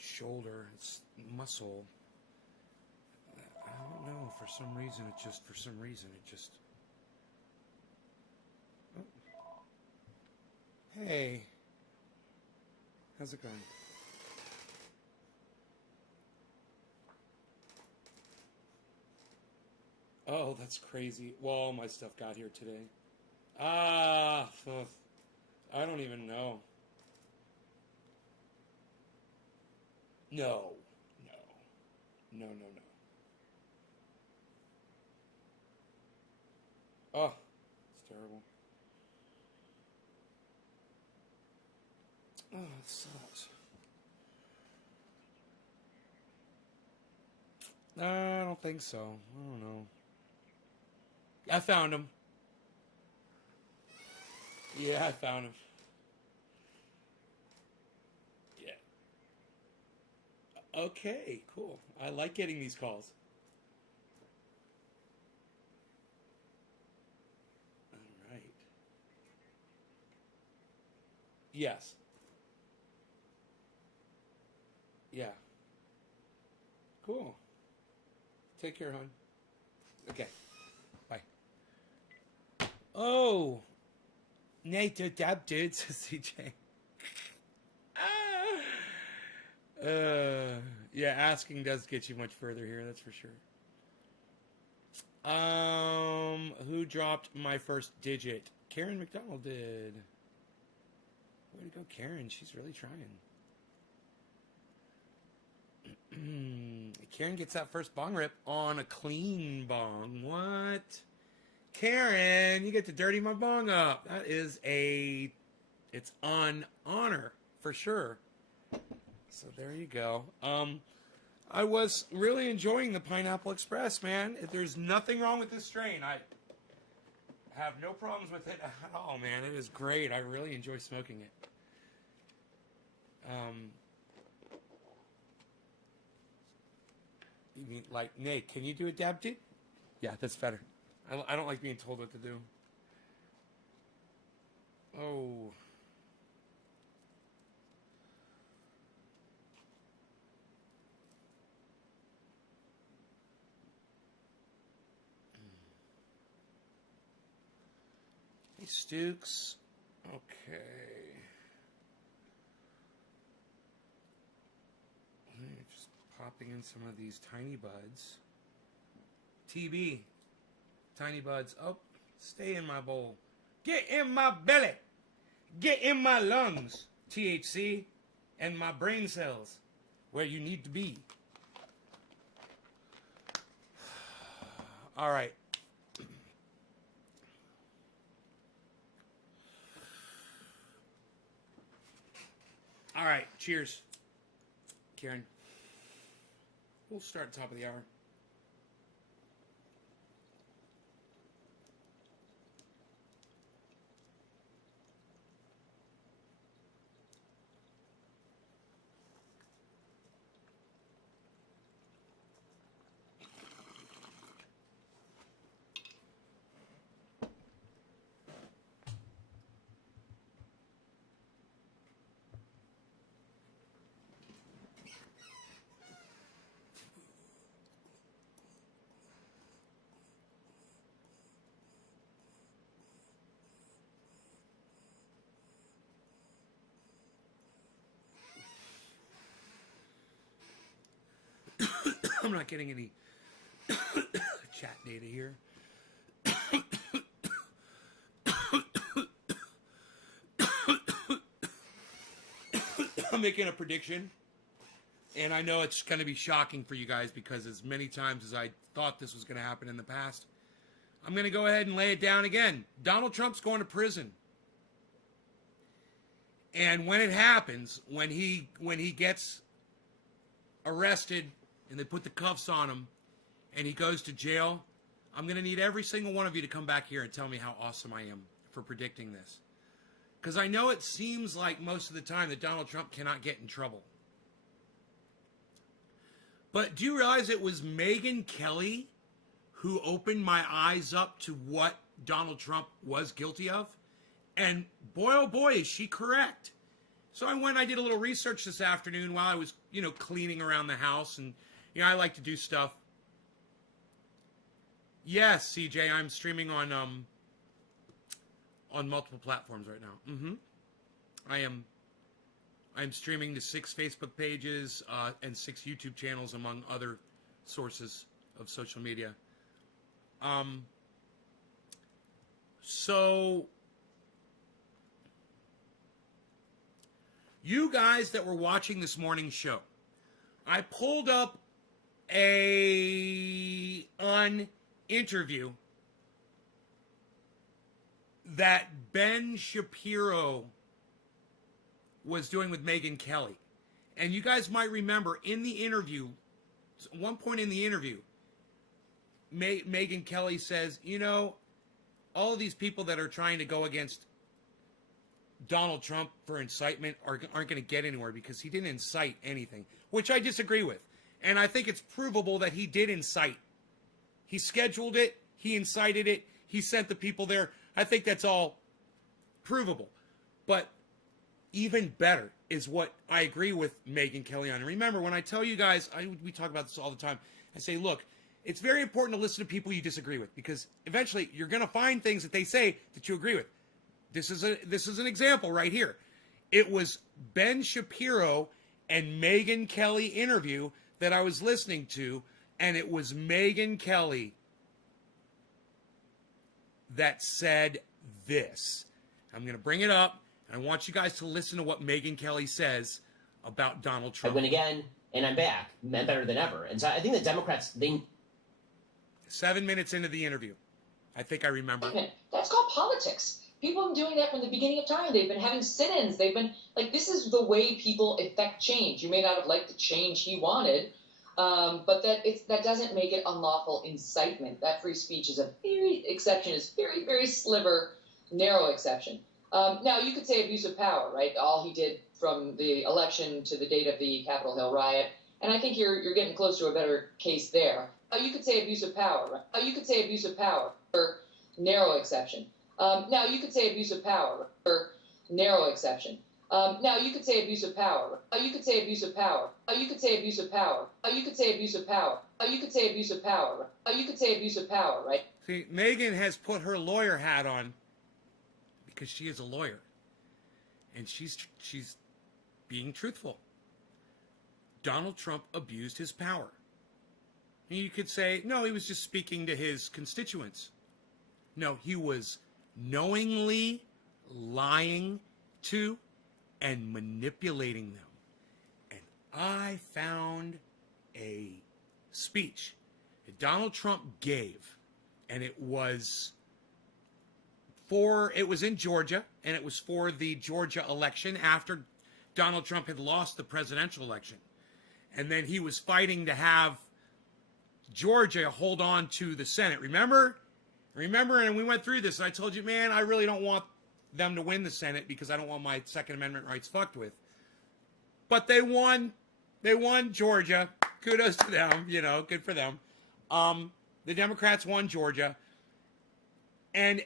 shoulder. It's muscle. I don't know. For some reason, it just. Oh. Hey. How's it going? Oh, that's crazy. Well, all my stuff got here today. Ugh. I don't even know. No. No. No, no, no. Oh, it's terrible. Oh, it sucks. I don't think so. I don't know. I found him. Yeah, I found him. Yeah. Okay, cool. I like getting these calls. All right. Yes. Yeah. Cool. Take care, hon. Okay. Bye. Oh, Nate, dab dude, says CJ. Yeah, asking does get you much further here, that's for sure. Who dropped my first digit? Karen McDonald did. Way to go, Karen. She's really trying. Karen gets that first bong rip on a clean bong. What? Karen, you get to dirty my bong up. That is it's on honor for sure. So there you go. I was really enjoying the Pineapple Express, man. There's nothing wrong with this strain. I have no problems with it at all, man. It is great. I really enjoy smoking it. You mean, like, Nate, can you do a dab too? Yeah, that's better. I don't like being told what to do. Oh. Hey, Stukes. Okay. Just popping in some of these tiny buds. TB. Tiny buds. Oh, stay in my bowl. Get in my belly. Get in my lungs. THC and my brain cells. Where you need to be. All right. All right. Cheers, Karen. We'll start at the top of the hour. I'm not getting any chat data here. I'm making a prediction, and I know it's going to be shocking for you guys because as many times as I thought this was going to happen in the past, I'm going to go ahead and lay it down again. Donald Trump's going to prison. And when it happens, when he gets arrested and they put the cuffs on him and he goes to jail, I'm going to need every single one of you to come back here and tell me how awesome I am for predicting this. Because I know it seems like most of the time that Donald Trump cannot get in trouble. But do you realize it was Megyn Kelly who opened my eyes up to what Donald Trump was guilty of? And boy, oh boy, is she correct. So I went, I did a little research this afternoon while I was, cleaning around the house. And, I like to do stuff. Yes, CJ, I'm streaming on multiple platforms right now. I'm streaming to 6 Facebook pages and 6 YouTube channels, among other sources of social media. So you guys that were watching this morning's show, I pulled up an interview that Ben Shapiro was doing with Megyn Kelly. And you guys might remember in the interview, at one point in the interview, Megyn Kelly says, all of these people that are trying to go against Donald Trump for incitement aren't going to get anywhere because he didn't incite anything, which I disagree with. And I think it's provable that he did incite. He scheduled it. He incited it. He sent the people there. I think that's all provable. But even better is what I agree with Megyn Kelly on. And remember, when I tell you guys, we talk about this all the time, I say, look, it's very important to listen to people you disagree with because eventually you're going to find things that they say that you agree with. This is an example right here. It was Ben Shapiro and Megyn Kelly interview that I was listening to, and it was Megyn Kelly that said this. I'm going to bring it up, and I want you guys to listen to what Megyn Kelly says about Donald Trump. I win again, and I'm back, and better than ever. And so I think the Democrats, 7 minutes into the interview. I think I remember. That's called politics. People have been doing that from the beginning of time. They've been having sit-ins. They've been, this is the way people effect change. You may not have liked the change he wanted, but that doesn't make it unlawful incitement. That free speech is a very very sliver, narrow exception. Now, you could say abuse of power, right? All he did from the election to the date of the Capitol Hill riot. And I think you're getting close to a better case there. You could say abuse of power, right? You could say abuse of power, or narrow exception. Now, you could say abuse of power, or narrow exception. Now, you could say abuse of power. You could say abuse of power. You could say abuse of power. You could say abuse of power. You could say abuse of power. You could say abuse of power, right? See, Megyn has put her lawyer hat on because she is a lawyer. And she's being truthful. Donald Trump abused his power. And you could say, no, he was just speaking to his constituents. No, he was knowingly lying to and manipulating them. And I found a speech that Donald Trump gave, and it was in Georgia, and it was for the Georgia election after Donald Trump had lost the presidential election. And then he was fighting to have Georgia hold on to the Senate. Remember, and we went through this, and I told you, man, I really don't want them to win the Senate because I don't want my Second Amendment rights fucked with. But they won. They won Georgia. Kudos to them. Good for them. The Democrats won Georgia. And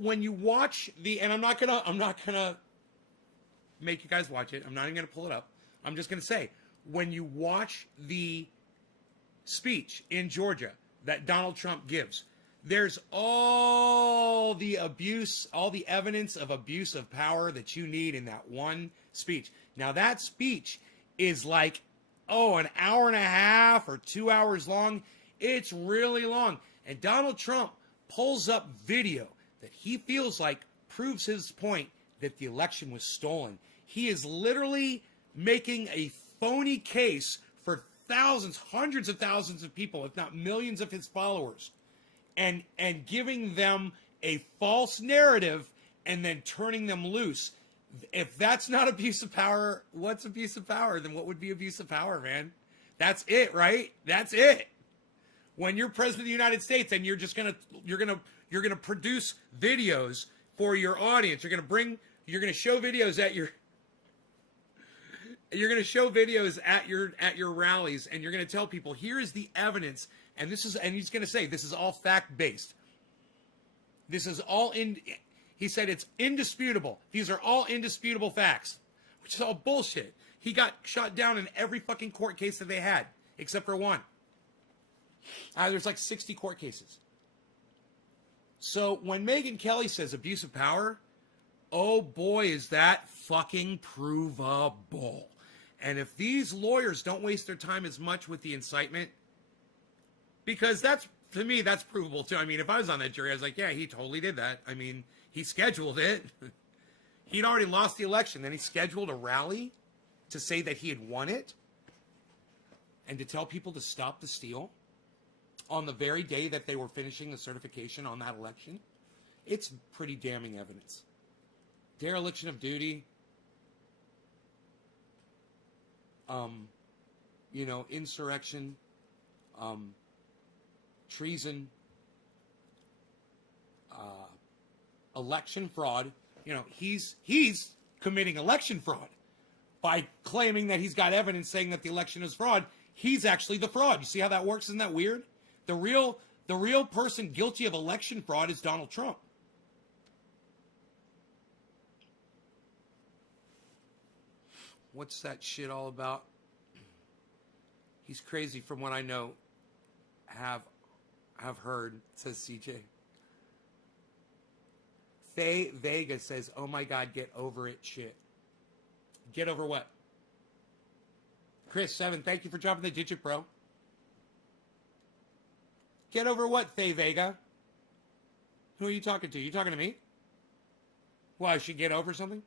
when you watch and I'm not gonna make you guys watch it. I'm not even gonna pull it up. I'm just gonna say, when you watch the speech in Georgia that Donald Trump gives, there's all the abuse, all the evidence of abuse of power that you need in that one speech. Now, that speech is like, an hour and a half or 2 hours long. It's really long. And Donald Trump pulls up video that he feels like proves his point that the election was stolen. He is literally making a phony case for thousands, hundreds of thousands of people, if not millions of his followers, and giving them a false narrative and then turning them loose. If that's not abuse of power, what's abuse of power? Then what would be abuse of power, man? That's it, right? That's it. When you're president of the United States and you're gonna produce videos for your audience, you're gonna show videos at your rallies, and you're gonna tell people, here is the evidence, and he's gonna say this is all fact based. This is all he said it's indisputable. These are all indisputable facts. which is all bullshit. He got shot down in every fucking court case that they had, except for one. There's like 60 court cases. So when Megyn Kelly says abuse of power, oh boy, is that fucking provable. And if these lawyers don't waste their time as much with the incitement, because that's, to me, that's provable too. I mean, if I was on that jury, I was like, yeah, he totally did that. I mean, he scheduled it. He'd already lost the election. Then he scheduled a rally to say that he had won it and to tell people to stop the steal on the very day that they were finishing the certification on that election. It's pretty damning evidence. Dereliction of duty, insurrection, treason, election fraud. He's committing election fraud by claiming that he's got evidence saying that the election is fraud. He's actually the fraud. You see how that works? Isn't that weird? The real person guilty of election fraud is Donald Trump. What's that shit all about? He's crazy from what I know. Have heard, says CJ. Faye Vega says, oh my God, get over it shit. Get over what? Chris 7, thank you for dropping the digit, bro. Get over what, Faye Vega? Who are you talking to? You talking to me? Why, I should get over something?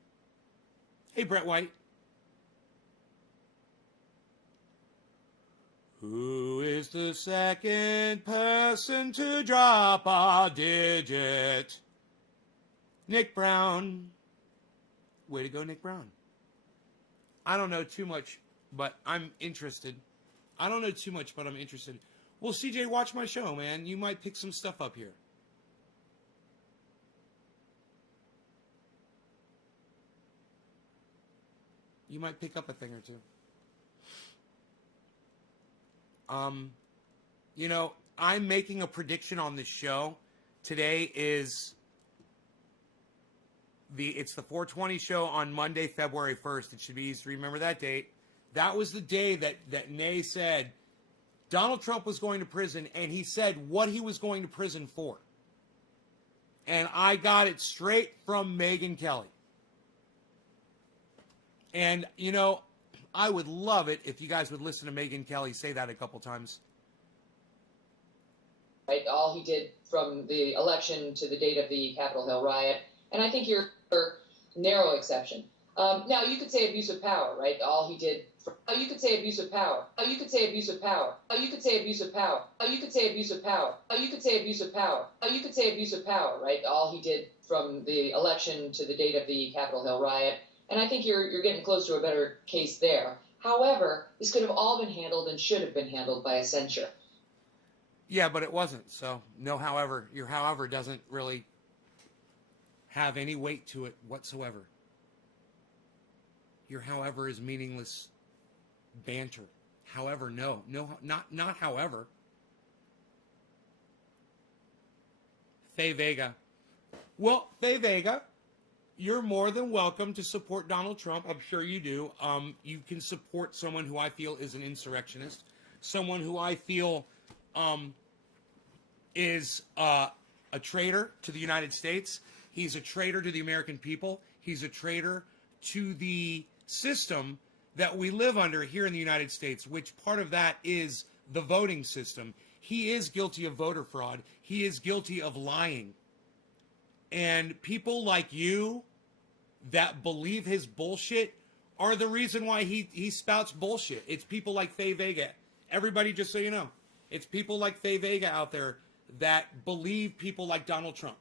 Hey, Brett White. Who is the second person to drop a digit? Nick Brown. Way to go, Nick Brown. I don't know too much, but I'm interested. I don't know too much, but I'm interested. Well, CJ, watch my show, man. You might pick some stuff up here. You might pick up a thing or two. I'm making a prediction on this show. Today is it's the 420 show on Monday, February 1st. It should be easy to remember that date. That was the day that Nay said Donald Trump was going to prison, and he said what he was going to prison for. And I got it straight from Megyn Kelly. And, I would love it if you guys would listen to Megyn Kelly say that a couple times. Right, all he did from the election to the date of the Capitol Hill riot. And I think you're a narrow exception. Now, you could say abuse of power, right? All he did. You could say abuse of power. You could say abuse of power. You could say abuse of power. You could say abuse of power. You could say abuse of power. You could say abuse of power, right? All he did from the election to the date of the Capitol Hill riot. And I think you're getting close to a better case there. However, this could have all been handled and should have been handled by a censure. Yeah, but it wasn't. So, no however. Your however doesn't really have any weight to it whatsoever. Your however is meaningless banter. However, no, not however. Faye Vega. Well, Faye Vega, you're more than welcome to support Donald Trump. I'm sure you do. You can support someone who I feel is an insurrectionist, someone who I feel is a traitor to the United States. He's a traitor to the American people. He's a traitor to the system that we live under here in the United States, which part of that is the voting system. He is guilty of voter fraud. He is guilty of lying. And people like you that believe his bullshit are the reason why he spouts bullshit. It's people like Faye Vega. Everybody, just so you know, it's people like Faye Vega out there that believe people like Donald Trump.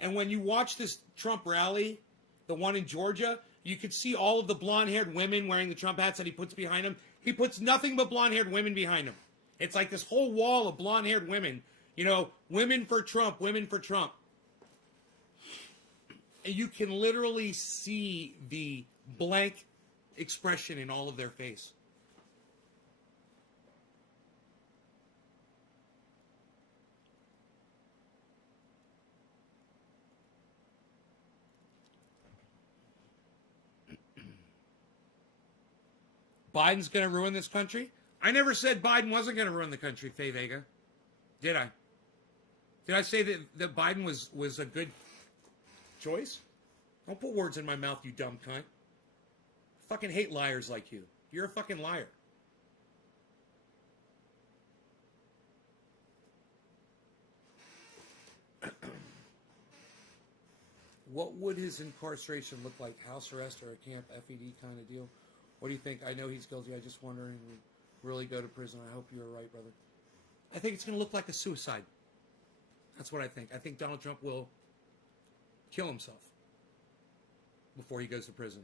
And when you watch this Trump rally, the one in Georgia, you could see all of the blonde-haired women wearing the Trump hats that he puts behind him. He puts nothing but blonde-haired women behind him. It's like this whole wall of blonde-haired women. Women for Trump, women for Trump. And you can literally see the blank expression in all of their face. Biden's going to ruin this country? I never said Biden wasn't going to ruin the country, Faye Vega. Did I? Did I say that Biden was a good choice? Don't put words in my mouth, you dumb cunt. I fucking hate liars like you. You're a fucking liar. What would his incarceration look like? House arrest or a camp FED kind of deal? What do you think? I know he's guilty. I just wondering, would really go to prison? I hope you're right, brother. I think it's going to look like a suicide. That's what I think. I think Donald Trump will kill himself before he goes to prison.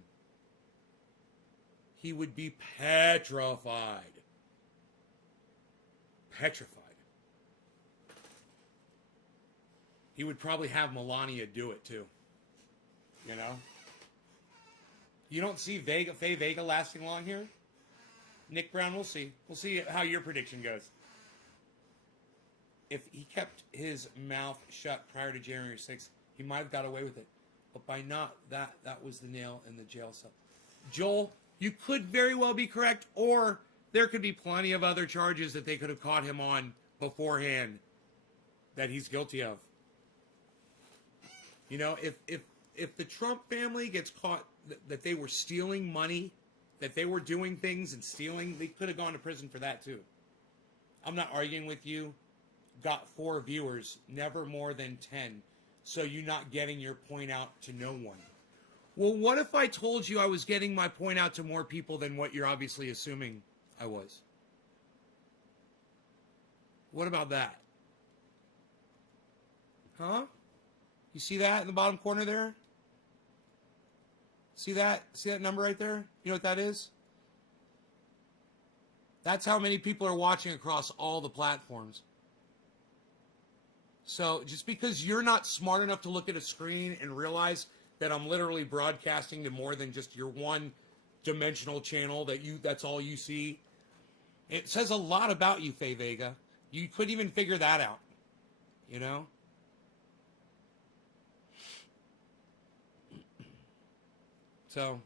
He would be petrified. Petrified. He would probably have Melania do it too. You know? You don't see Faye Vega lasting long here? Nick Brown, we'll see. We'll see how your prediction goes. If he kept his mouth shut prior to January 6th, he might have got away with it. But by not, that was the nail in the jail cell. Joel, you could very well be correct, or there could be plenty of other charges that they could have caught him on beforehand that he's guilty of. You know, if the Trump family gets caught that they were stealing money, that they were doing things and stealing, they could have gone to prison for that too. I'm not arguing with you. Got 4 viewers, never more than 10. So you're not getting your point out to no one. Well, what if I told you I was getting my point out to more people than what you're obviously assuming I was? What about that? Huh? You see that in the bottom corner there? See that? See that number right there? You know what that is? That's how many people are watching across all the platforms. So just because you're not smart enough to look at a screen and realize that I'm literally broadcasting to more than just your one-dimensional channel that's all you see, it says a lot about you, Faye Vega. You couldn't even figure that out, you know? So,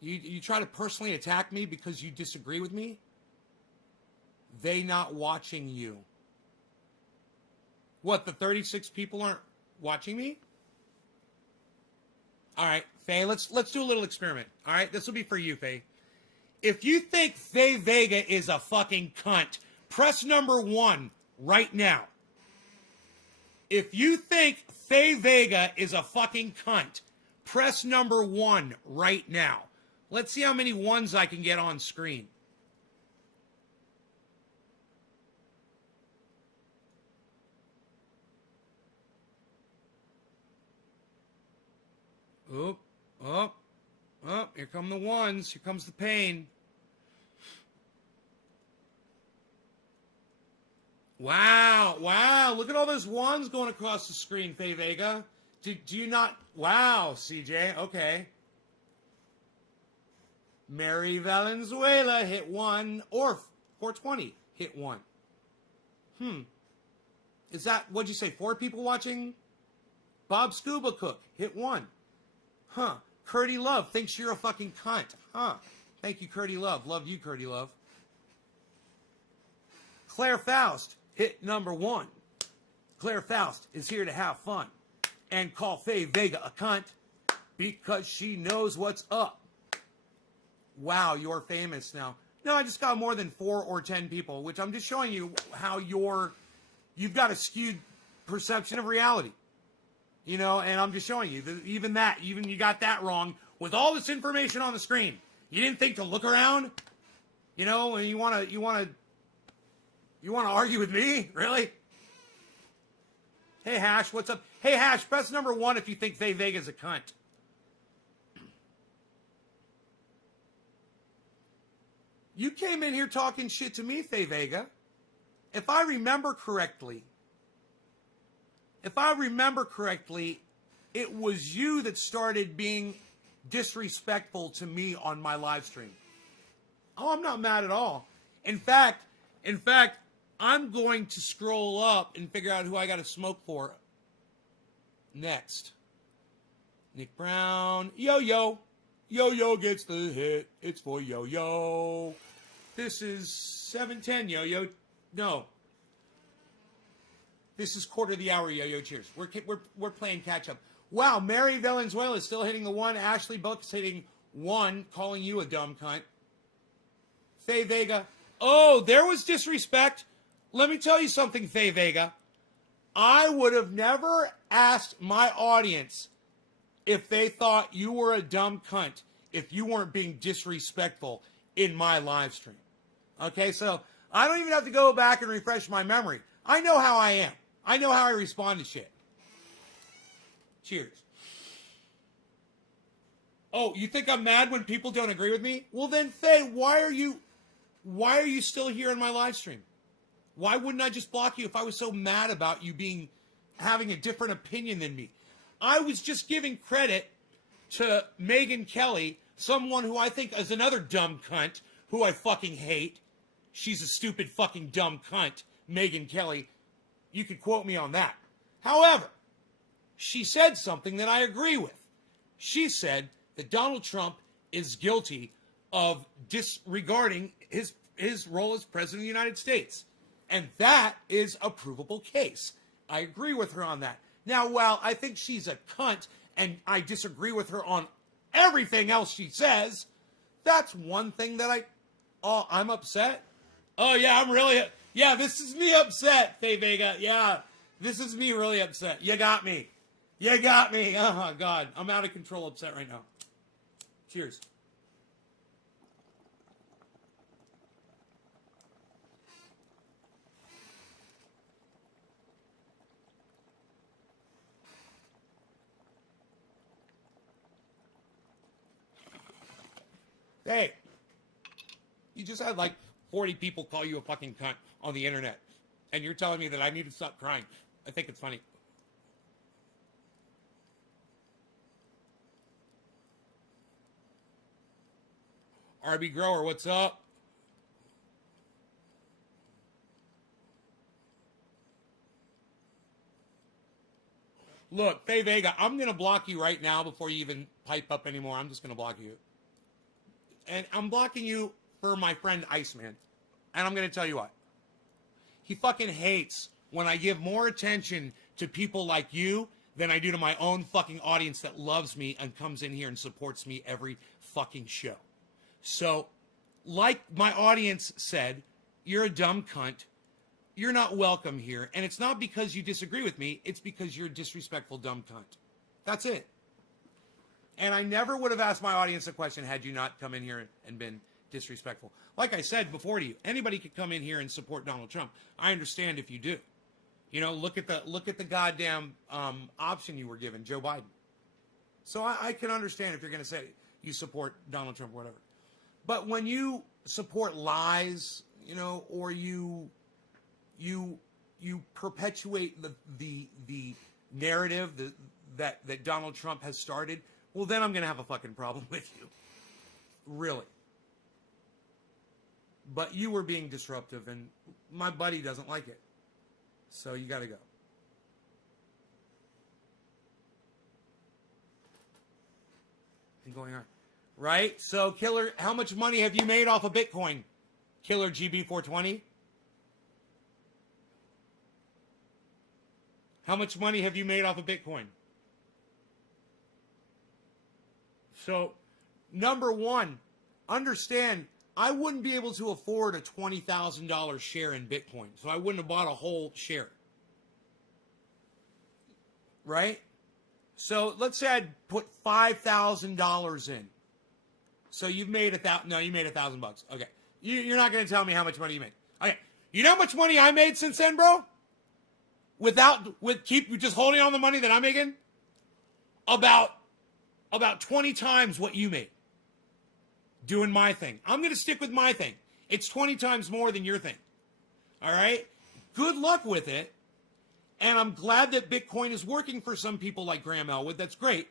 you try to personally attack me because you disagree with me? They not watching you. What, the 36 people aren't watching me? All right, Faye, let's do a little experiment. All right, this will be for you, Faye. If you think Faye Vega is a fucking cunt, press number 1 right now. If you think Faye Vega is a fucking cunt, press number 1 right now. Let's see how many ones I can get on screen. Oop, up, up. Here come the ones. Here comes the pain. Wow, wow. Look at all those ones going across the screen, Faye Vega. Do you not? Wow, CJ. Okay. Mary Valenzuela hit 1, or 420 hit 1. Is that, what'd you say, 4 people watching? Bob Scuba Cook hit 1. Huh. Curdy Love thinks you're a fucking cunt. Huh. Thank you, Curdy Love. Love you, Curdy Love. Claire Faust hit number 1. Claire Faust is here to have fun and call Faye Vega a cunt because she knows what's up. Wow, you're famous now. No, I just got more than 4 or 10 people, which I'm just showing you how you've got a skewed perception of reality. You know, and I'm just showing you even you got that wrong with all this information on the screen. You didn't think to look around, you know, and you want to argue with me, really? Hey Hash, what's up? Hey Hash, press number 1 if you think Faye Vega's a cunt. You came in here talking shit to me, Faye Vega. If I remember correctly, it was you that started being disrespectful to me on my live stream. Oh, I'm not mad at all. In fact, I'm going to scroll up and figure out who I got to smoke for next. Nick Brown. Yo. Yo-Yo gets the hit. It's for Yo-Yo. This is 7:10, Yo-Yo. No. This is quarter of the hour, Yo-Yo. Cheers. We're playing catch-up. Wow, Mary Valenzuela is still hitting the 1. Ashley Buck's hitting 1, calling you a dumb cunt. Faye Vega. Oh, there was disrespect. Let me tell you something, Faye Vega. I would have never asked my audience if they thought you were a dumb cunt if you weren't being disrespectful in my live stream. Okay, so I don't even have to go back and refresh my memory. I know how I am. I know how I respond to shit. Cheers. Oh, you think I'm mad when people don't agree with me? Well then, Faye, why are you still here in my live stream? Why wouldn't I just block you if I was so mad about you having a different opinion than me? I was just giving credit to Megyn Kelly, someone who I think is another dumb cunt, who I fucking hate. She's a stupid fucking dumb cunt, Megyn Kelly. You could quote me on that. However, she said something that I agree with. She said that Donald Trump is guilty of disregarding his role as president of the United States. And that is a provable case. I agree with her on that. Now, while I think she's a cunt and I disagree with her on everything else she says, that's one thing that I'm upset. Oh, yeah, this is me upset, Faye Vega. Yeah, this is me really upset. You got me. Oh, God, I'm out of control upset right now. Cheers. Hey, you just had like 40 people call you a fucking cunt on the internet, and you're telling me that I need to stop crying. I think it's funny. RB Grower, what's up? Look, Faye Vega, I'm going to block you right now before you even pipe up anymore. I'm just going to block you. And I'm blocking you for my friend Iceman. And I'm going to tell you what. He fucking hates when I give more attention to people like you than I do to my own fucking audience that loves me and comes in here and supports me every fucking show. So, like my audience said, you're a dumb cunt. You're not welcome here. And it's not because you disagree with me. It's because you're a disrespectful dumb cunt. That's it. And I never would have asked my audience a question had you not come in here and been disrespectful. Like I said before to you, anybody could come in here and support Donald Trump. I understand if you do. You know, look at the goddamn option you were given, Joe Biden. So I can understand if you're going to say you support Donald Trump or whatever. But when you support lies, you know, or you perpetuate the narrative that Donald Trump has started, well, then I'm going to have a fucking problem with you. Really. But you were being disruptive, and my buddy doesn't like it. So you got to go. And going on. Right? So, Killer, how much money have you made off of Bitcoin? Killer GB420? How much money have you made off of Bitcoin? So, number one, understand, I wouldn't be able to afford a $20,000 share in Bitcoin. So I wouldn't have bought a whole share. Right? So let's say I'd put $5,000 in. So you've made you made $1,000. Okay. You're not going to tell me how much money you made. Okay. You know how much money I made since then, bro? Keep just holding on the money that I'm making? About 20 times what you made. Doing my thing. I'm going to stick with my thing. It's 20 times more than your thing. All right? Good luck with it. And I'm glad that Bitcoin is working for some people like Graham Elwood. That's great.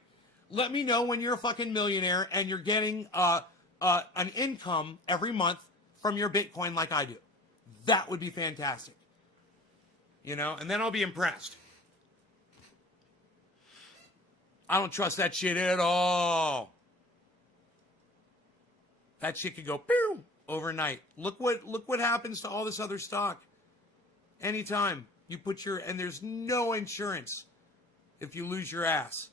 Let me know when you're a fucking millionaire and you're getting an income every month from your Bitcoin like I do. That would be fantastic. You know? And then I'll be impressed. I don't trust that shit at all. That shit could go pew overnight. Look what happens to all this other stock. Anytime you put and there's no insurance if you lose your ass.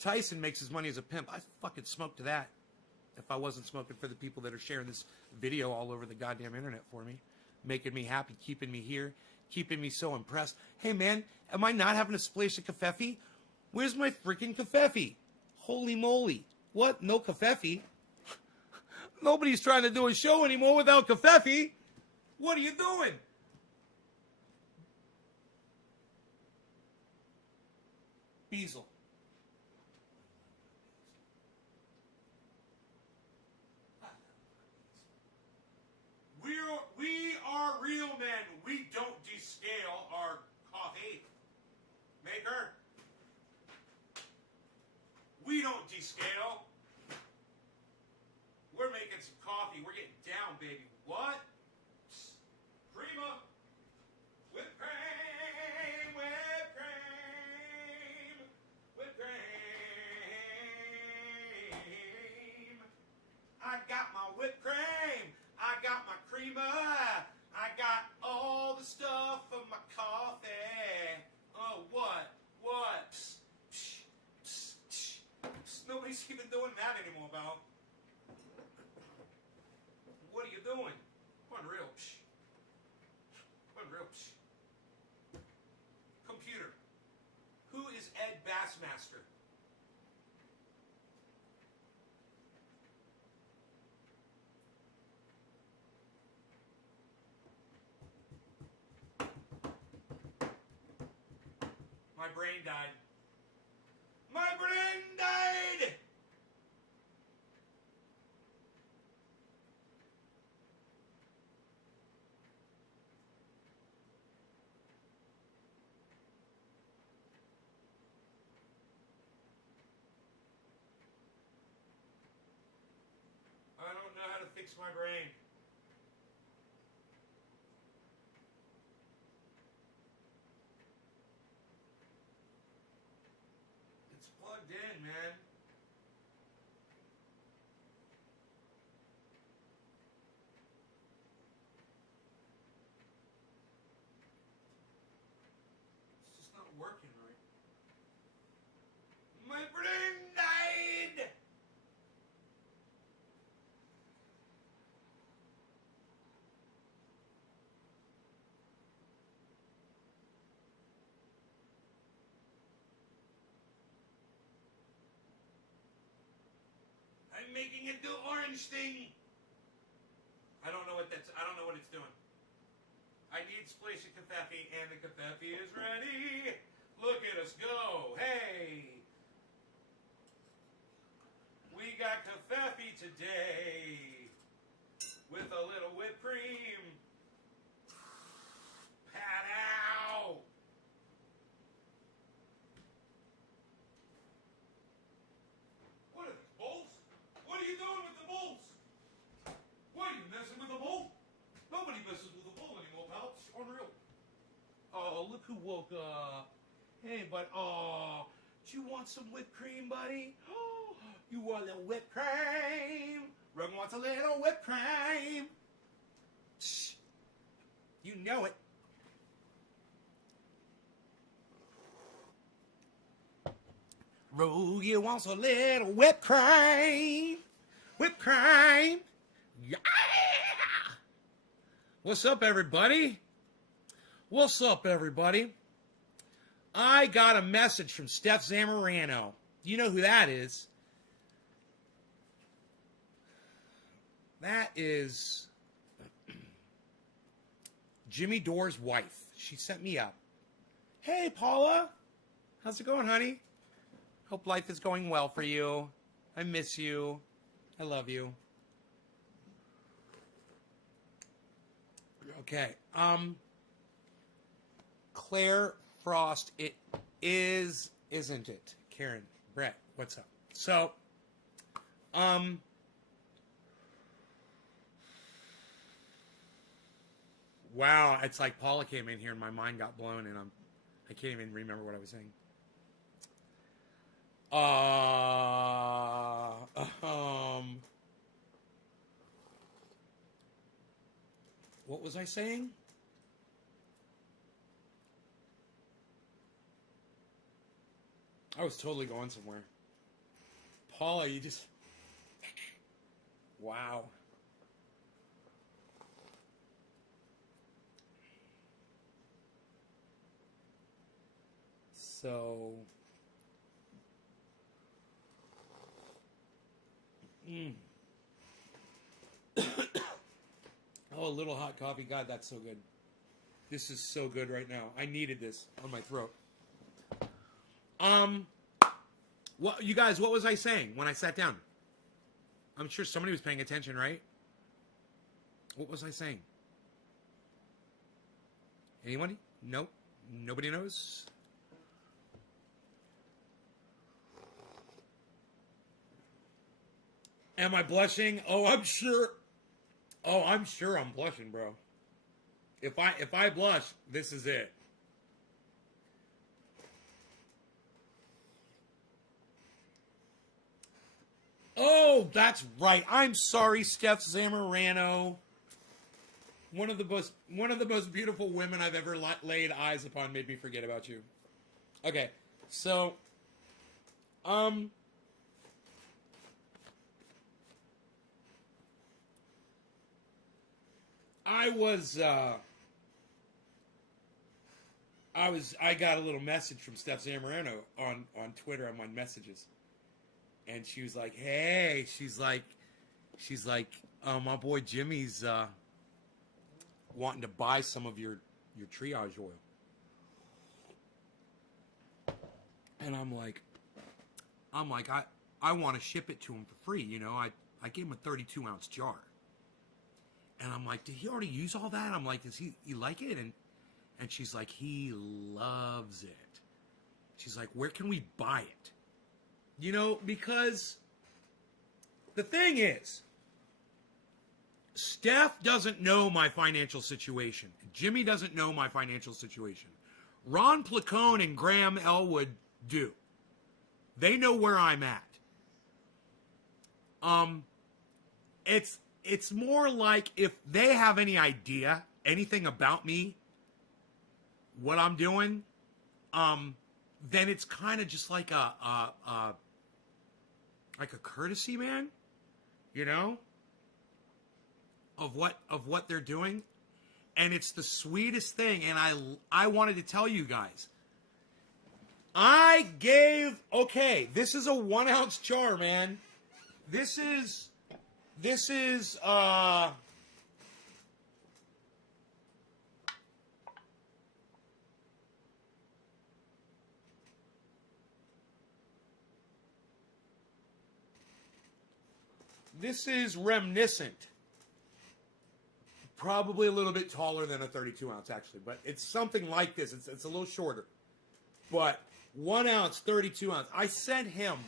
Tyson makes his money as a pimp. I fucking smoke to that. If I wasn't smoking for the people that are sharing this video all over the goddamn internet for me, making me happy, keeping me here, keeping me so impressed. Hey man, am I not having a splash of kafefe? Where's my freaking kafefe? Holy moly. What? No kafefe? Nobody's trying to do a show anymore without kafefe. What are you doing? Beazle. We are real men. We don't descale our coffee maker. We don't descale. We're making some coffee. We're getting down, baby. What? Prima. Whipped cream. Whipped cream. Whipped cream. I got my whipped cream. I got my creamer. I got all the stuff of my coffee. Oh, what? What? Psst, psst, psst, psst, psst. Nobody's even doing that anymore, Val. What are you doing? Unreal. Psst. Unreal. Psst. Computer. Who is Ed Bassmaster? My brain died. My brain died! I don't know how to fix my brain. It's plugged in, man. It's just not working right. My brain died! I'm making it do orange thing. I don't know what it's doing. I need splash of kafefe, and the kafefe is ready. Look at us go. Hey. We got kafefe today with a little whipped cream. Pat-ow. What are these, bowls? What are you doing with the bowls? What are you messing with the bowl? Nobody messes with the bowl anymore, pal. It's unreal. Oh, look who woke up. Hey, but do you want some whipped cream, buddy? Oh, you want a little whipped cream? Rug wants a little whipped cream. Shh. You know it. Rogie wants a little whipped cream. Whipped cream. Yeah. What's up, everybody? What's up, everybody? I got a message from Steph Zamorano. You know who that is? That is Jimmy Dore's wife. She sent me up. Hey, Paula. How's it going, honey? Hope life is going well for you. I miss you. I love you. Okay. Claire Frost, it is, isn't it? Karen, Brett, what's up? So, wow, it's like Paula came in here and my mind got blown and I can't even remember what I was saying. What was I saying? I was totally going somewhere. Paula, you just... Wow. So... Oh, a little hot coffee. God, that's so good. This is so good right now. I needed this on my throat. What, you guys, what was I saying when I sat down? I'm sure somebody was paying attention, right? What was I saying? Anybody? Nope. Nobody knows? Am I blushing? Oh, I'm sure. Oh, I'm sure I'm blushing, bro. If I blush, this is it. Oh, that's right. I'm sorry, Steph Zamorano. One of the most beautiful women I've ever laid eyes upon made me forget about you. Okay, so, I got a little message from Steph Zamorano on Twitter on my messages. And she was like, hey, she's like, my boy Jimmy's wanting to buy some of your triage oil. And I'm like, I want to ship it to him for free. You know, I gave him a 32-ounce jar. And I'm like, did he already use all that? I'm like, does he like it? And she's like, he loves it. She's like, where can we buy it? You know, because the thing is, Steph doesn't know my financial situation. Jimmy doesn't know my financial situation. Ron Placone and Graham Elwood do. They know where I'm at. It's more like if they have any idea, anything about me, what I'm doing, then it's kind of just like a courtesy, man, you know, of what they're doing. And it's the sweetest thing. And I wanted to tell you guys, okay, this is a 1-ounce jar, man. This is reminiscent. Probably a little bit taller than a 32-ounce, actually, but it's something like this. It's a little shorter. But 1 ounce, 32-ounce. I sent him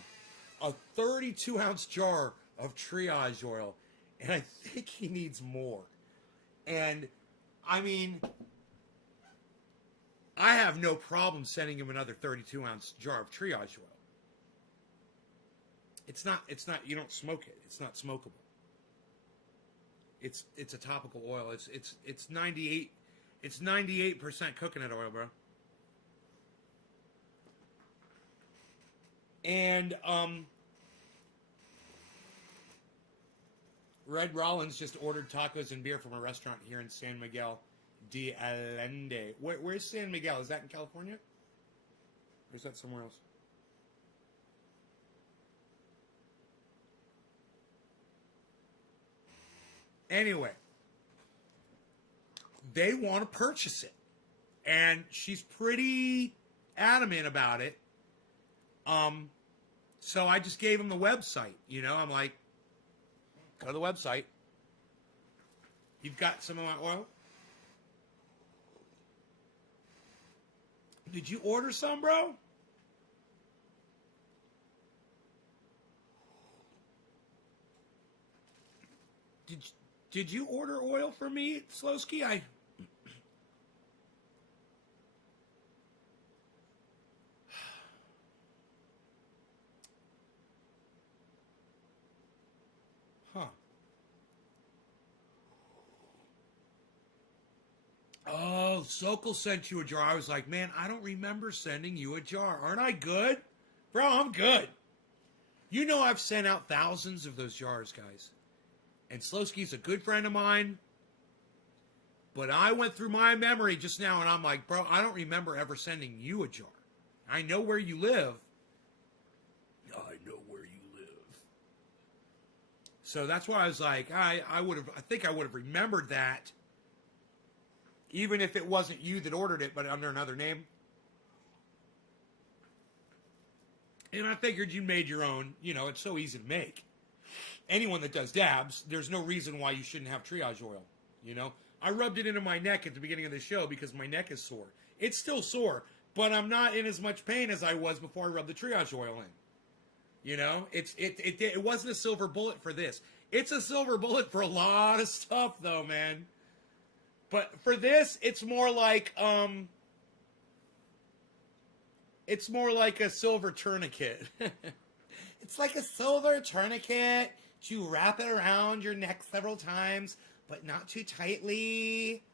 a 32-ounce jar of triage oil, and I think he needs more. And, I mean, I have no problem sending him another 32-ounce jar of triage oil. It's not, you don't smoke it. It's not smokable. It's a topical oil. It's 98% coconut oil, bro. And, Red Rollins just ordered tacos and beer from a restaurant here in San Miguel de Allende. Where's San Miguel? Is that in California? Or is that somewhere else? Anyway, they want to purchase it. And she's pretty adamant about it. So I just gave him the website. You know, I'm like, go to the website. You've got some of my oil? Did you order some, bro? Did you order oil for me, Slowski? Huh. oh, Sokol sent you a jar. I was like, man, I don't remember sending you a jar. Aren't I good? Bro, I'm good. You know I've sent out thousands of those jars, guys. And Slowski's a good friend of mine. But I went through my memory just now, and I'm like, bro, I don't remember ever sending you a jar. I know where you live. I know where you live. So that's why I was like, I think I would have remembered that. Even if it wasn't you that ordered it, but under another name. And I figured you made your own. You know, it's so easy to make. Anyone that does dabs, there's no reason why you shouldn't have triage oil. You know, I rubbed it into my neck at the beginning of the show because my neck is sore. It's still sore, but I'm not in as much pain as I was before I rubbed the triage oil in. You know, it wasn't a silver bullet for this. It's a silver bullet for a lot of stuff, though, man. But for this, it's more like a silver tourniquet. It's like a silver tourniquet. You wrap it around your neck several times, but not too tightly.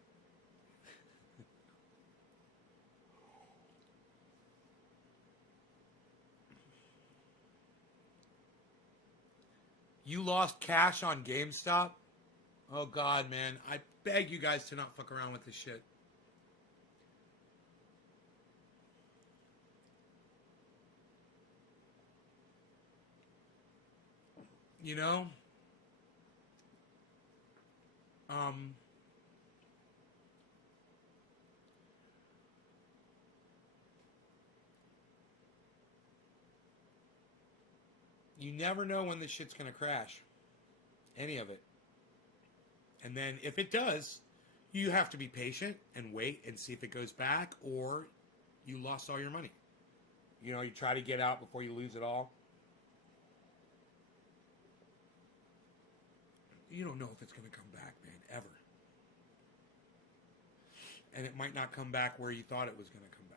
You lost cash on GameStop? Oh, God, man. I beg you guys to not fuck around with this shit. You know? You never know when this shit's gonna crash. Any of it. And then if it does, you have to be patient and wait and see if it goes back, or you lost all your money. You know, you try to get out before you lose it all. You don't know if it's going to come back, man, ever. And it might not come back where you thought it was going to come back.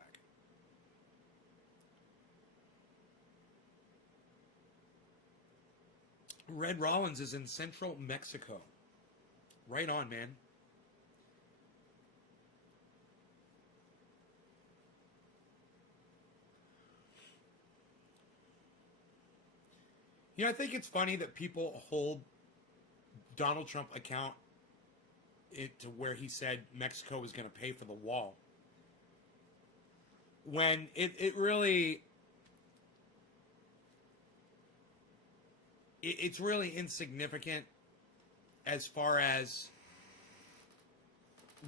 Red Rollins is in central Mexico. Right on, man. You know, I think it's funny that people hold Donald Trump account it to where he said Mexico was going to pay for the wall. When it really... It's really insignificant as far as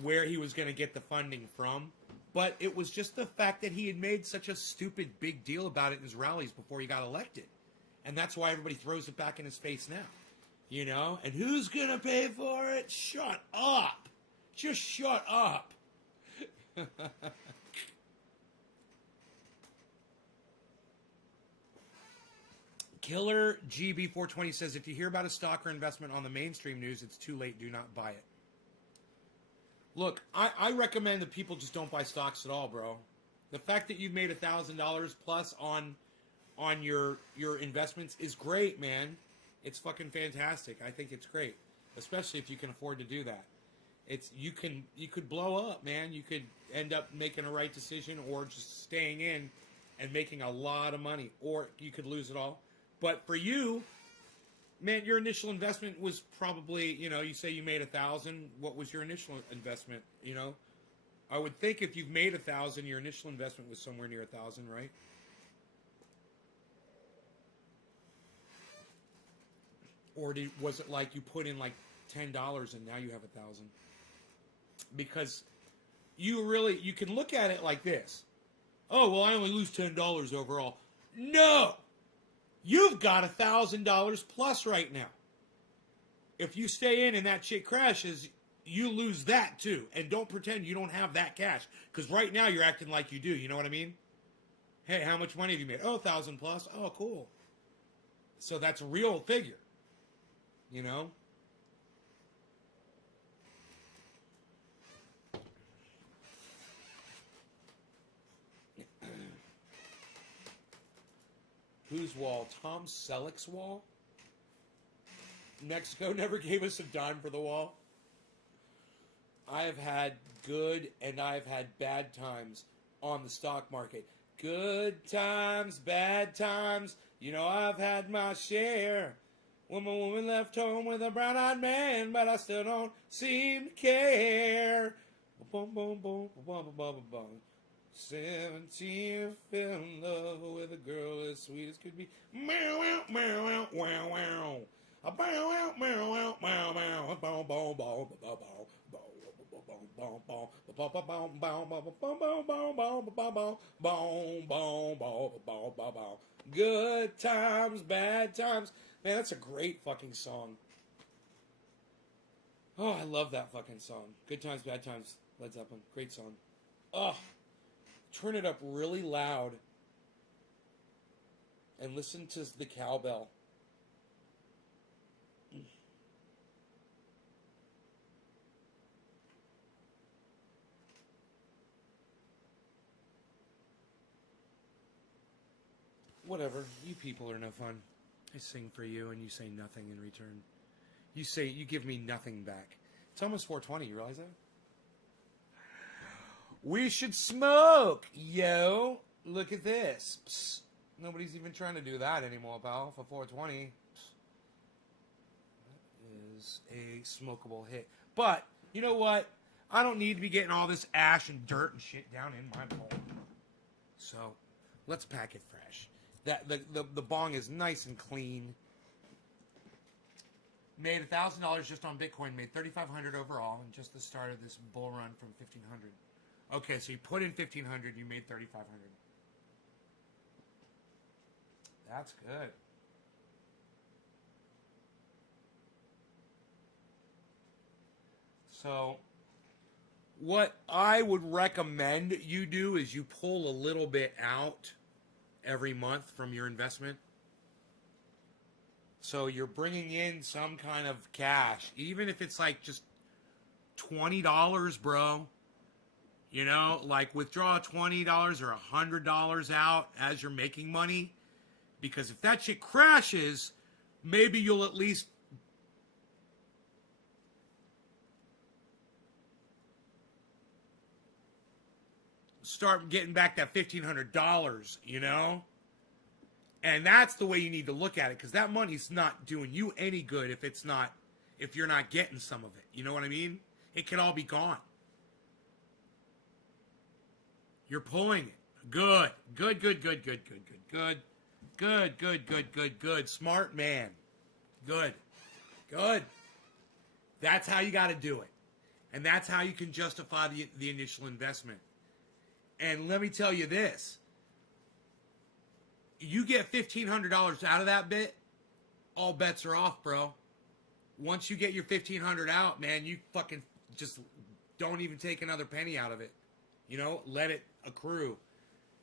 where he was going to get the funding from. But it was just the fact that he had made such a stupid big deal about it in his rallies before he got elected. And that's why everybody throws it back in his face now. You know? And who's going to pay for it? Shut up. Just shut up. Killer GB420 says, if you hear about a stock or investment on the mainstream news, it's too late. Do not buy it. Look, I recommend that people just don't buy stocks at all, bro. The fact that you've made $1,000 plus on your investments is great, man. It's fucking fantastic. I think it's great, especially if you can afford to do that. You could blow up, man. You could end up making a right decision or just staying in and making a lot of money, or you could lose it all. But for you, man, your initial investment was probably, you know, you say you made 1,000. What was your initial investment? You know, I would think if you've made 1,000, your initial investment was somewhere near 1,000, right? Or was it like you put in like $10 and now you have 1,000? Because you can look at it like this. Oh, well, I only lose $10 overall. No! You've got $1,000 plus right now. If you stay in and that shit crashes, you lose that too. And don't pretend you don't have that cash. Because right now you're acting like you do. You know what I mean? Hey, how much money have you made? Oh, 1,000 plus. Oh, cool. So that's a real figure. You know? Whose wall? Tom Selleck's wall? Mexico never gave us a dime for the wall. I have had good and I've had bad times on the stock market. Good times, bad times. You know, I've had my share. When my woman left home with a brown-eyed man, but I still don't seem to care. Boom, boom, boom, boom, boom, boom, boom. 17, fell in love with a girl as sweet as could be. Meow, meow, meow, meow, wow, wow. A bow, wow, meow, wow, meow, meow. Bow, bow, bow, bow, bow. Good times, bad times. Man, that's a great fucking song. Oh, I love that fucking song. Good times, bad times. Led Zeppelin. Great song. Oh, turn it up really loud and listen to the cowbell. Whatever. You people are no fun. I sing for you and you say nothing in return. You give me nothing back. It's almost 4:20, you realize that? We should smoke, yo. Look at this. Psst. Nobody's even trying to do that anymore, pal, for 4:20. That is a smokable hit. But, you know what? I don't need to be getting all this ash and dirt and shit down in my bowl. So, let's pack it fresh. The bong is nice and clean. Made $1,000 just on Bitcoin. Made $3,500 overall, and just the start of this bull run from 1,500. Okay, so you put in 1,500, you made 3,500. That's good. So, what I would recommend you do is you pull a little bit out every month from your investment. So you're bringing in some kind of cash, even if it's like just $20, bro. You know, like withdraw $20 or $100 out as you're making money. Because if that shit crashes, maybe you'll at least start getting back that $1,500, you know? And that's the way you need to look at it, because that money's not doing you any good if you're not getting some of it. You know what I mean? It can all be gone. You're pulling it. Good. Good, good, good, good, good, good, good. Good, good, good, good, good. Smart man. Good. Good. That's how you got to do it. And that's how you can justify the initial investment. And let me tell you this. You get $1,500 out of that bit, all bets are off, bro. Once you get your $1,500 out, man, you fucking just don't even take another penny out of it. You know, let it accrue.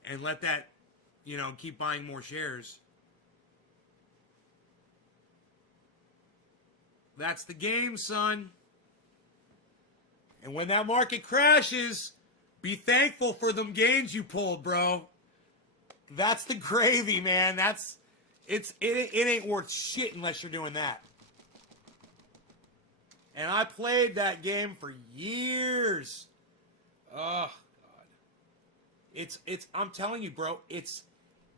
And let that, you know, keep buying more shares. That's the game, son. And when that market crashes, be thankful for them gains you pulled, bro. That's the gravy, man. It ain't worth shit unless you're doing that. And I played that game for years. Oh God. I'm telling you, bro,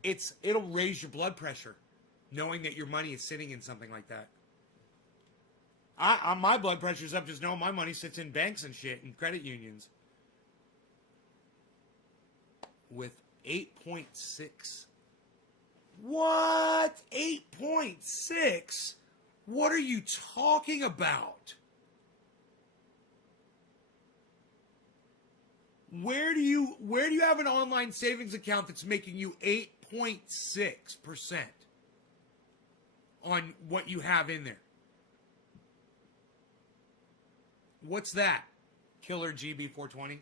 it'll raise your blood pressure knowing that your money is sitting in something like that. My blood pressure's up just knowing my money sits in banks and shit and credit unions. With 8.6. What? 8.6? What are you talking about? Where do you have an online savings account that's making you 8.6% on what you have in there? What's that? Killer GB420?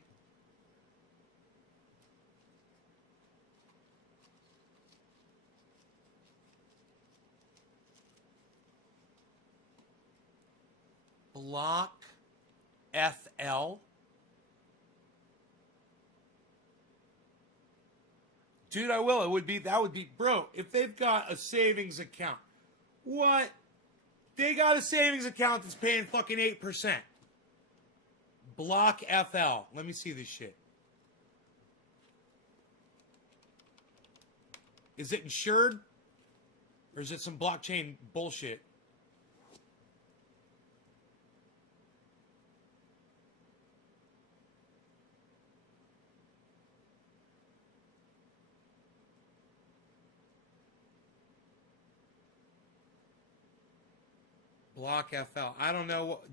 Block FL. Dude, I will. That would be, bro, if they've got a savings account. What? They got a savings account that's paying fucking 8%. Block FL. Let me see this shit. Is it insured? Or is it some blockchain bullshit? Block FL. I don't know what.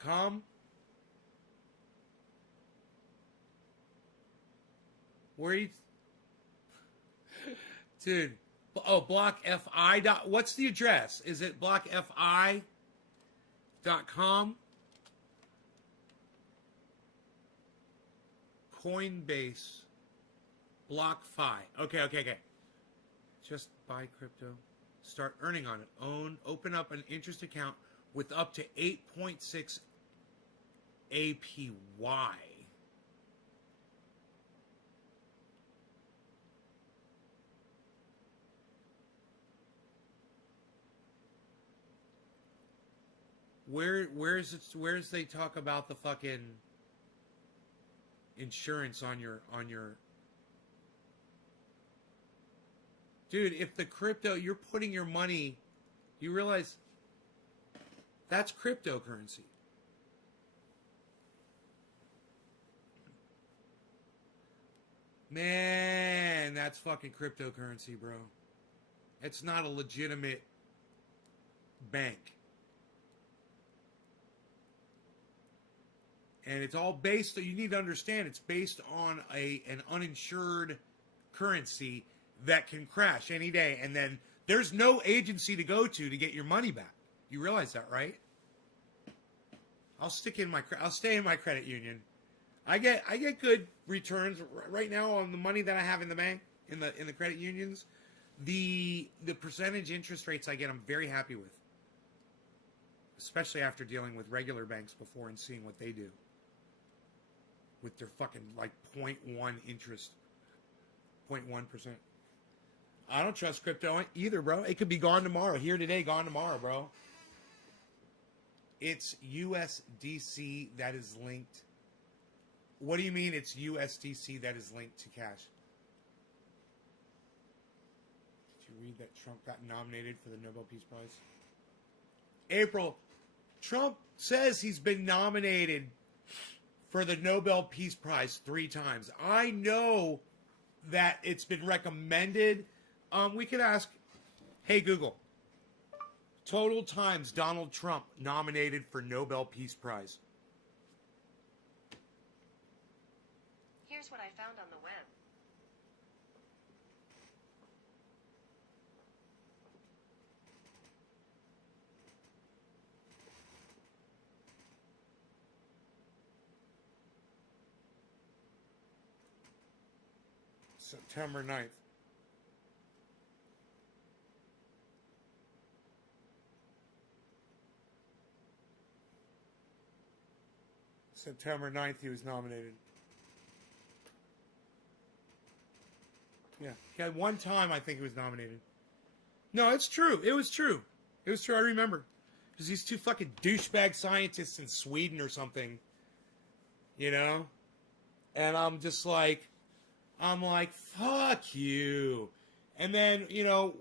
.com? Where are you? Dude. Oh, blockfi. What's the address? Is it blockfi.com? Coinbase. BlockFi. Okay. Just buy crypto. Start earning on it. Open up an interest account with up to 8.6 APY. Where's they talk about the fucking insurance on your dude, if the crypto you're putting your money, you realize that's cryptocurrency. Man, that's fucking cryptocurrency, bro. It's not a legitimate bank. And it's all based, you need to understand, it's based on an uninsured currency that can crash any day. And then there's no agency to go to get your money back. You realize that, right? I'll stay in my credit union. I get good returns right now on the money that I have in the bank, in the credit unions. The percentage interest rates I get, I'm very happy with. Especially after dealing with regular banks before and seeing what they do. With their fucking like 0.1 interest. 0.1%. I don't trust crypto either, bro. It could be gone tomorrow. Here today, gone tomorrow, bro. It's USDC that is linked. What do you mean it's USDC that is linked to cash? Did you read that Trump got nominated for the Nobel Peace Prize? April, Trump says he's been nominated for the Nobel Peace Prize 3 times. I know that it's been recommended. We could ask, hey Google, total times Donald Trump nominated for Nobel Peace Prize. Here's what I found on the web. September 9th. September 9th he was nominated. Yeah. He had one time I think he was nominated. No, it's true. It was true. It was true. I remember. Because these 2 fucking douchebag scientists in Sweden or something. You know? And I'm like, fuck you. And then, you know,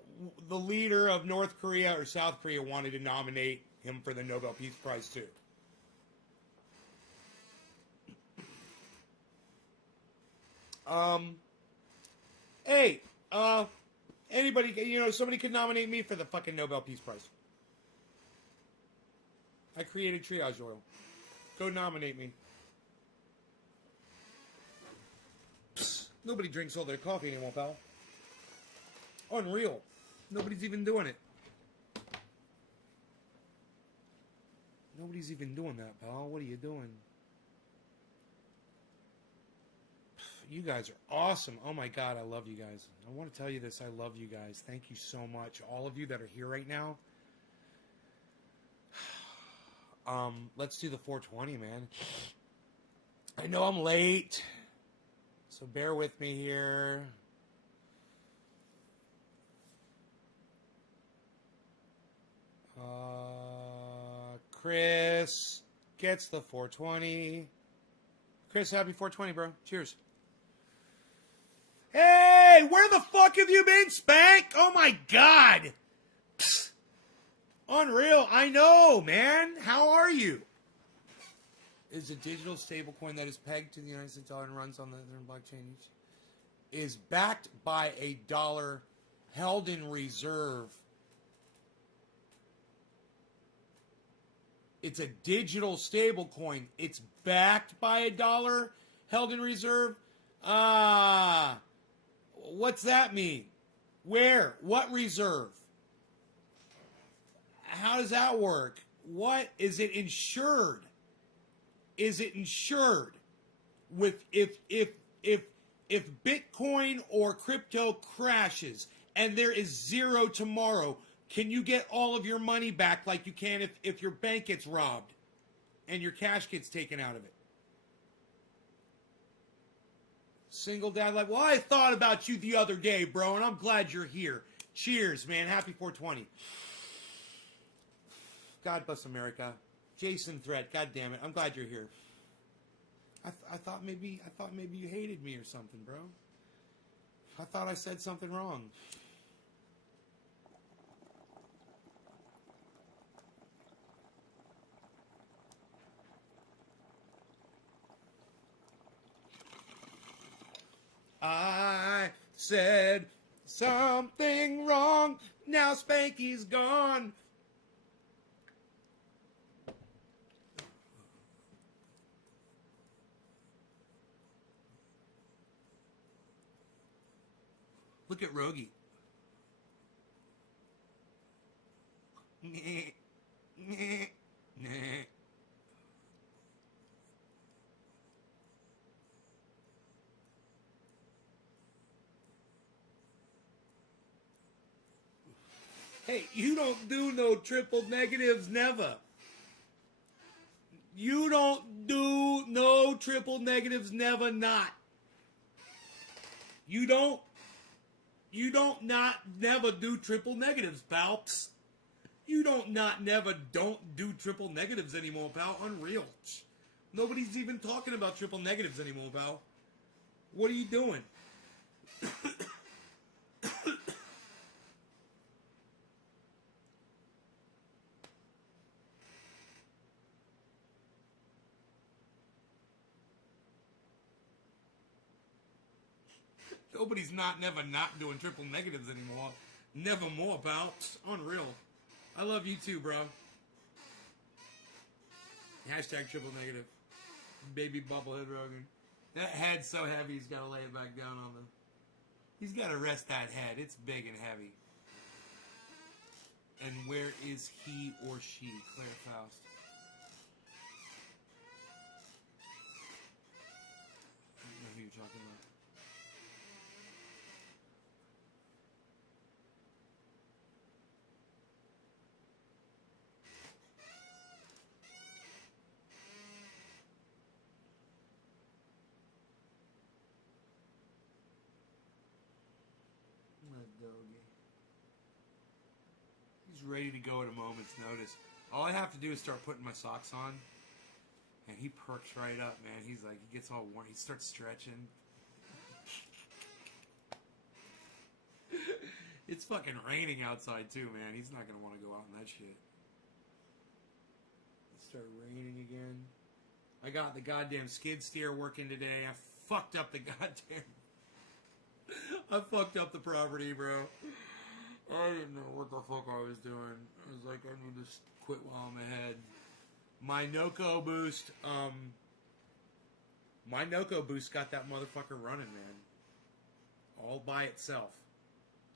the leader of North Korea or South Korea wanted to nominate him for the Nobel Peace Prize too. Hey, anybody, you know, somebody could nominate me for the fucking Nobel Peace Prize. I created triage oil. Go nominate me. Psst, nobody drinks all their coffee anymore, pal. Unreal. Nobody's even doing it. Nobody's even doing that, pal. What are you doing? You guys are awesome. Oh my God, I love you guys. I want to tell you this. I love you guys. Thank you so much. All of you that are here right now. Let's do the 420, man. I know I'm late, so bear with me here. Chris, gets the 420. Chris, happy 420, bro. Cheers. Hey, where the fuck have you been, Spank? Oh my god. Psst. Unreal. I know, man. How are you? Is a digital stablecoin that is pegged to the United States dollar and runs on the blockchain is backed by a dollar held in reserve. It's a digital stablecoin. It's backed by a dollar held in reserve. What's that mean? Where? What reserve? How does that work? What is it insured? Is it insured with if Bitcoin or crypto crashes and there is zero tomorrow, can you get all of your money back like you can if your bank gets robbed and your cash gets taken out of it? Single dad life. Well, I thought about you the other day, bro, and I'm glad you're here. Cheers, man. Happy 420. God bless America. Jason Threat. God damn it. I'm glad you're here. I thought maybe you hated me or something, bro. I thought I said something wrong. I said something wrong. Now Spanky's gone. Look at Rogie. Hey, you don't do no triple negatives, never. You don't do no triple negatives, never not. You don't never do triple negatives, pal. You don't do triple negatives anymore, pal. Unreal. Nobody's even talking about triple negatives anymore, pal. What are you doing? Nobody's not doing triple negatives anymore. Never more, pal. Unreal. I love you too, bro. Hashtag triple negative. Baby bubblehead Rogan. That head's so heavy he's got to lay it back down on the... He's got to rest that head. It's big and heavy. And where is he or she? Claire Faust. I don't know who you're talking about. He's ready to go at a moment's notice. All I have to do is start putting my socks on, and he perks right up, man. He's like, he gets all warm. He starts stretching. It's fucking raining outside too, man. He's not gonna want to go out in that shit. It started raining again. I got the goddamn skid steer working today. I fucked up the goddamn... I fucked up the property, bro. I didn't know what the fuck I was doing. I was like, I need to quit while I'm ahead. My Noco boost, got that motherfucker running, man. All by itself.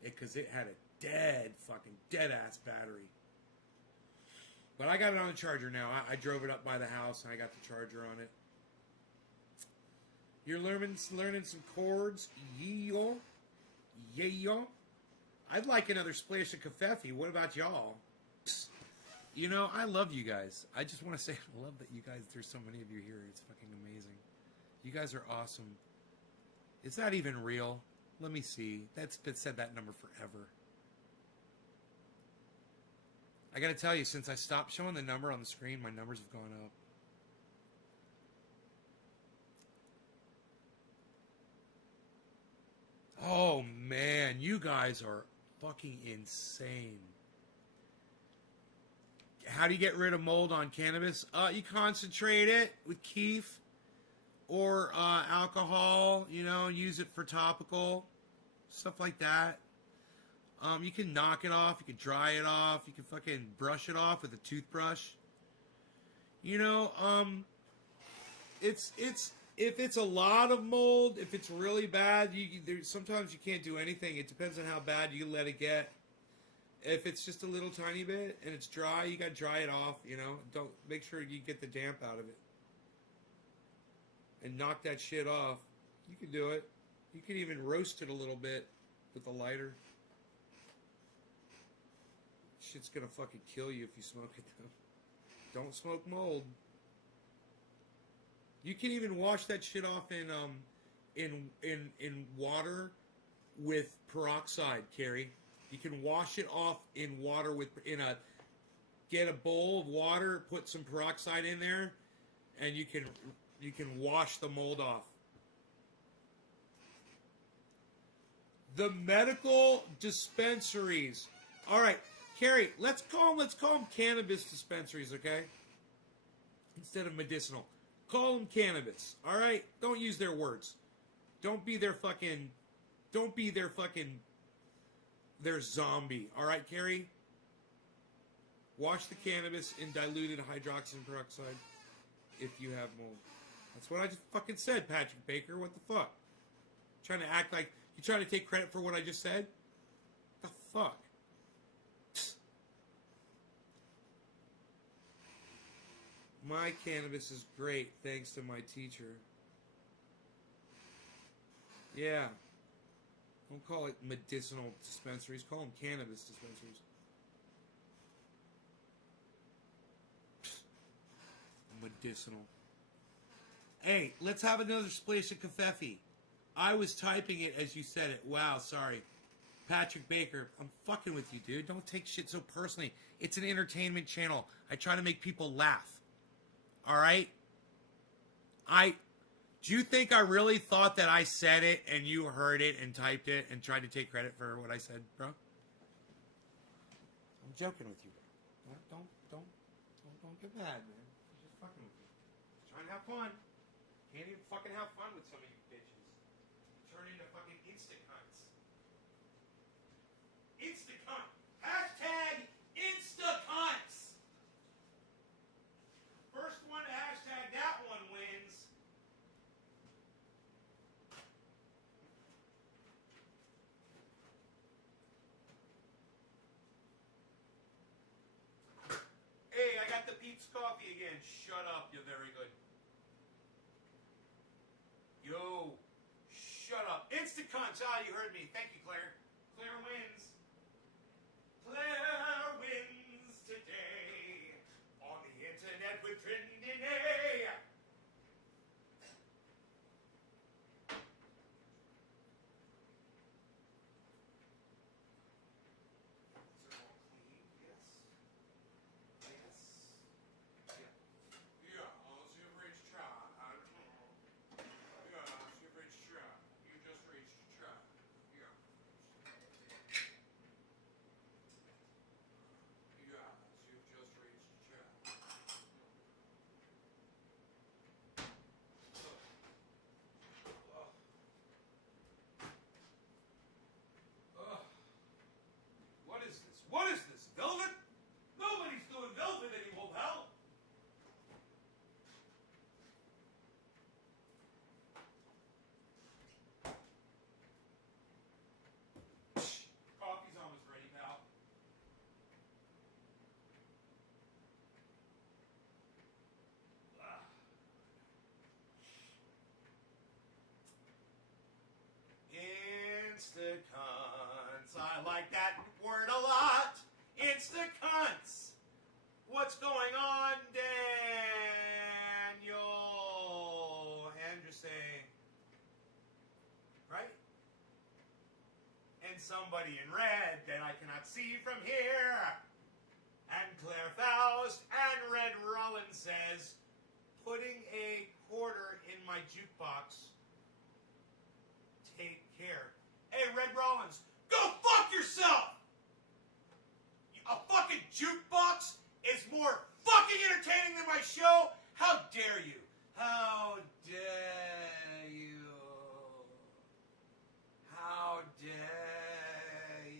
Because it had a dead ass battery. But I got it on the charger now. I drove it up by the house and I got the charger on it. You're learning some chords? Yeah. I'd like another splash of Covfefe. What about y'all? Psst. You know, I love you guys. I just want to say I love that you guys, there's so many of you here. It's fucking amazing. You guys are awesome. Is that even real? Let me see. That's been said that number forever. I gotta tell you, since I stopped showing the number on the screen, my numbers have gone up. Oh man, you guys are fucking insane. How do you get rid of mold on cannabis? You concentrate it with keef or alcohol, you know, use it for topical, stuff like that. You can knock it off, you can dry it off, you can fucking brush it off with a toothbrush. You know, it's if it's a lot of mold, if it's really bad, sometimes you can't do anything. It depends on how bad you let it get. If it's just a little tiny bit and it's dry, you got to dry it off, you know. Don't make sure you get the damp out of it. And knock that shit off. You can do it. You can even roast it a little bit with a lighter. Shit's gonna fucking kill you if you smoke it though. Don't smoke mold. You can even wash that shit off in water with peroxide, Carrie. You can wash it off in water get a bowl of water, put some peroxide in there, and you can wash the mold off. The medical dispensaries. All right, Carrie, let's call them cannabis dispensaries, okay? Instead of medicinal. Call them cannabis, all right? Don't use their words. Don't be their zombie, all right, Carrie? Wash the cannabis in diluted hydroxyl peroxide if you have mold. That's what I just fucking said, Patrick Baker. What the fuck? Trying to act like you trying to take credit for what I just said? The fuck? My cannabis is great thanks to my teacher. Yeah. Don't call it medicinal dispensaries. Call them cannabis dispensaries. Medicinal. Hey, let's have another splash of kafefe. I was typing it as you said it. Wow, sorry. Patrick Baker, I'm fucking with you, dude. Don't take shit so personally. It's an entertainment channel. I try to make people laugh. All right? Do you think I really thought that I said it and you heard it and typed it and tried to take credit for what I said, bro? I'm joking with you, bro. Don't get mad, man. I'm just fucking with you. Just trying to have fun. Can't even fucking have fun with some of you bitches. Turn into fucking Insta-cunts. Insta-cunt. Hashtag Insta-cunts. First one to hashtag that one wins. Hey, I got the Pete's coffee again. Shut up, you're very good. Yo, shut up. Instant cunts. Ah, you heard me. Thank you, Claire. Claire wins. Claire wins today on the internet with Trending A. Is it all clean? Yes. Yes. Yeah. Yeah, I'll see if it's try. I don't know. Yeah, I'll see if it's try. You just reached try. Yeah. Yeah, so you've just reached chat. Ugh. Ugh. What is this? What is this? Velvet? Nobody's doing velvet anymore, pal. Coffee's almost ready, pal. Insta-cunts. I like that word a lot. Insta-cunts. What's going on, Daniel Henderson? Right? And somebody in red that I cannot see from here. And Claire Faust and Red Rollins says, putting a quarter in my jukebox. Take care. my show? How dare you? How dare you? How dare you?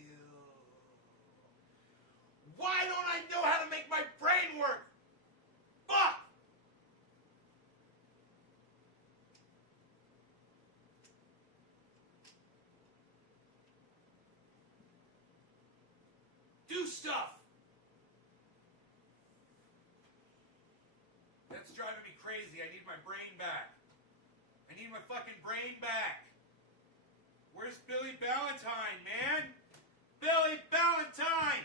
Why don't I know how to make my brain work? Fuck! Do stuff! That's driving me crazy. I need my brain back. I need my fucking brain back. Where's Billy Ballantyne, man? Billy Ballantyne!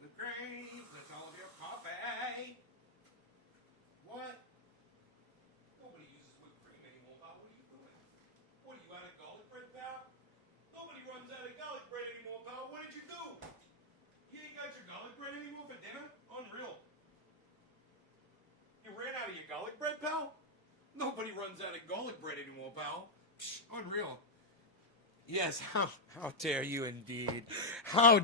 The grave, that's all of your coffee. What? Nobody uses whipped cream anymore, pal. What are you doing? What are you, out of garlic bread, pal? Nobody runs out of garlic bread anymore, pal. What did you do? You ain't got your garlic bread anymore for dinner? Unreal. You ran out of your garlic bread, pal? Nobody runs out of garlic bread anymore, pal. Psh, unreal. Yes, how dare you indeed. How,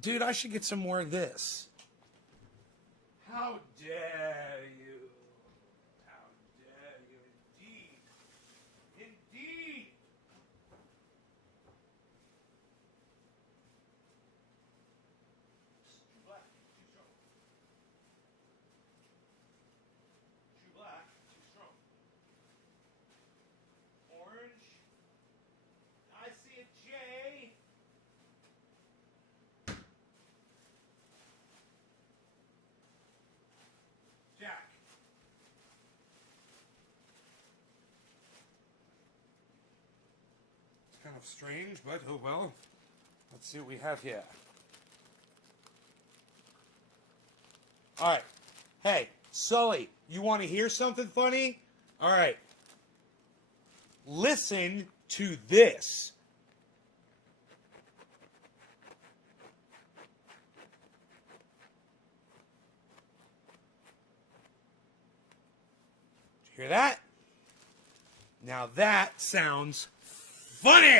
dude, I should get some more of this. How dare you? How dare you indeed? Indeed! Too black, too strong. Too black, too strong. Orange. I see a J. Jack. It's kind of strange, but oh well. Let's see what we have here. Alright. Hey, Sully, you want to hear something funny? Alright. Listen to this. Did you hear that? Now that sounds funny.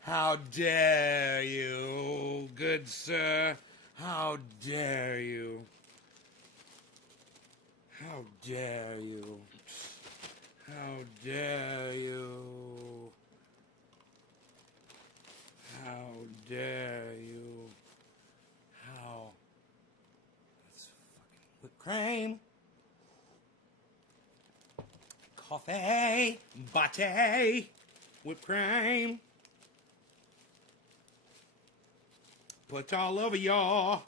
How dare you, good sir? How dare you? How dare you? How dare you? How dare you? How? That's fucking whipped cream. Coffee. Latte. Whipped cream. Put all over y'all.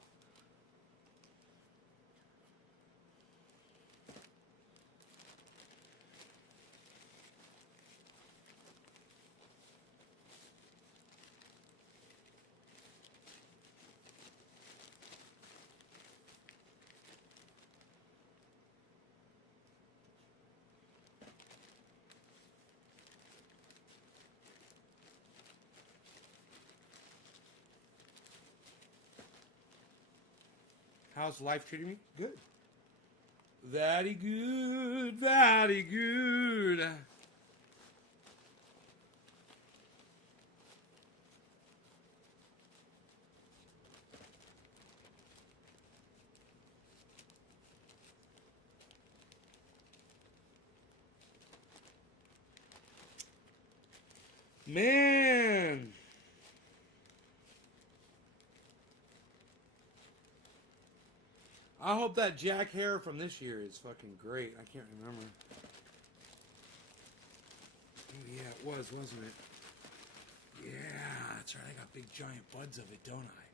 How's life treating me? Good. Very good. Very good. Man. I hope that Jack hair from this year is fucking great. I can't remember. Oh, yeah, it was, wasn't it? Yeah, that's right. I got big giant buds of it, don't I?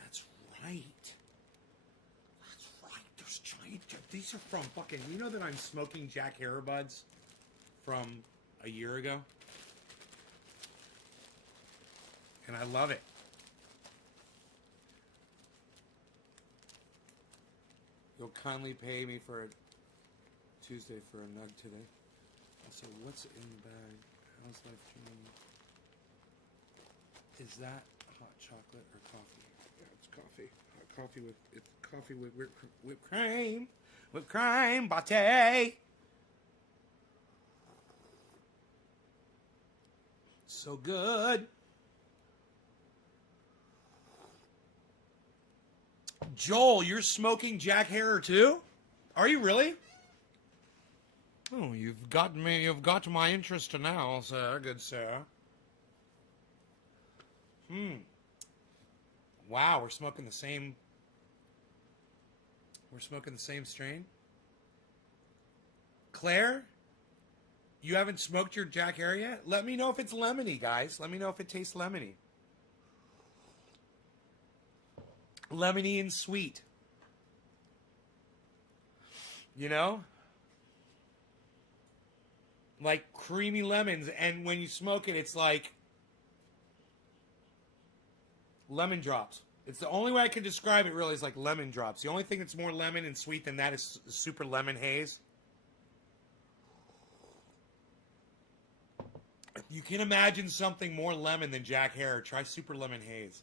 That's right. That's right. Those giant... These are from fucking... You know that I'm smoking Jack hair buds from a year ago? And I love it. You'll kindly pay me for a Tuesday for a nug today. Also, what's in the bag? How's life treating you? Is that hot chocolate or coffee? Yeah, it's coffee. Hot coffee with whipped cream. Whipped cream, latte. So good. Joel, you're smoking Jack Herer too? Are you really? Oh, you've got my interest now, sir, good sir. Wow, we're smoking the same strain. Claire, you haven't smoked your Jack Herer yet? Let me know if it's lemony, guys. Let me know if it tastes lemony. Lemony and sweet. You know? Like creamy lemons, and when you smoke it, it's like lemon drops. It's the only way I can describe it, really, is like lemon drops. The only thing that's more lemon and sweet than that is super lemon haze. If you can imagine something more lemon than Jack Herer, try super lemon haze.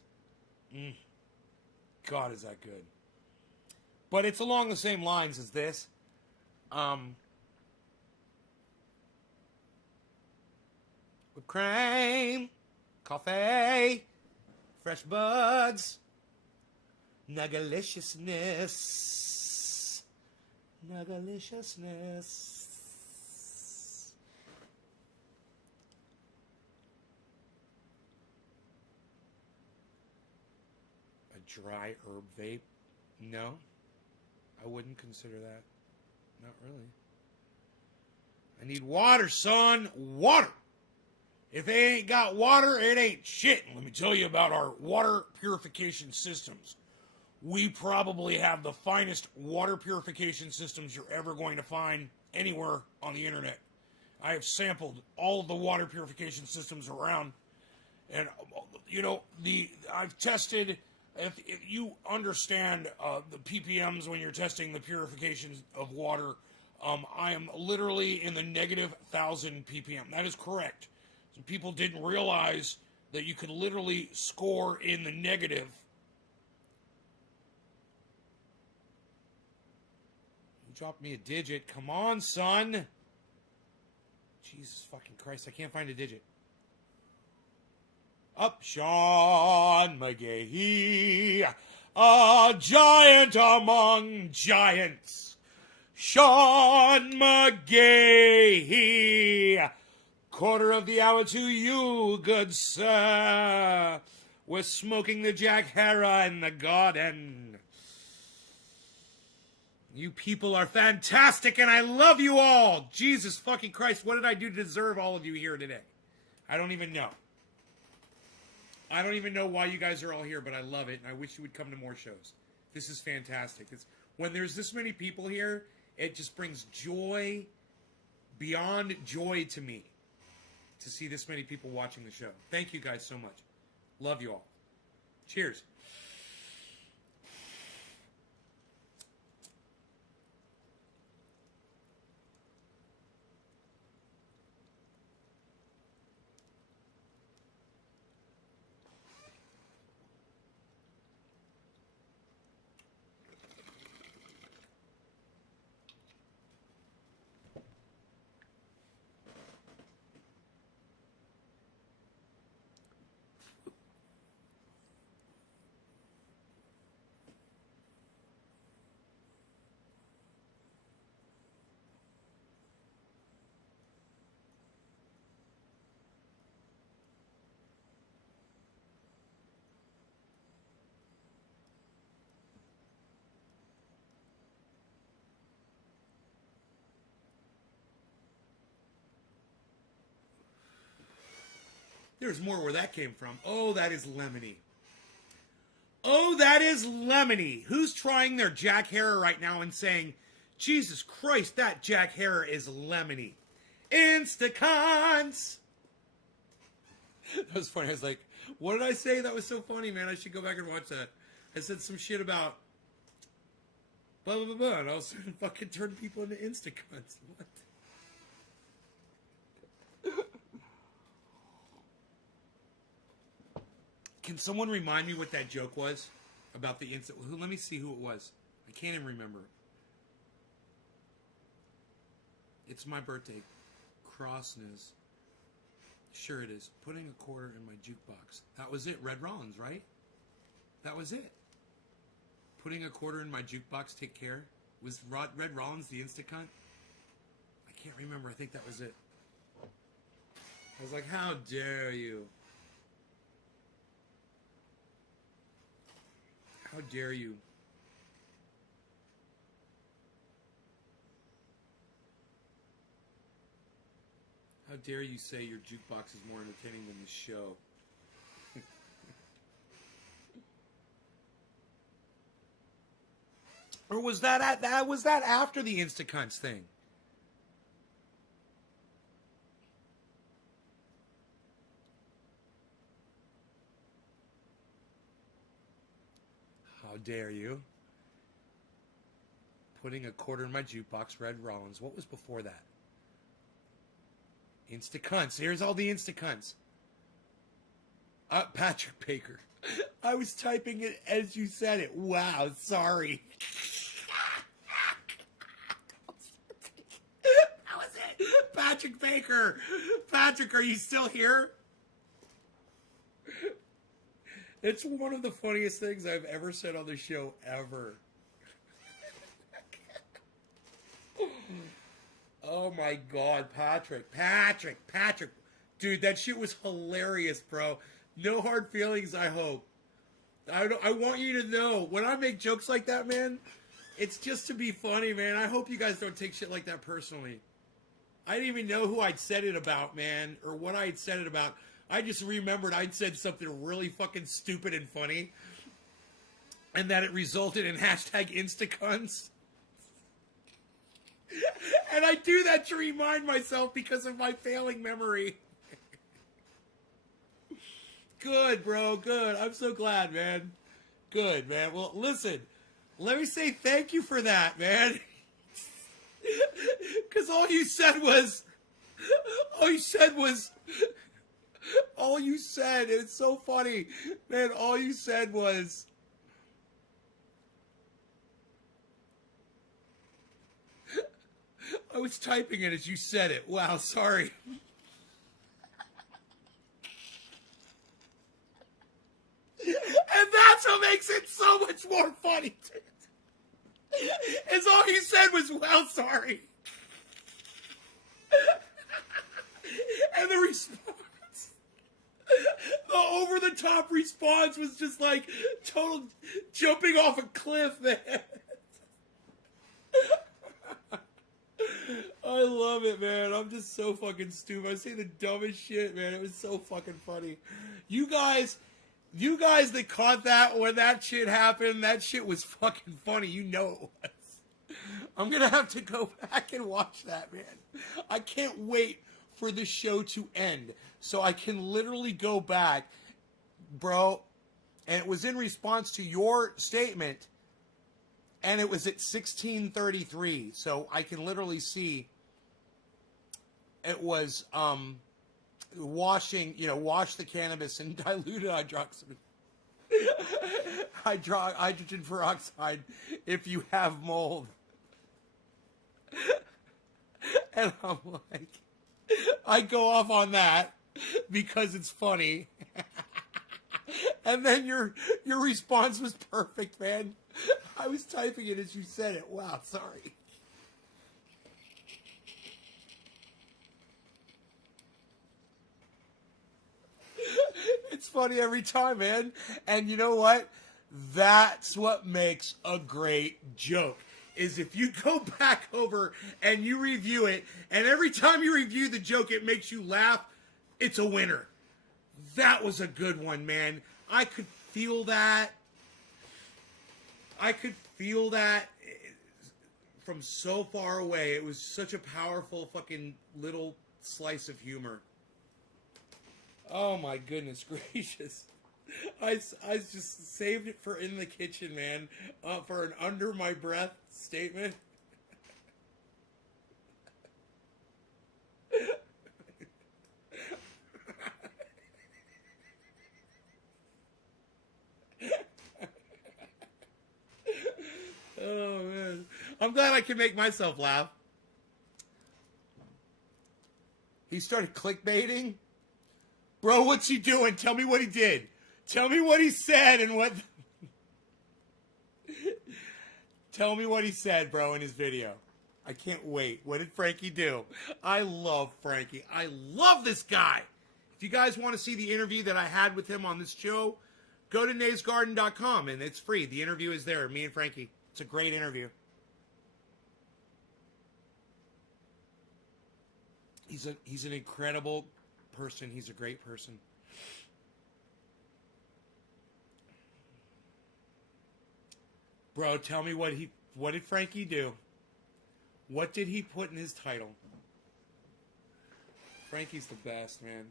God, is that good. But it's along the same lines as this. Whipped cream, coffee, fresh buds, nuggaliciousness, nuggaliciousness. A dry herb vape? No, I wouldn't consider that. Not really. I need water, son. Water. If they ain't got water, it ain't shit. Let me tell you about our water purification systems. We probably have the finest water purification systems you're ever going to find anywhere on the internet. I have sampled all of the water purification systems around, and you know, I've tested. If you understand the ppms when you're testing the purification of water, I am literally in the negative 1,000 ppm. That is correct. Some people didn't realize that you could literally score in the negative. You dropped me a digit. Come on, son. Jesus fucking Christ, I can't find a digit. Up, Sean McGahee, a giant among giants. Sean McGahee, quarter of the hour to you, good sir. We're smoking the Jack Herer in the garden. You people are fantastic, and I love you all. Jesus fucking Christ, what did I do to deserve all of you here today? I don't even know. I don't even know why you guys are all here, but I love it, and I wish you would come to more shows. This is fantastic. When there's this many people here, it just brings joy beyond joy to me to see this many people watching the show. Thank you guys so much. Love you all. Cheers. There's more where that came from. Oh, that is lemony. Oh, that is lemony. Who's trying their Jack Herer right now and saying, Jesus Christ, that Jack Herer is lemony? Instacons! That was funny. I was like, what did I say? That was so funny, man. I should go back and watch that. I said some shit about blah, blah, blah, blah. And all of a sudden fucking turned people into Instacons. What? Can someone remind me what that joke was? about the incident. Let me see who it was. I can't even remember. It's my birthday. Crossness. Sure it is. Putting a quarter in my jukebox. That was it. Red Rollins, right? That was it. Putting a quarter in my jukebox, take care. Was Red Rollins the insta-cunt? I can't remember. I think that was it. I was like, how dare you? How dare you? How dare you say your jukebox is more entertaining than the show? Or was that after the Instacunts thing? How dare you? Putting a quarter in my jukebox, Red Rollins. What was before that? Instacunts. Here's all the Instacunts. Patrick Baker. I was typing it as you said it. Wow, sorry. That was it. Patrick Baker. Patrick, are you still here? It's one of the funniest things I've ever said on the show, ever. Oh my God, Patrick. Dude, that shit was hilarious, bro. No hard feelings, I hope. I want you to know, when I make jokes like that, man, it's just to be funny, man. I hope you guys don't take shit like that personally. I didn't even know who I'd said it about, man, or what I had said it about. I just remembered I'd said something really fucking stupid and funny, and that it resulted in hashtag Instacunts. And I do that to remind myself because of my failing memory. Good, bro. Good. I'm so glad, man. Good, man. Well, listen. Let me say thank you for that, man. Because all you said, it's so funny, man. All you said was, I was typing it as you said it. Wow, sorry. And that's what makes it so much more funny. Is all you said was, well, sorry. And the response, the over-the-top response was just like total jumping off a cliff, man. I love it, man. I'm just so fucking stupid. I say the dumbest shit, man. It was so fucking funny. You guys that caught that when that shit happened, that shit was fucking funny. You know it was. I'm going to have to go back and watch that, man. I can't wait for the show to end so I can literally go back, bro. And it was in response to your statement, and it was at 16:33. So I can literally see it was wash the cannabis and diluted hydrogen peroxide if you have mold. And I'm like, I go off on that because it's funny. And then your response was perfect, man. I was typing it as you said it. Wow, sorry. It's funny every time, man. And you know what? That's what makes a great joke. Is if you go back over and you review it, and every time you review the joke, it makes you laugh, it's a winner. That was a good one, man. I could feel that. From so far away. It was such a powerful fucking little slice of humor. Oh my goodness gracious. I just saved it for in the kitchen, man, for an under my breath statement. I'm glad I can make myself laugh. He started clickbaiting. Bro, what's he doing? Tell me what he did. Tell me what he said and what... Tell me what he said, bro, in his video. I can't wait. What did Frankie do? I love Frankie. I love this guy. If you guys want to see the interview that I had with him on this show, go to naysgarden.com and it's free. The interview is there, me and Frankie. It's a great interview. He's an incredible person. He's a great person. Bro, tell me what did Frankie do? What did he put in his title? Frankie's the best, man.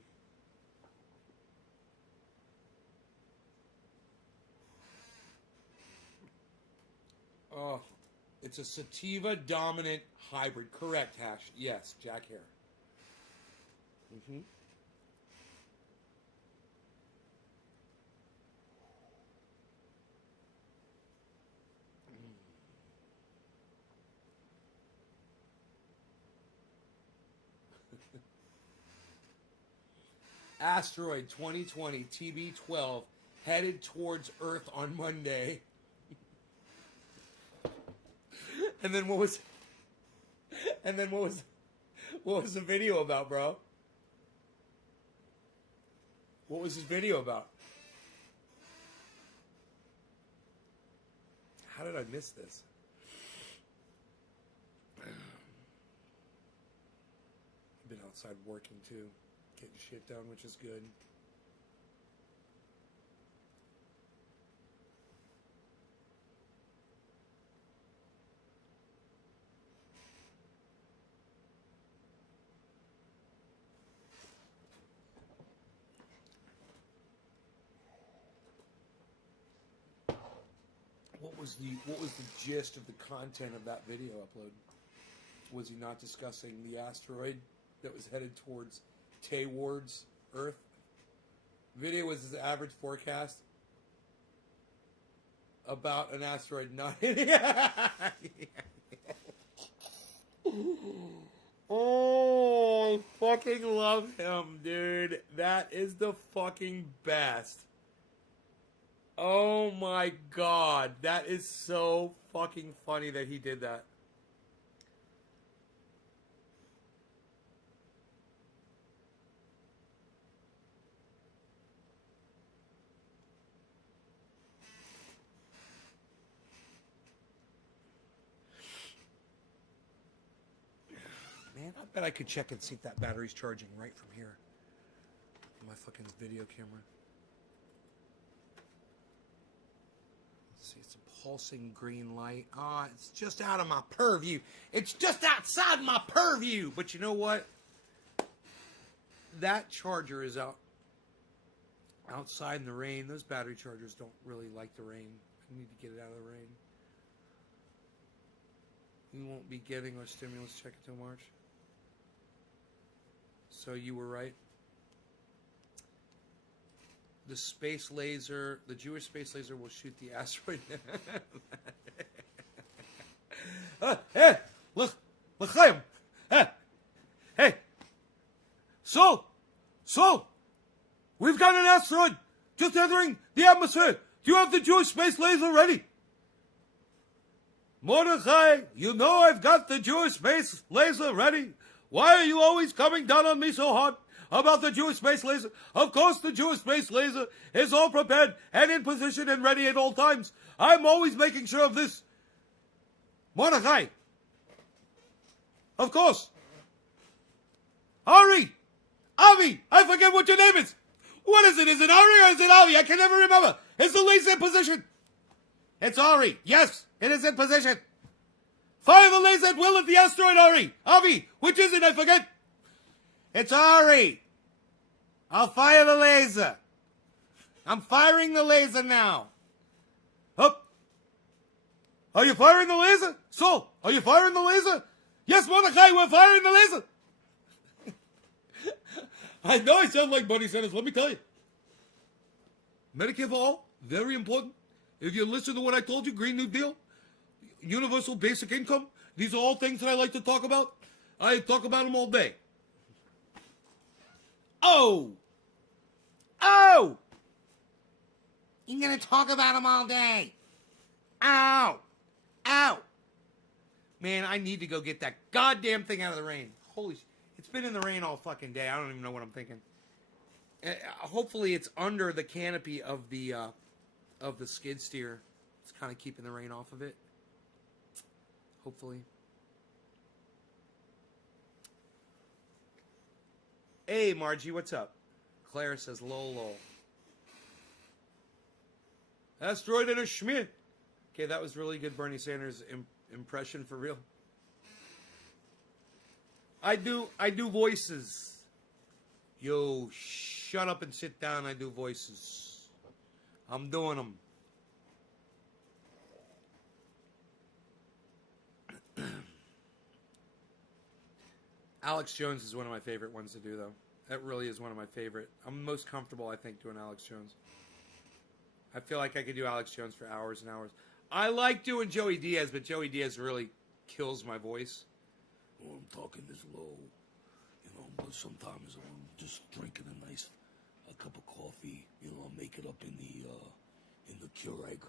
Oh, it's a sativa dominant hybrid. Correct, Hash. Yes, Jack Hare. Mm-hmm. Asteroid 2020 TB12 headed towards Earth on Monday. And then what was the video about, bro? What was his video about? How did I miss this? I've been outside working too. Getting shit done, which is good. What was the gist of the content of that video upload? Was he not discussing the asteroid that was headed towards Tay Ward's Earth? Video was his average forecast about an asteroid not hitting. Oh, I fucking love him, dude. That is the fucking best. Oh my god, that is so fucking funny that he did that. Man, I bet I could check and see if that battery's charging right from here. My fucking video camera. Let's see, it's a pulsing green light. Ah, it's just out of my purview. It's just outside my purview. But you know what? That charger is outside in the rain. Those battery chargers don't really like the rain. I need to get it out of the rain. We won't be getting our stimulus check until March. So you were right. The space laser, the Jewish space laser will shoot the asteroid. Hey, look, L'chaim. Hey. So, we've got an asteroid just entering the atmosphere. Do you have the Jewish space laser ready? Mordechai, you know I've got the Jewish space laser ready. Why are you always coming down on me so hard about the Jewish space laser? Of course the Jewish space laser is all prepared and in position and ready at all times. I'm always making sure of this. Mordechai. Of course. Avi, I forget what your name is. What is it? Is it Ari or is it Avi? I can never remember. Is the laser in position? It's Ari. Yes, it is in position. Fire the laser at will at the asteroid, Ari. Avi, which is it? I forget. It's Ari. I'll fire the laser. I'm firing the laser now. Up. Are you firing the laser? So, are you firing the laser? Yes, Mordechai, we're firing the laser. I know I sound like Bernie Sanders. Let me tell you. Medicare for all, very important. If you listen to what I told you, Green New Deal, universal basic income. These are all things that I like to talk about. I talk about them all day. Oh! You're going to talk about them all day. Ow! Man, I need to go get that goddamn thing out of the rain. Holy shit. It's been in the rain all fucking day. I don't even know what I'm thinking. Hopefully it's under the canopy of the skid steer. It's kind of keeping the rain off of it. Hopefully. Hey, Margie, what's up? Claire says, lol. Asteroid and a Schmidt. Okay, that was really good Bernie Sanders impression for real. I do voices. Yo, shut up and sit down. I do voices. I'm doing them. Alex Jones is one of my favorite ones to do, though. That really is one of my favorite. I'm most comfortable, I think, doing Alex Jones. I feel like I could do Alex Jones for hours and hours. I like doing Joey Diaz, but Joey Diaz really kills my voice. Oh, I'm talking this low, but sometimes I'm just drinking a cup of coffee, I'll make it up in the Keurig,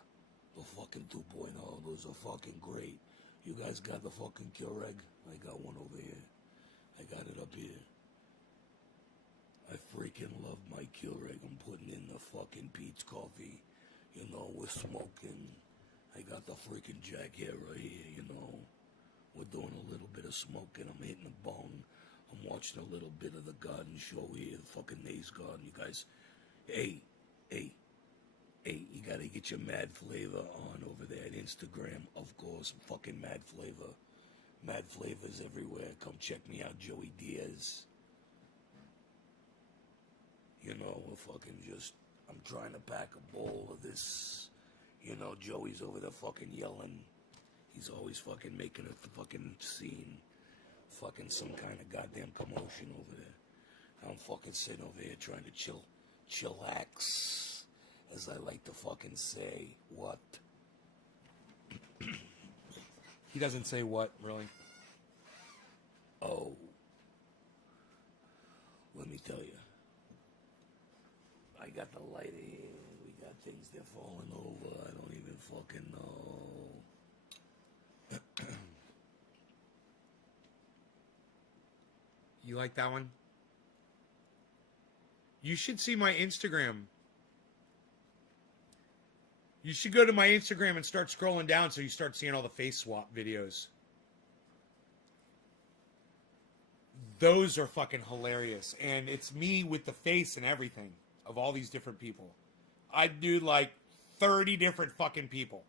the fucking 2.0. Those are fucking great. You guys got the fucking Keurig? I got one over here. I got it up here. I freaking love my Keurig. I'm putting in the fucking Pete's coffee. We're smoking. I got the freaking Jack here right here, We're doing a little bit of smoking. I'm hitting a bong. I'm watching a little bit of the garden show here, the fucking Nays Garden. You guys, hey, you gotta get your Mad Flavor on over there at Instagram. Of course, fucking Mad Flavor. Mad Flavors everywhere. Come check me out, Joey Diaz. We're fucking I'm trying to pack a bowl of this. Joey's over there fucking yelling. He's always fucking making a fucking scene. Fucking some kind of goddamn commotion over there. I'm fucking sitting over here trying to chillax. As I like to fucking say. What? He doesn't say what, really. Oh. Let me tell you. I got the light here. We got things that are falling over. I don't even fucking know. You like that one? You should see my Instagram. You should go to my Instagram and start scrolling down so you start seeing all the face swap videos. Those are fucking hilarious. And it's me with the face and everything of all these different people. I do like 30 different fucking people.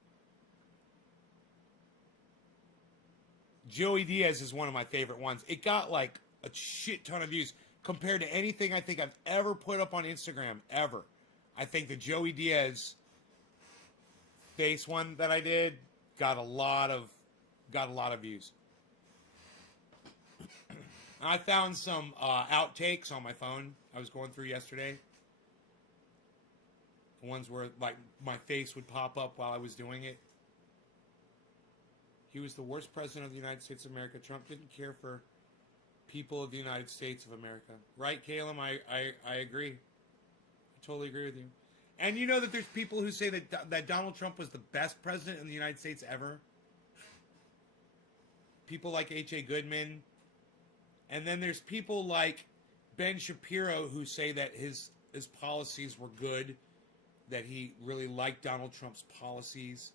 Joey Diaz is one of my favorite ones. It got like a shit ton of views compared to anything I think I've ever put up on Instagram, ever. I think the Joey Diaz face one that I did got a lot of views. I found some outtakes on my phone I was going through yesterday. The ones where like my face would pop up while I was doing it. He was the worst president of the United States of America. Trump didn't care for people of the United States of America. Right, Caleb? I agree. I totally agree with you. And you know that there's people who say that Donald Trump was the best president in the United States ever? People like H.A. Goodman. And then there's people like Ben Shapiro who say that his policies were good, that he really liked Donald Trump's policies.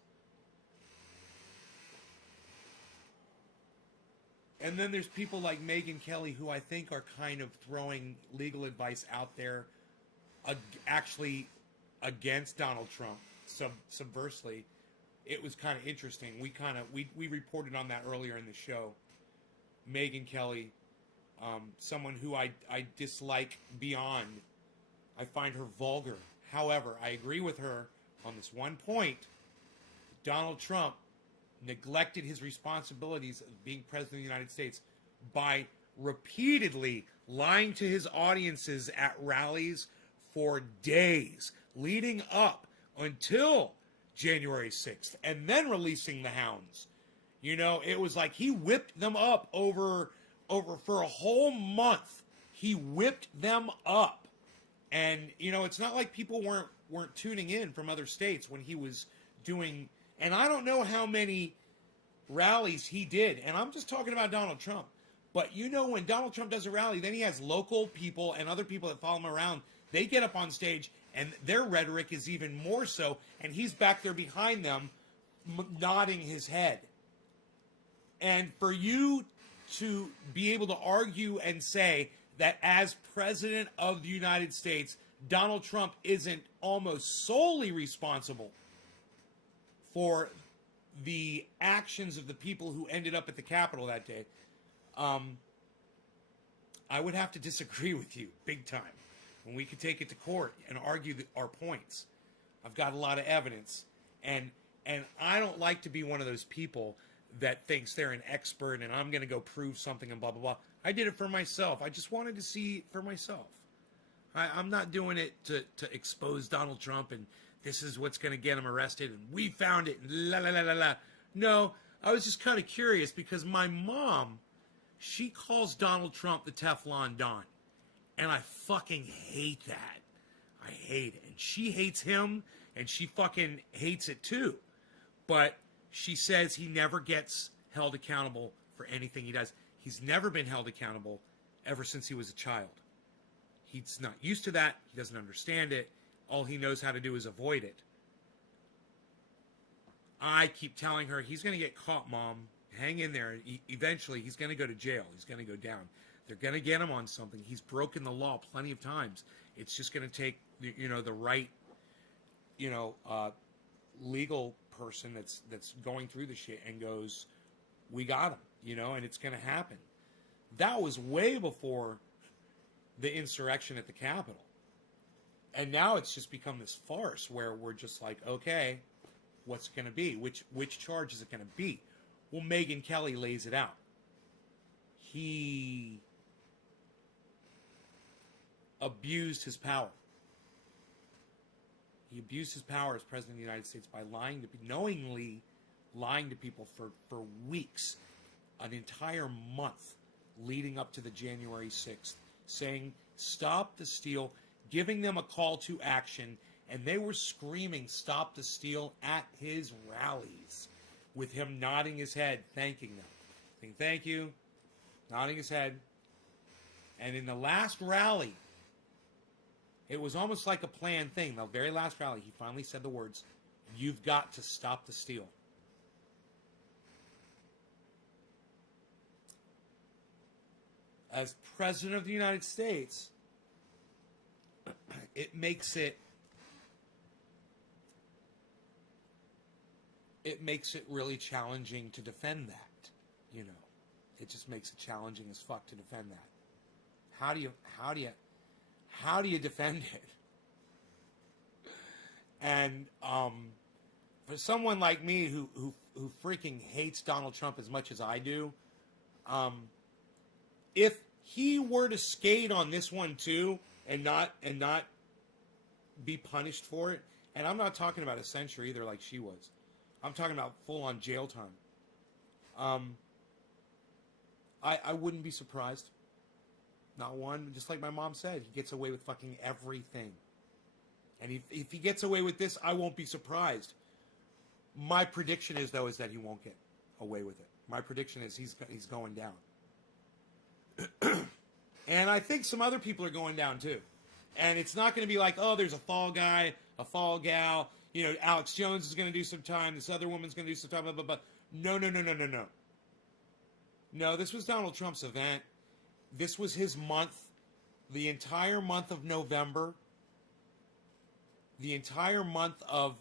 And then there's people like Megyn Kelly who I think are kind of throwing legal advice out there actually against Donald Trump subversely. It was kind of interesting. We reported on that earlier in the show. Megyn Kelly, someone who I dislike beyond. I find her vulgar. However, I agree with her on this one point. Donald Trump neglected his responsibilities of being president of the United States by repeatedly lying to his audiences at rallies for days leading up until January 6th and then releasing the hounds. You know, it was like he whipped them up over for a whole month. He whipped them up. And, you know, it's not like people weren't tuning in from other states when he was doing, and I don't know how many rallies he did. And I'm just talking about Donald Trump. But you know, when Donald Trump does a rally, then he has local people and other people that follow him around. They get up on stage and their rhetoric is even more so. And he's back there behind them nodding his head. And for you to be able to argue and say that as president of the United States, Donald Trump isn't almost solely responsible for the actions of the people who ended up at the Capitol that day, I would have to disagree with you big time. And we could take it to court and argue our points. I've got a lot of evidence. And I don't like to be one of those people that thinks they're an expert and I'm going to go prove something and blah, blah, blah. I did it for myself. I just wanted to see for myself. I'm not doing it to expose Donald Trump and this is what's going to get him arrested and we found it and la, la, la, la, la. No, I was just kind of curious because my mom, she calls Donald Trump the Teflon Don. And I fucking hate that. I hate it. And she hates him and she fucking hates it too. But she says he never gets held accountable for anything he does. He's never been held accountable ever since he was a child. He's not used to that. He doesn't understand it. All he knows how to do is avoid it. I keep telling her, he's going to get caught, Mom. Hang in there. Eventually, he's going to go to jail. He's going to go down. They're going to get him on something. He's broken the law plenty of times. It's just going to take, you know, the right, you know, legal person that's going through the shit and goes, we got him, you know, and it's going to happen. That was way before the insurrection at the Capitol. And now it's just become this farce where we're just like, okay, what's it going to be? Which charge is it going to be? Well, Megyn Kelly lays it out. He abused his power. He abused his power as president of the United States by knowingly lying to people for weeks, an entire month leading up to the January 6th, saying, stop the steal, giving them a call to action, and they were screaming, stop the steal at his rallies, with him nodding his head, thanking them. Saying, thank you, nodding his head. And in the last rally, it was almost like a planned thing. The very last rally, he finally said the words, you've got to stop the steal. As president of the United States, it makes it really challenging to defend that, you know. It just makes it challenging as fuck to defend that. How do you defend it? And for someone like me who freaking hates Donald Trump as much as I do, if he were to skate on this one too and not be punished for it, and I'm not talking about a censure either like she was. I'm talking about full on jail time. I wouldn't be surprised. Not one. Just like my mom said, he gets away with fucking everything. And if he gets away with this, I won't be surprised. My prediction is, though, is that he won't get away with it. My prediction is he's going down. And I think some other people are going down, too. And it's not going to be like, oh, there's a fall guy, a fall gal. You know, Alex Jones is going to do some time. This other woman's going to do some time. Blah, blah, blah. No. No, this was Donald Trump's event. This was his month. The entire month of November. The entire month of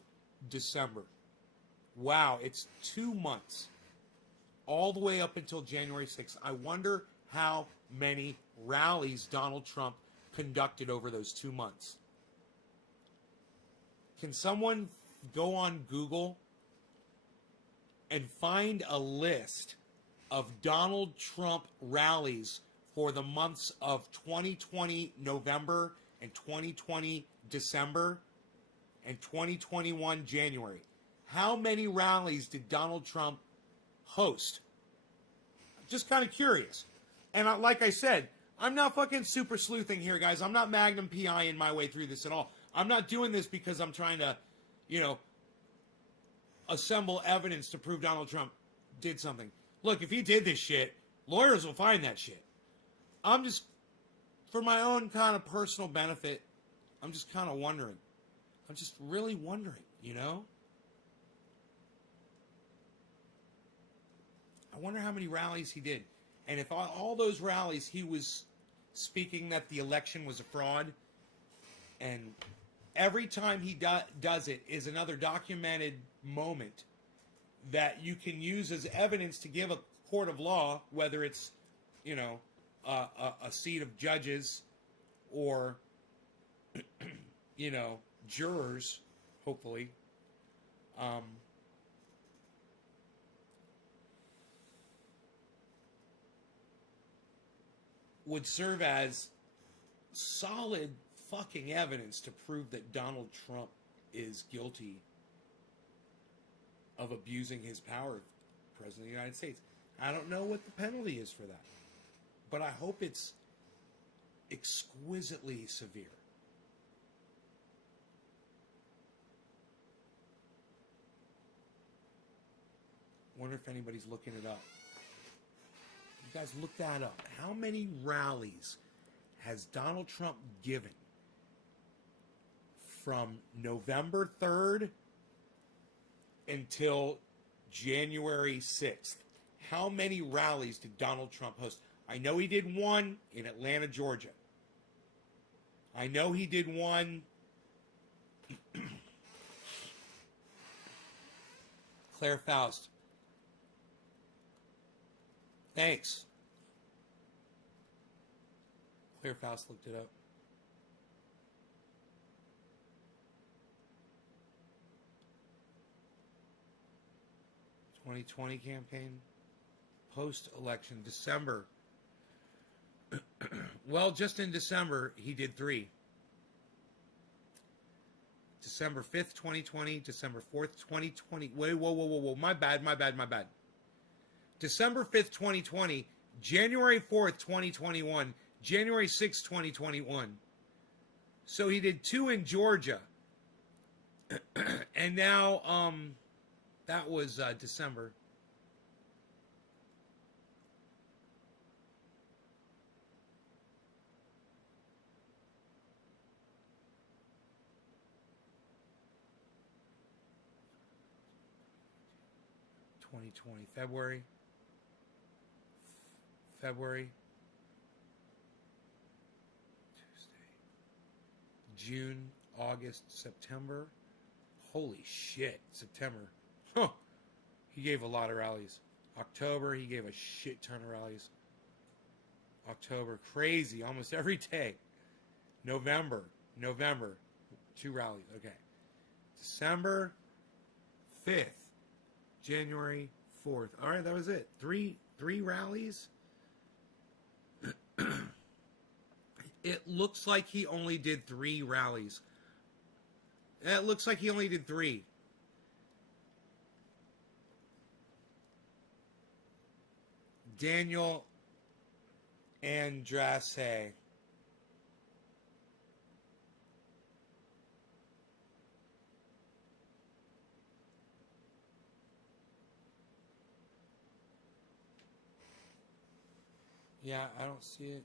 December. Wow, it's 2 months. All the way up until January 6th. I wonder how many rallies Donald Trump conducted over those 2 months. Can someone go on Google and find a list of Donald Trump rallies for the months of 2020 November and 2020 December and 2021 January? How many rallies did Donald Trump host? Just kind of curious. And like I said, I'm not fucking super sleuthing here, guys. I'm not Magnum PI in my way through this at all. I'm not doing this because I'm trying to, assemble evidence to prove Donald Trump did something. Look, if he did this shit, lawyers will find that shit. I'm just, for my own kind of personal benefit, I'm just kind of wondering. I'm just really wondering, I wonder how many rallies he did. And if all those rallies he was speaking that the election was a fraud, and every time he does it is another documented moment that you can use as evidence to give a court of law, whether it's, a seat of judges or, jurors, hopefully. Would serve as solid fucking evidence to prove that Donald Trump is guilty of abusing his power, President of the United States. I don't know what the penalty is for that, but I hope it's exquisitely severe. Wonder if anybody's looking it up. You guys look that up. How many rallies has Donald Trump given from November 3rd until January 6th? How many rallies did Donald Trump host? I know he did one in Atlanta, Georgia. I know he did one Claire Faust. Thanks. Claire Faust looked it up. '20 campaign, post-election, December. Well, just in December, he did 3. December 5th, 2020, December 4th, 2020. Wait, whoa. My bad. December 5th, 2020, January 4th, 2021, January 6th, 2021. So he did 2 in Georgia. And now, that was December. February. Tuesday. June, August, September. Holy shit, September. Huh. He gave a lot of rallies. October, he gave a shit ton of rallies. October, crazy, almost every day. November, 2 rallies. Okay. December 5th. January 4th. All right, that was it. Three rallies. It looks like he only did 3 rallies. It looks like he only did 3. Daniel Andrade. Yeah, I don't see it.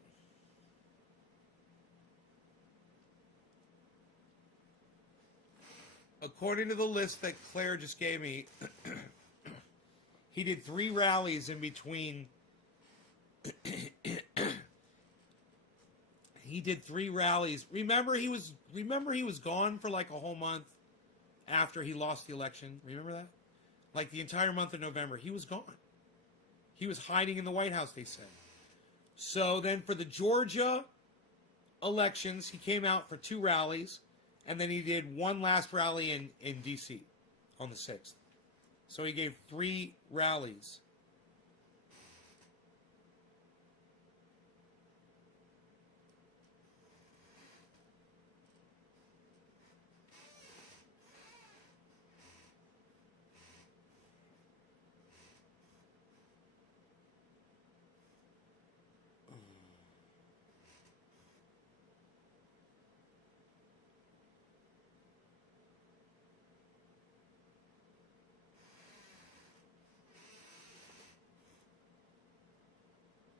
According to the list that Claire just gave me, he did 3 rallies in between. He did 3 rallies. Remember he was gone for like a whole month after he lost the election. Remember that? Like the entire month of November, he was gone. He was hiding in the White House, they said. So then for the Georgia elections, he came out for 2 rallies, and then he did one last rally in D.C. on the 6th. So he gave 3 rallies.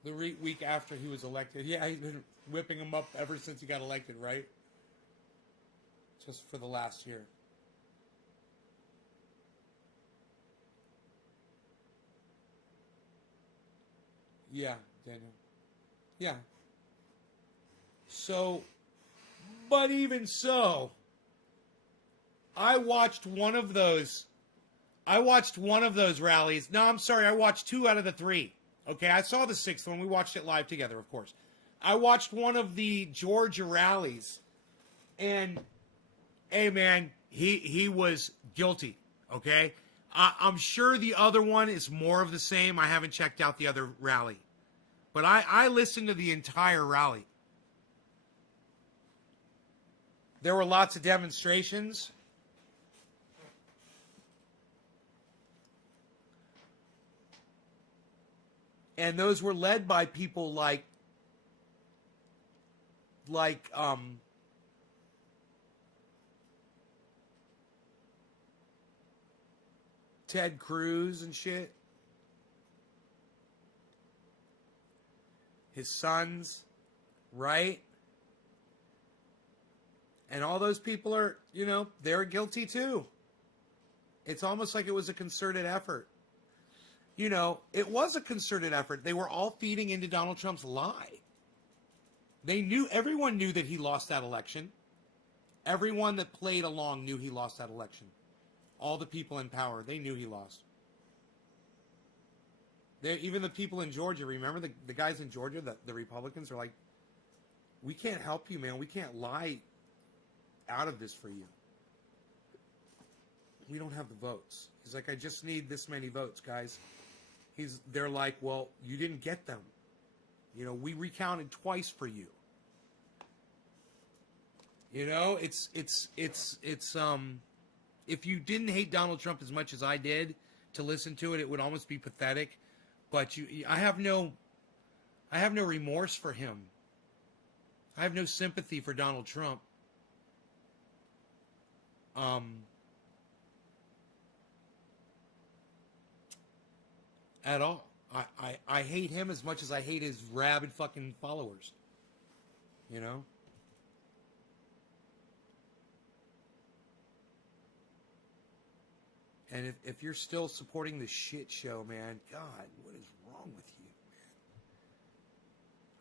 The week after he was elected. Yeah, he's been whipping him up ever since he got elected, right? Just for the last year. Yeah, Daniel. Yeah. So, but even so, I watched one of those. I watched one of those rallies. No, I'm sorry. I watched 2 out of the 3. Okay, I saw the 6th one. We watched it live together, of course. I watched one of the Georgia rallies, and hey, man, he was guilty. Okay, I'm sure the other one is more of the same. I haven't checked out the other rally, but I listened to the entire rally. There were lots of demonstrations. And those were led by people like Ted Cruz and shit. His sons, right? And all those people are, they're guilty too. It's almost like it was a concerted effort. It was a concerted effort. They were all feeding into Donald Trump's lie. Everyone knew that he lost that election. Everyone that played along knew he lost that election. All the people in power, they knew he lost. Even the people in Georgia, remember the guys in Georgia, the Republicans are like, we can't help you, man. We can't lie out of this for you. We don't have the votes. He's like, I just need this many votes, guys. They're like, well, you didn't get them. We recounted twice for you. It's if you didn't hate Donald Trump as much as I did to listen to it, it would almost be pathetic. But I have no remorse for him. I have no sympathy for Donald Trump. At all. I hate him as much as I hate his rabid fucking followers. And if you're still supporting this shit show, man, God, what is wrong with you,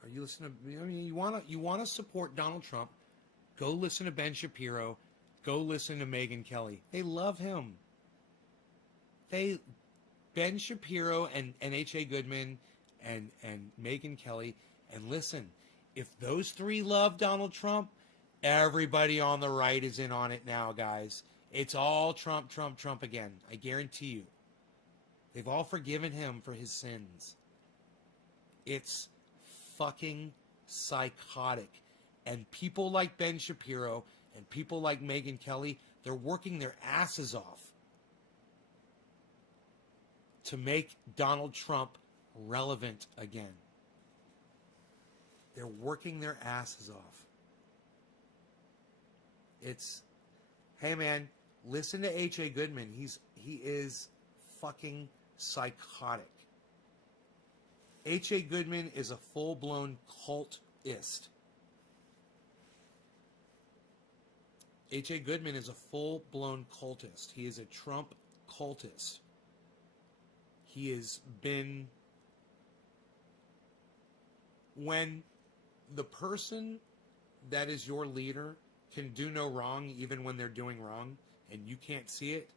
man? Are you listening to, you wanna support Donald Trump, go listen to Ben Shapiro, go listen to Megyn Kelly. They love him. Ben Shapiro and H.A. Goodman and Megyn Kelly. And listen, if those 3 love Donald Trump, everybody on the right is in on it now, guys. It's all Trump, Trump, Trump again. I guarantee you. They've all forgiven him for his sins. It's fucking psychotic. And people like Ben Shapiro and people like Megyn Kelly, they're working their asses off to make Donald Trump relevant again. They're working their asses off. Hey man, listen to H.A. Goodman. He is fucking psychotic. H.A. Goodman is a full-blown cultist. H.A. Goodman is a full-blown cultist. He is a Trump cultist. He has been... When the person that is your leader can do no wrong even when they're doing wrong, and you can't see it,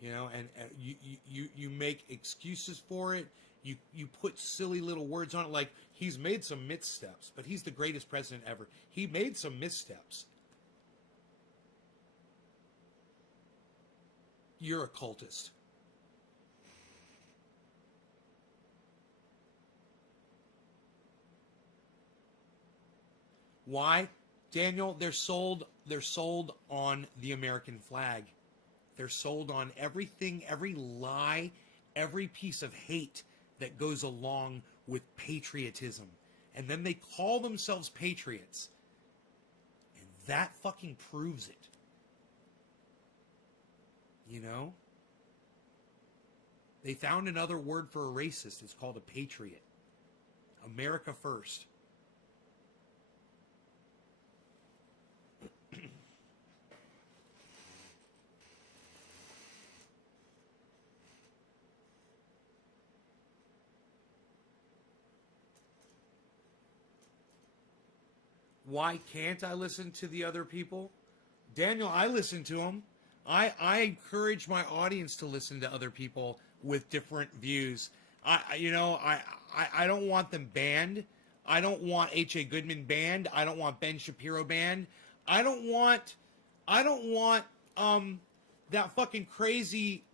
and you make excuses for it, you put silly little words on it, like he's made some missteps, but he's the greatest president ever. He made some missteps. You're a cultist. Why? Daniel, they're sold on the American flag. They're sold on everything, every lie, every piece of hate that goes along with patriotism. And then they call themselves patriots. And that fucking proves it. They found another word for a racist. It's called a patriot. America first. Why can't I listen to the other people? Daniel, I listen to them. I encourage my audience to listen to other people with different views. I don't want them banned. I don't want H.A. Goodman banned. I don't want Ben Shapiro banned. I don't want that fucking crazy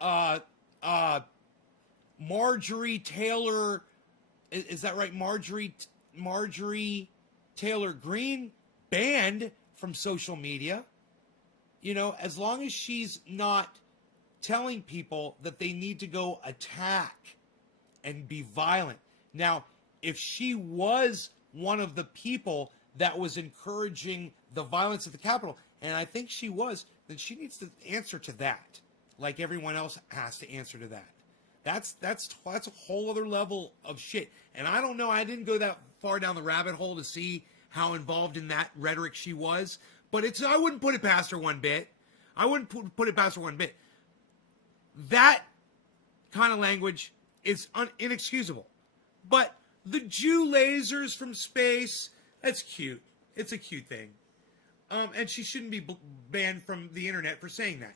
Marjorie Taylor, is that right? Marjorie Taylor Greene banned from social media. You know, as long as she's not telling people that they need to go attack and be violent. Now, if she was one of the people that was encouraging the violence at the Capitol, and I think she was, then she needs to answer to that, like everyone else has to answer to that. That's a whole other level of shit. And I don't know, I didn't go that far down the rabbit hole to see how involved in that rhetoric she was, but I wouldn't put it past her one bit. I wouldn't put it past her one bit. That kind of language is inexcusable. But the Jew lasers from space, that's cute. It's a cute thing. And she shouldn't be banned from the internet for saying that.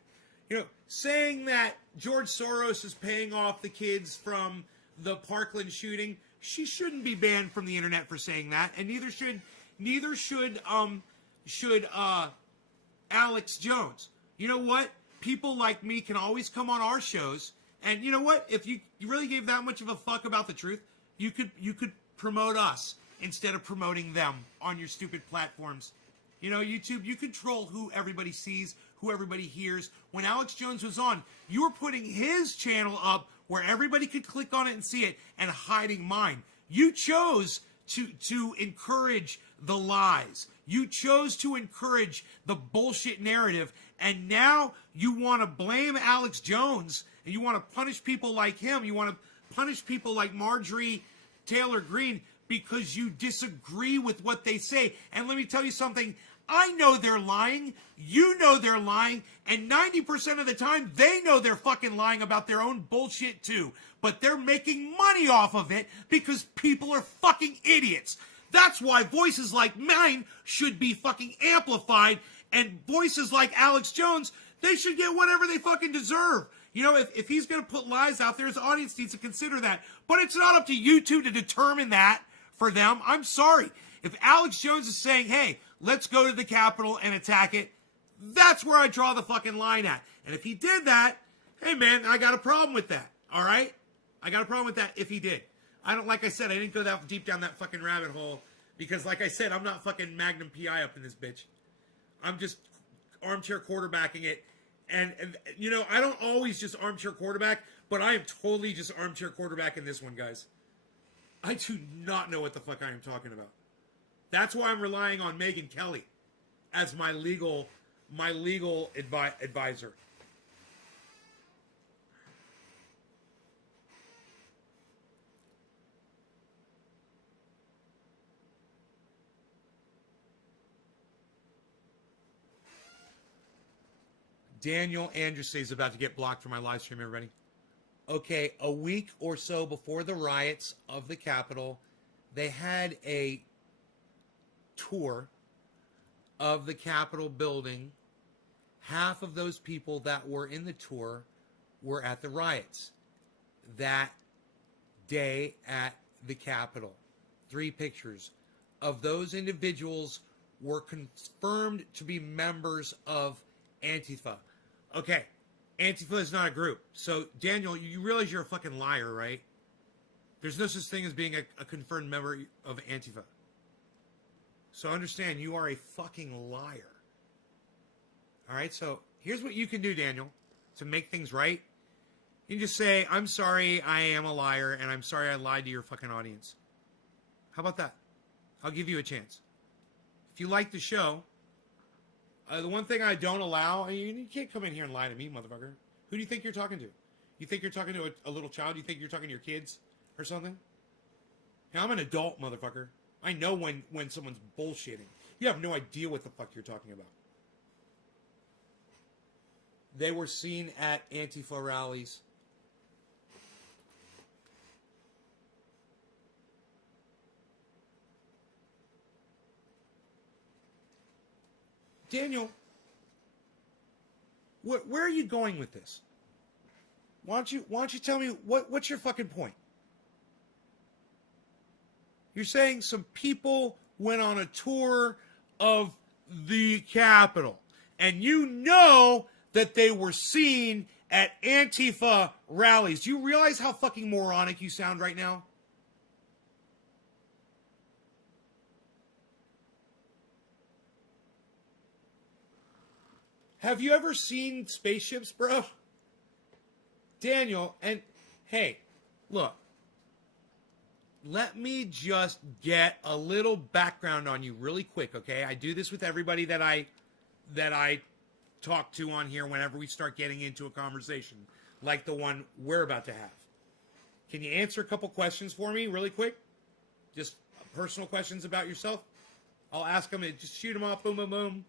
You know, saying that George Soros is paying off the kids from the Parkland shooting, she shouldn't be banned from the internet for saying that, and neither should Alex Jones. You know what? People like me can always come on our shows, and you know what? If you really gave that much of a fuck about the truth, you could promote us instead of promoting them on your stupid platforms. You know, YouTube, you control who everybody sees, who everybody hears. When Alex Jones was on, you were putting his channel up where everybody could click on it and see it, and hiding mine. You chose to encourage the lies. You chose to encourage the bullshit narrative, and now you want to blame Alex Jones, and you want to punish people like him. You want to punish people like Marjorie Taylor Greene because you disagree with what they say. And let me tell you something. I know they're lying. You know they're lying. And 90% of the time, they know they're fucking lying about their own bullshit too. But they're making money off of it because people are fucking idiots. That's why voices like mine should be fucking amplified. And voices like Alex Jones, they should get whatever they fucking deserve. You know, if he's going to put lies out there, his audience needs to consider that. But it's not up to you two to determine that for them. I'm sorry. If Alex Jones is saying, hey, let's go to the Capitol and attack it, that's where I draw the fucking line at. And if he did that, hey man, I got a problem with that. All right? I got a problem with that if he did. Like I said, I didn't go that deep down that fucking rabbit hole because like I said, I'm not fucking Magnum PI up in this bitch. I'm just armchair quarterbacking it. And you know, I don't always just armchair quarterback, but I am totally just armchair quarterbacking this one, guys. I do not know what the fuck I am talking about. That's why I'm relying on Megyn Kelly as my legal advisor. Daniel Anderson is about to get blocked from my live stream, everybody. Okay, a week or so before the riots of the Capitol, they had a tour of the Capitol building. Half of those people that were in the tour were at the riots that day at the Capitol. 3 pictures of those individuals were confirmed to be members of Antifa. Okay, Antifa is not a group. So, Daniel, you realize you're a fucking liar, right? There's no such thing as being a confirmed member of Antifa. So understand, you are a fucking liar. All right, so here's what you can do, Daniel, to make things right. You can just say, I'm sorry, I am a liar, and I'm sorry I lied to your fucking audience. How about that? I'll give you a chance. If you like the show, the one thing I don't allow, you can't come in here and lie to me, motherfucker. Who do you think you're talking to? You think you're talking to a little child? You think you're talking to your kids or something? Now, I'm an adult, motherfucker. I know when someone's bullshitting. You have no idea what the fuck you're talking about. They were seen at Antifa rallies. Daniel, where are you going with this? Why don't you tell me what's your fucking point? You're saying some people went on a tour of the Capitol, and you know that they were seen at Antifa rallies. Do you realize how fucking moronic you sound right now? Have you ever seen spaceships, bro? Daniel, and hey, look. Let me just get a little background on you really quick, okay? I do this with everybody that I talk to on here whenever we start getting into a conversation like the one we're about to have. Can you answer a couple questions for me really quick? Just personal questions about yourself? I'll ask them and just shoot them off, boom, boom, boom.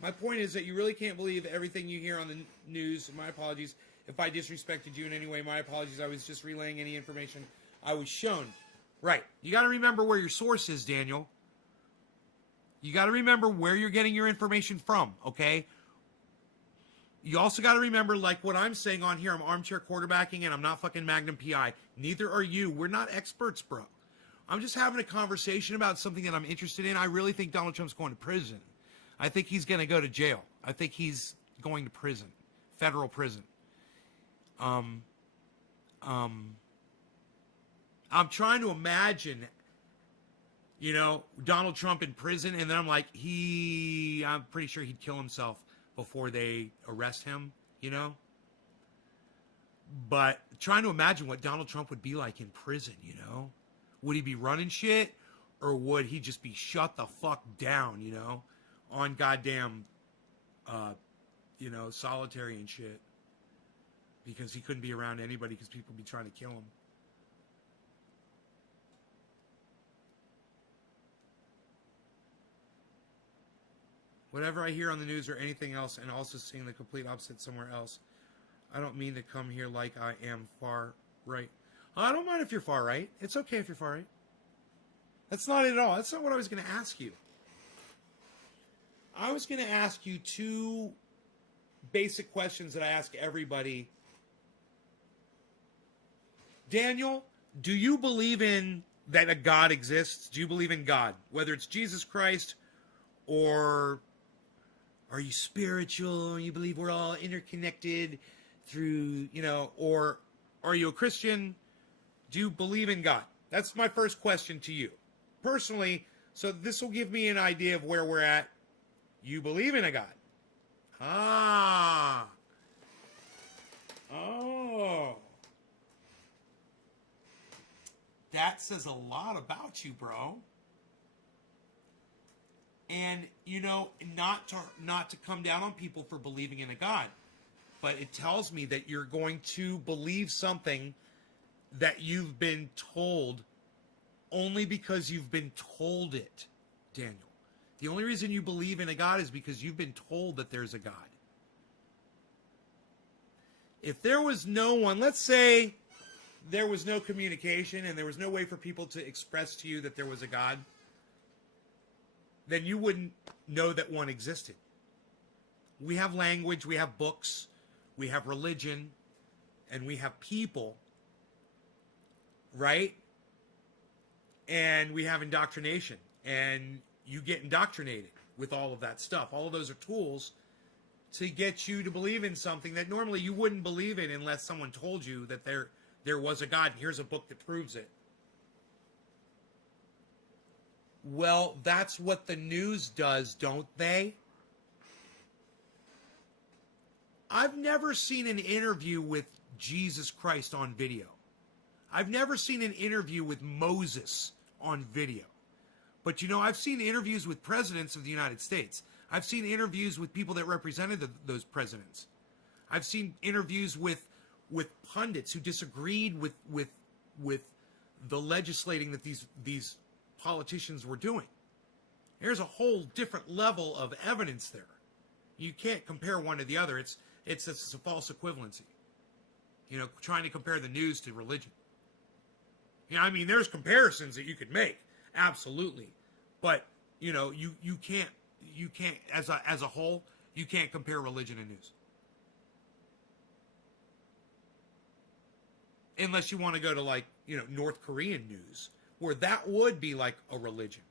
My point is that you really can't believe everything you hear on the news. My apologies if I disrespected you in any way. My apologies. I was just relaying any information I was shown. Right. You got to remember where your source is, Daniel. You got to remember where you're getting your information from, okay? You also got to remember, like what I'm saying on here, I'm armchair quarterbacking and I'm not fucking Magnum PI. Neither are you. We're not experts, bro. I'm just having a conversation about something that I'm interested in. I really think Donald Trump's going to prison. I think he's going to go to jail. I think he's going to prison. Federal prison. I'm trying to imagine, you know, Donald Trump in prison, and then I'm like, I'm pretty sure he'd kill himself before they arrest him, you know? But trying to imagine what Donald Trump would be like in prison, you know? Would he be running shit, or would he just be shut the fuck down, you know? On goddamn, solitary and shit. Because he couldn't be around anybody because people would be trying to kill him. Whatever I hear on the news or anything else, and also seeing the complete opposite somewhere else, I don't mean to come here like I am far right. I don't mind if you're far right. It's okay if you're far right. That's not it at all. That's not what I was going to ask you. I was going to ask you two basic questions that I ask everybody. Daniel, do you believe in that a God exists? Do you believe in God? Whether it's Jesus Christ, or are you spiritual and you believe we're all interconnected through, or are you a Christian? Do you believe in God? That's my first question to you. Personally, so this will give me an idea of where we're at. You believe in a God. Ah. Oh. That says a lot about you, bro. And, not to come down on people for believing in a God, but it tells me that you're going to believe something that you've been told only because you've been told it, Daniel. The only reason you believe in a God is because you've been told that there's a God. If there was no one, let's say there was no communication and there was no way for people to express to you that there was a God, then you wouldn't know that one existed. We have language, we have books, we have religion, and we have people, right? And we have indoctrination, and you get indoctrinated with all of that stuff. All of those are tools to get you to believe in something that normally you wouldn't believe in unless someone told you that there was a God, and here's a book that proves it. Well, that's what the news does, don't they? I've never seen an interview with Jesus Christ on video. I've never seen an interview with Moses on video. But, I've seen interviews with presidents of the United States. I've seen interviews with people that represented those presidents. I've seen interviews with with pundits who disagreed with the legislating that these politicians were doing. There's a whole different level of evidence there. You can't compare one to the other. It's a false equivalency. You know, trying to compare the news to religion. You know, I mean, there's comparisons that you could make, absolutely, but you know, you can't as a whole, you can't compare religion and news. Unless you want to go to, like, you know, North Korean news, where that would be like a religion.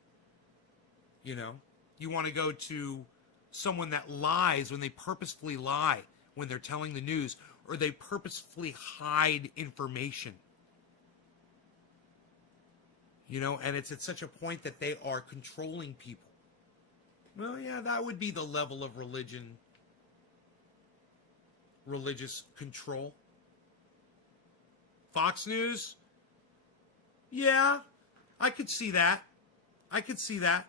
You know, you want to go to someone that lies when they purposefully lie when they're telling the news, or they purposefully hide information. You know, and it's at such a point that they are controlling people. Well, yeah, that would be the level of religious control. Fox News? Yeah, I could see that. I could see that.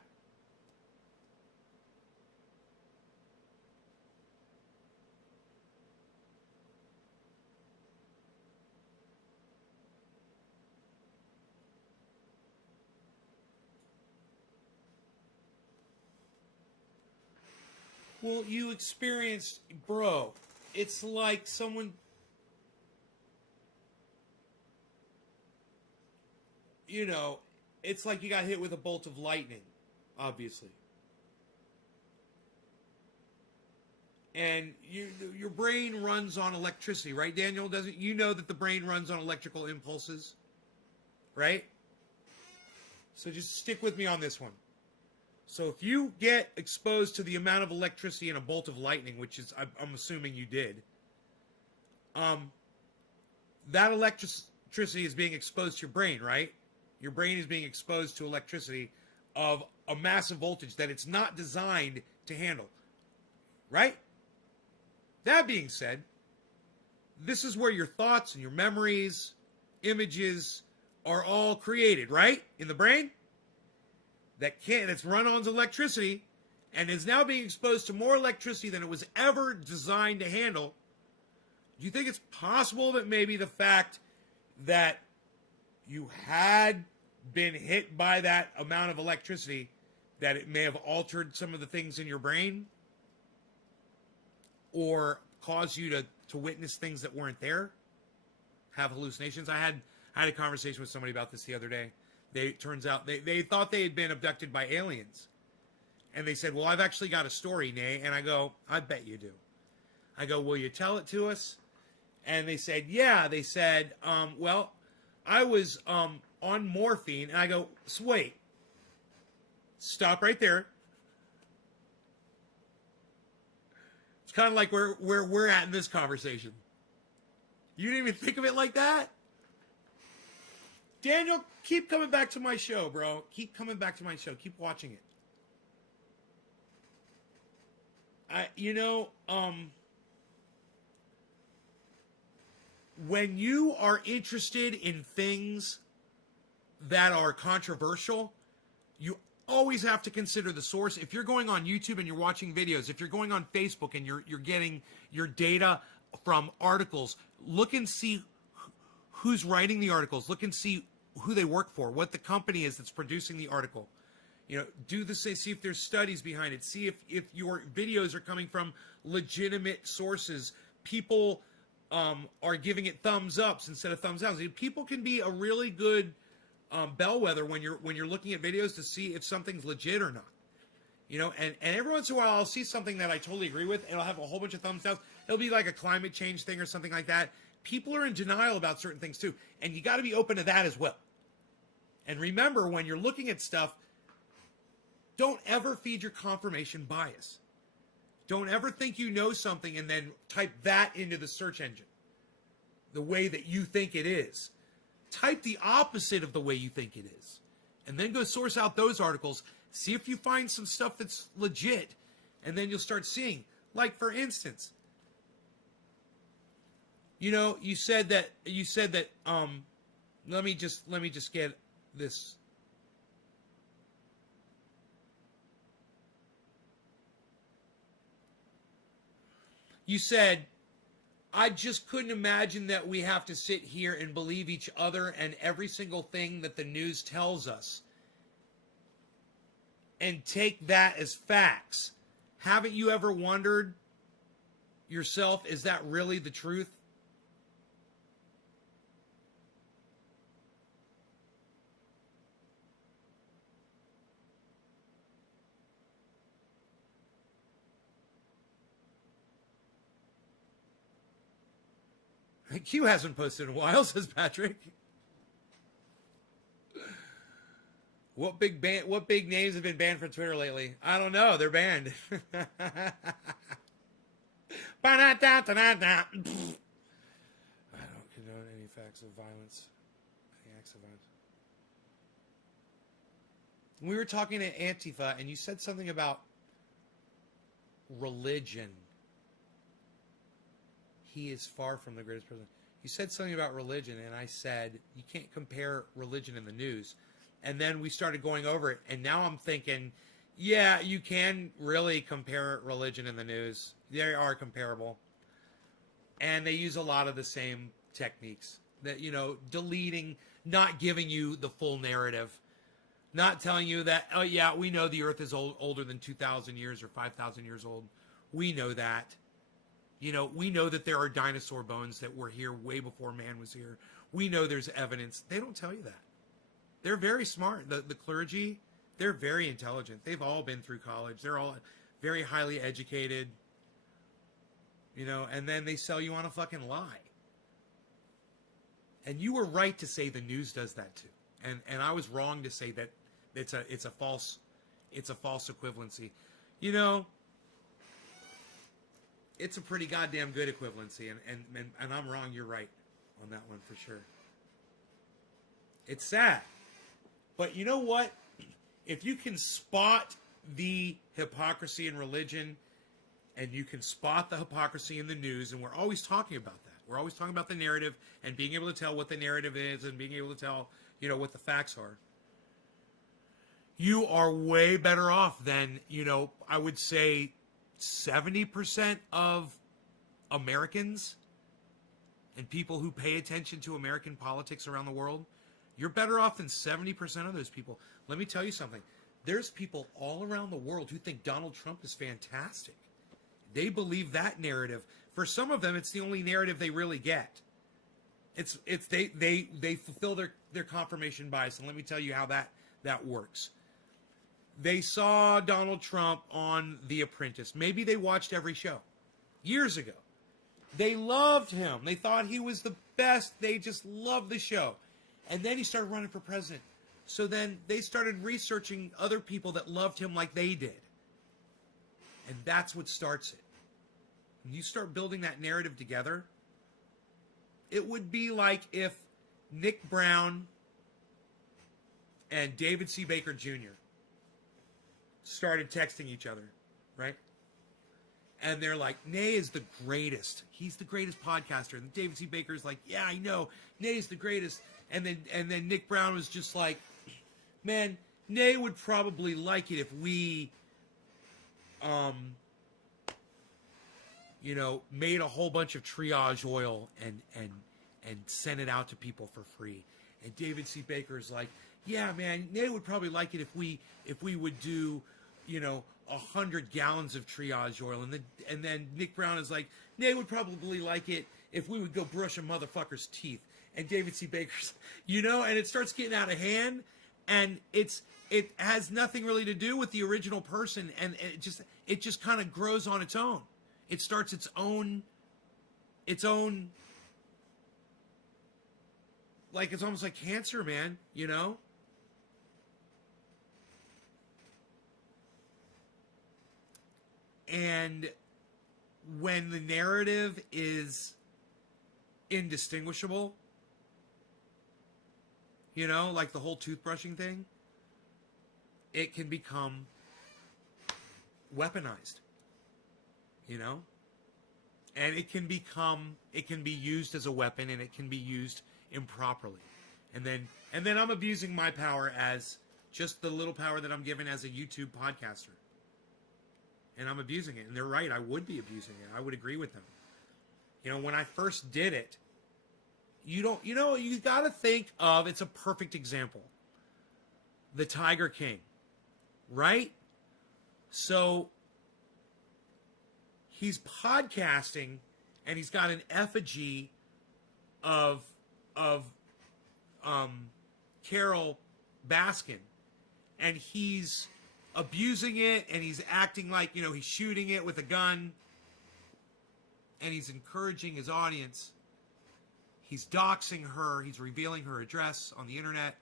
Well, you experienced, bro, it's like someone, you know, it's like you got hit with a bolt of lightning, obviously. And your brain runs on electricity, right, Daniel? Doesn't you know that the brain runs on electrical impulses, right? So just stick with me on this one. So if you get exposed to the amount of electricity in a bolt of lightning, which is, I'm assuming you did, that electricity is being exposed to your brain, right? Your brain is being exposed to electricity of a massive voltage that it's not designed to handle, right? That being said, this is where your thoughts and your memories, images are all created, right? In the brain? That's run on electricity and is now being exposed to more electricity than it was ever designed to handle. Do you think it's possible that maybe the fact that you had been hit by that amount of electricity, that it may have altered some of the things in your brain or caused you to witness things that weren't there, have hallucinations? I had a conversation with somebody about this the other day. Turns out they thought they had been abducted by aliens. And they said, well, I've actually got a story, Nay. And I go, I bet you do. I go, will you tell it to us? And they said, yeah. They said, well, I was on morphine. And I go, so wait. Stop right there. It's kind of like where we're at in this conversation. You didn't even think of it like that? Daniel, keep coming back to my show, bro. Keep coming back to my show. Keep watching it. When you are interested in things that are controversial, you always have to consider the source. If you're going on YouTube and you're watching videos, if you're going on Facebook and you're getting your data from articles, look and see who's writing the articles. Look and see who they work for, what the company is that's producing the article. You know, see if there's studies behind it. See if your videos are coming from legitimate sources. People are giving it thumbs ups instead of thumbs downs. People can be a really good bellwether when you're looking at videos to see if something's legit or not. You know, and every once in a while I'll see something that I totally agree with, and I'll have a whole bunch of thumbs downs. It'll be like a climate change thing or something like that. People are in denial about certain things too, and you got to be open to that as well. And remember, when you're looking at stuff, don't ever feed your confirmation bias. Don't ever think you know something and then type that into the search engine the way that you think it is. Type the opposite of the way you think it is. And then go source out those articles. See if you find some stuff that's legit. And then you'll start seeing. Like, for instance, you know, you said that let me just get this. You said I just couldn't imagine that we have to sit here and believe each other and every single thing that the news tells us and take that as facts. Haven't you ever wondered yourself, is that really the truth? Q hasn't posted in a while, says Patrick. What big names have been banned from Twitter lately? I don't know. They're banned. I don't condone any acts of violence. We were talking to Antifa, and you said something about religion. He is far from the greatest president. You said something about religion, and I said, you can't compare religion in the news. And then we started going over it, and now I'm thinking, yeah, you can really compare religion in the news. They are comparable. And they use a lot of the same techniques. That, you know, deleting, not giving you the full narrative. Not telling you that, oh yeah, we know the earth is older than 2,000 years or 5,000 years old. We know that. You know, we know that there are dinosaur bones that were here way before man was here. We know there's evidence. They don't tell you that. They're very smart. The clergy, they're very intelligent. They've all been through college. They're all very highly educated. You know, and then they sell you on a fucking lie. And you were right to say the news does that too. And I was wrong to say that it's a false equivalency. You know, it's a pretty goddamn good equivalency, and I'm wrong, you're right on that one for sure. It's sad. But you know what? If you can spot the hypocrisy in religion, and you can spot the hypocrisy in the news, and we're always talking about that. We're always talking about the narrative and being able to tell what the narrative is and being able to tell, you know, what the facts are. You are way better off than, you know, I would say 70% of Americans and people who pay attention to American politics around the world. You're better off than 70% of those people. Let me tell you something. There's people all around the world who think Donald Trump is fantastic. They believe that narrative. For some of them, it's the only narrative they really get. They fulfill their confirmation bias, and let me tell you how that works. They saw Donald Trump on The Apprentice. Maybe they watched every show years ago. They loved him. They thought he was the best. They just loved the show. And then he started running for president. So then they started researching other people that loved him like they did. And that's what starts it. When you start building that narrative together, it would be like if Nick Brown and David C. Baker Jr. started texting each other, right? And they're like, Nay is the greatest. He's the greatest podcaster. And David C. Baker's like, yeah, I know. Nay's the greatest. And then Nick Brown was just like, man, Nay would probably like it if we, you know, made a whole bunch of triage oil and sent it out to people for free. And David C. Baker is like, yeah, man, Nay would probably like it if we would do, you know, 100 gallons of triage oil. And then Nick Brown is like, Nay would probably like it if we would go brush a motherfucker's teeth. And David C. Baker's, you know, and it starts getting out of hand, and it has nothing really to do with the original person, and it just kind of grows on its own. It starts its own, like, it's almost like cancer, man, you know? And when the narrative is indistinguishable, you know, like the whole toothbrushing thing, it can become weaponized, you know? And it can be used as a weapon, and it can be used improperly. And then I'm abusing my power as just the little power that I'm given as a YouTube podcaster. And I'm abusing it. And they're right, I would be abusing it. I would agree with them. You know, when I first did it, you got to think of, it's a perfect example. The Tiger King, right? So he's podcasting and he's got an effigy of Carol Baskin, and he's abusing it, and he's acting like, you know, he's shooting it with a gun, and he's encouraging his audience. He's doxing her. He's revealing her address on the internet.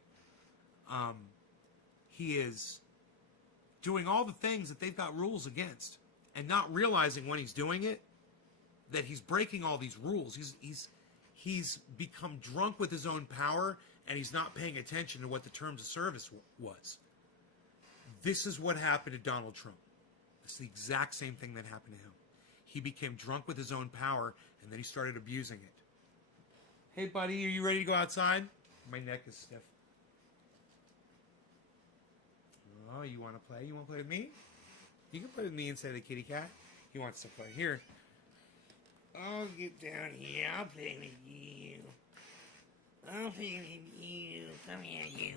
He is doing all the things that they've got rules against, and not realizing when he's doing it that he's breaking all these rules. He's become drunk with his own power, and he's not paying attention to what the terms of service was. This is what happened to Donald Trump. It's the exact same thing that happened to him. He became drunk with his own power, and then he started abusing it. Hey, buddy, are you ready to go outside? My neck is stiff. Oh, you want to play? You want to play with me? You can play with me instead of the kitty cat. He wants to play. Here. I'll get down here. I'll play with you. I'll play with you. Come here, you.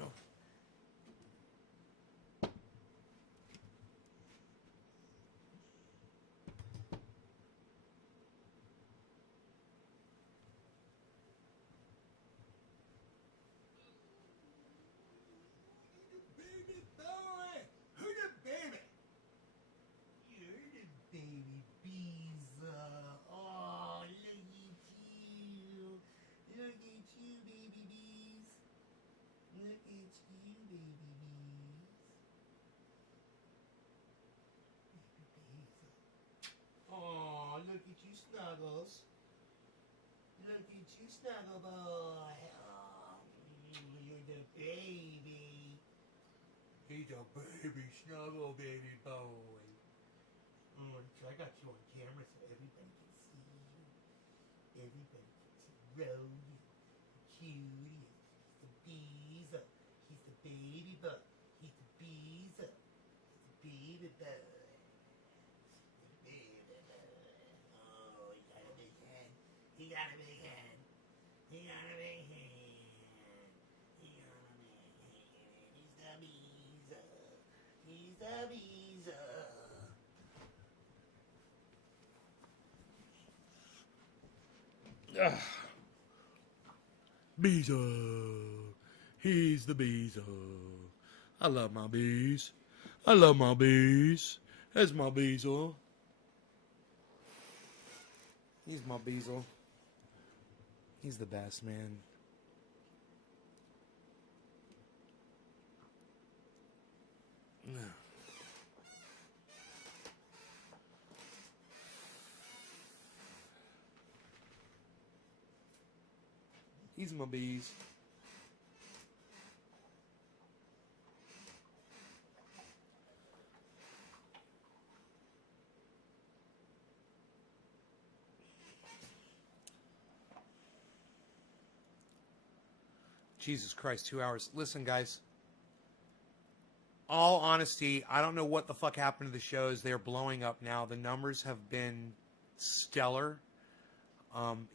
Snuggles. Look at you, Snuggle Boy. Oh, you're the baby. He's a baby, Snuggle Baby Boy. Oh, so I got you on camera so everybody can see you. Everybody can see Rody. Cutie. He's the Beezer. He's the baby boy. He's the Beezer. He's the baby boy. He got a big head. He got a big head. He got a big head. He's the Beezer. He's the Beezer. Beezer. He's the Beezer. I love my bees. I love my bees. That's my Beezer. He's my Beezer. He's the best, man. He's my bees. Jesus Christ, 2 hours. Listen, guys. All honesty, I don't know what the fuck happened to the shows. They're blowing up now. The numbers have been stellar.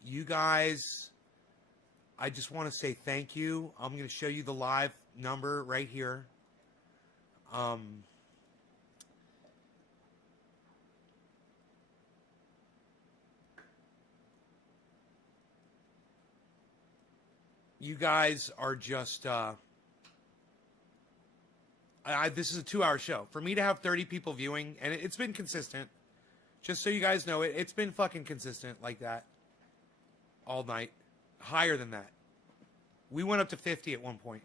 You guys, I just want to say thank you. I'm going to show you the live number right here. You guys are just, this is a 2-hour show. For me to have 30 people viewing, and it's been consistent, just so you guys know, it's been fucking consistent like that all night. Higher than that. We went up to 50 at one point.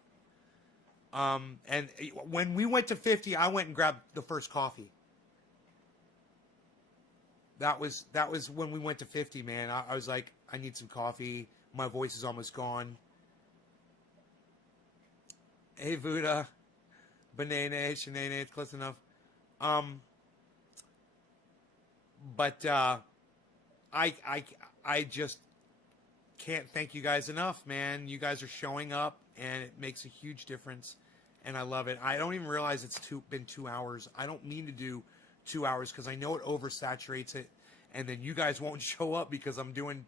And when we went to 50, I went and grabbed the first coffee. That was when we went to 50, man. I was like, I need some coffee. My voice is almost gone. Hey, Buddha. Banana, Shanana, it's close enough. But I just can't thank you guys enough, man. You guys are showing up, and it makes a huge difference, and I love it. I don't even realize it's been 2 hours. I don't mean to do 2 hours because I know it oversaturates it, and then you guys won't show up because I'm going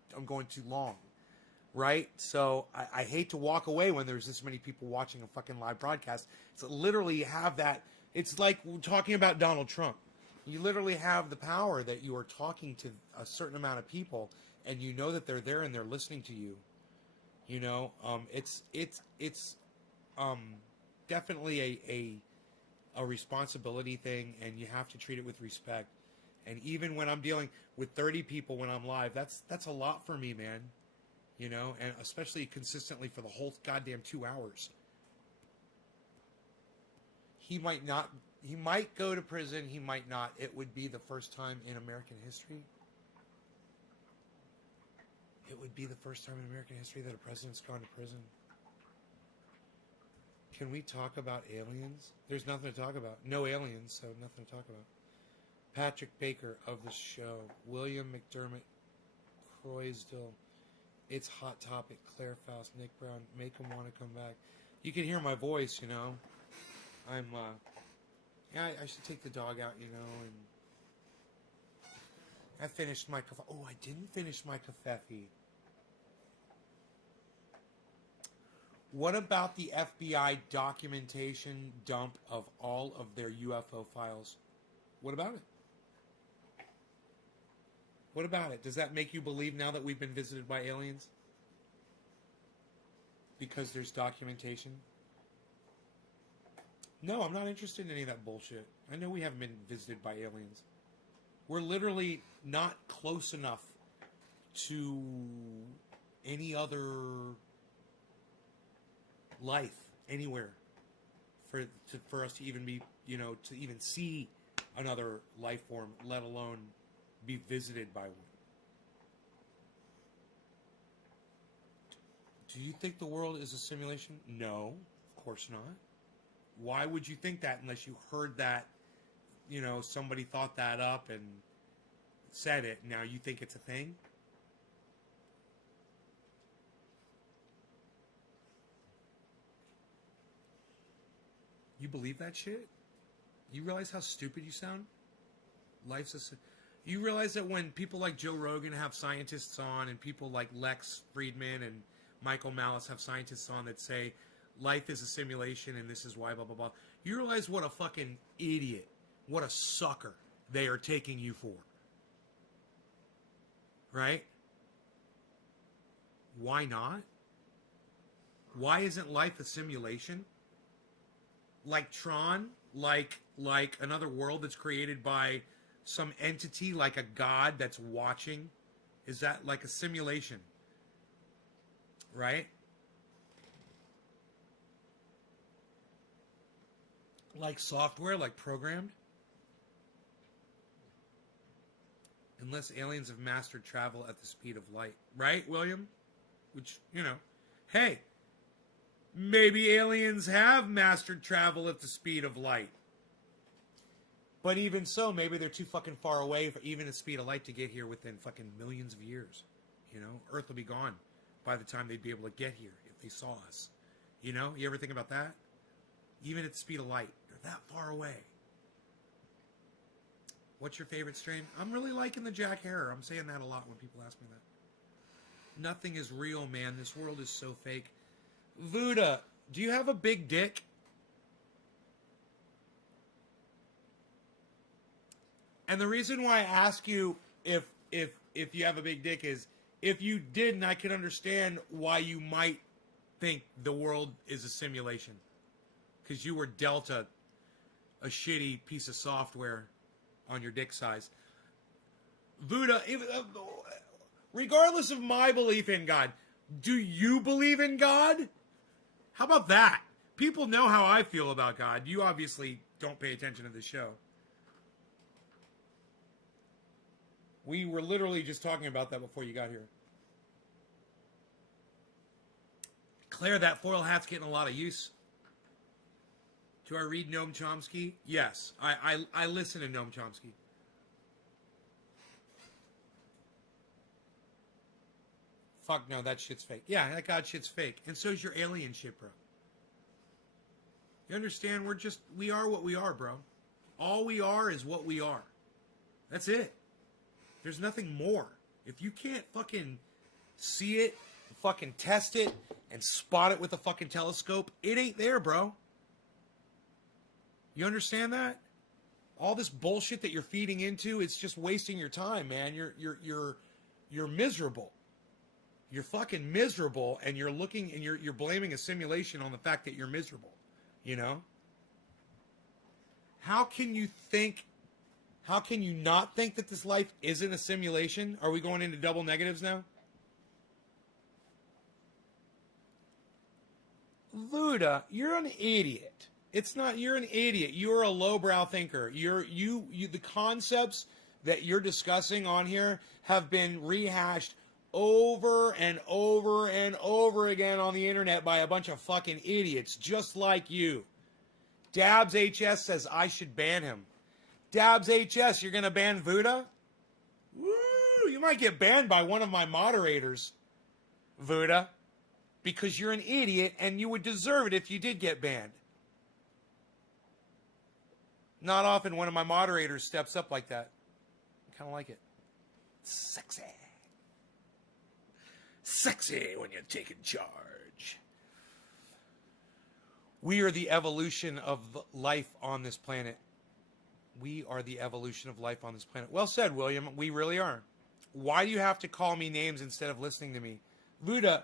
too long, right? So I hate to walk away when there's this many people watching a fucking live broadcast. It's literally have that. It's like talking about Donald Trump. You literally have the power that you are talking to a certain amount of people, and you know that they're there and they're listening to you. You know, it's definitely a responsibility thing, and you have to treat it with respect. And even when I'm dealing with 30 people when I'm live, that's a lot for me, man. You know, and especially consistently for the whole goddamn 2 hours. He might go to prison, he might not. It would be the first time in American history. It would be the first time in American history that a president's gone to prison. Can we talk about aliens? There's nothing to talk about. No aliens, so nothing to talk about. Patrick Baker of the show. William McDermott. Croysdale. It's Hot Topic. Claire Faust. Nick Brown. Make them want to come back. You can hear my voice, you know. I'm, yeah, I should take the dog out, you know, and I finished my kafefe. Oh, I didn't finish my kafefe. What about the FBI documentation dump of all of their UFO files? What about it? What about it? Does that make you believe now that we've been visited by aliens? Because there's documentation? No, I'm not interested in any of that bullshit. I know we haven't been visited by aliens. We're literally not close enough to any other life anywhere for us to even be, you know, to even see another life form, let alone be visited by one. Do you think the world is a simulation? No, of course not. Why would you think that unless you heard that, you know, somebody thought that up and said it, now you think it's a thing? You believe that shit? You realize how stupid you sound? You realize that when people like Joe Rogan have scientists on, and people like Lex Friedman and Michael Malice have scientists on that say life is a simulation and this is why, blah, blah, blah. You realize what a fucking idiot, what a sucker they are taking you for. Right? Why not? Why isn't life a simulation? Like Tron? Like another world that's created by some entity, like a god that's watching? Is that like a simulation? Right? Like software, like programmed? Unless aliens have mastered travel at the speed of light. Right, William? Which, you know, hey, maybe aliens have mastered travel at the speed of light. But even so, maybe they're too fucking far away for even the speed of light to get here within fucking millions of years. You know, Earth will be gone by the time they'd be able to get here if they saw us. You know, you ever think about that? Even at the speed of light, they're that far away. What's your favorite strain? I'm really liking the Jack Herer. I'm saying that a lot when people ask me that. Nothing is real, man. This world is so fake. Vuda, do you have a big dick? And the reason why I ask you if you have a big dick is, if you didn't, I can understand why you might think the world is a simulation. Because you were dealt a shitty piece of software on your dick size. Vuda, regardless of my belief in God, do you believe in God? How about that? People know how I feel about God. You obviously don't pay attention to the show. We were literally just talking about that before you got here. Claire, that foil hat's getting a lot of use. Do I read Noam Chomsky? Yes. I listen to Noam Chomsky. Fuck no, that shit's fake. Yeah, that God shit's fake. And so's your alien shit, bro. You understand? We are what we are, bro. All we are is what we are. That's it. There's nothing more. If you can't fucking see it, fucking test it, and spot it with a fucking telescope, it ain't there, bro. You understand that? All this bullshit that you're feeding into, it's just wasting your time, man. You're miserable. You're fucking miserable, and you're looking and you're blaming a simulation on the fact that you're miserable. You know? How can you not think that this life isn't a simulation? Are we going into double negatives now? Luda, you're an idiot. It's not, you're an idiot. You're a lowbrow thinker. The concepts that you're discussing on here have been rehashed over and over and over again on the internet by a bunch of fucking idiots just like you. Dabs HS says I should ban him. Dabs HS, you're going to ban Vuda? Woo! You might get banned by one of my moderators, Vuda, because you're an idiot and you would deserve it if you did get banned. Not often one of my moderators steps up like that. I kind of like it. Sexy. Sexy when you're taking charge. We are the evolution of life on this planet. We are the evolution of life on this planet. Well said, William. We really are. Why do you have to call me names instead of listening to me? Vuda,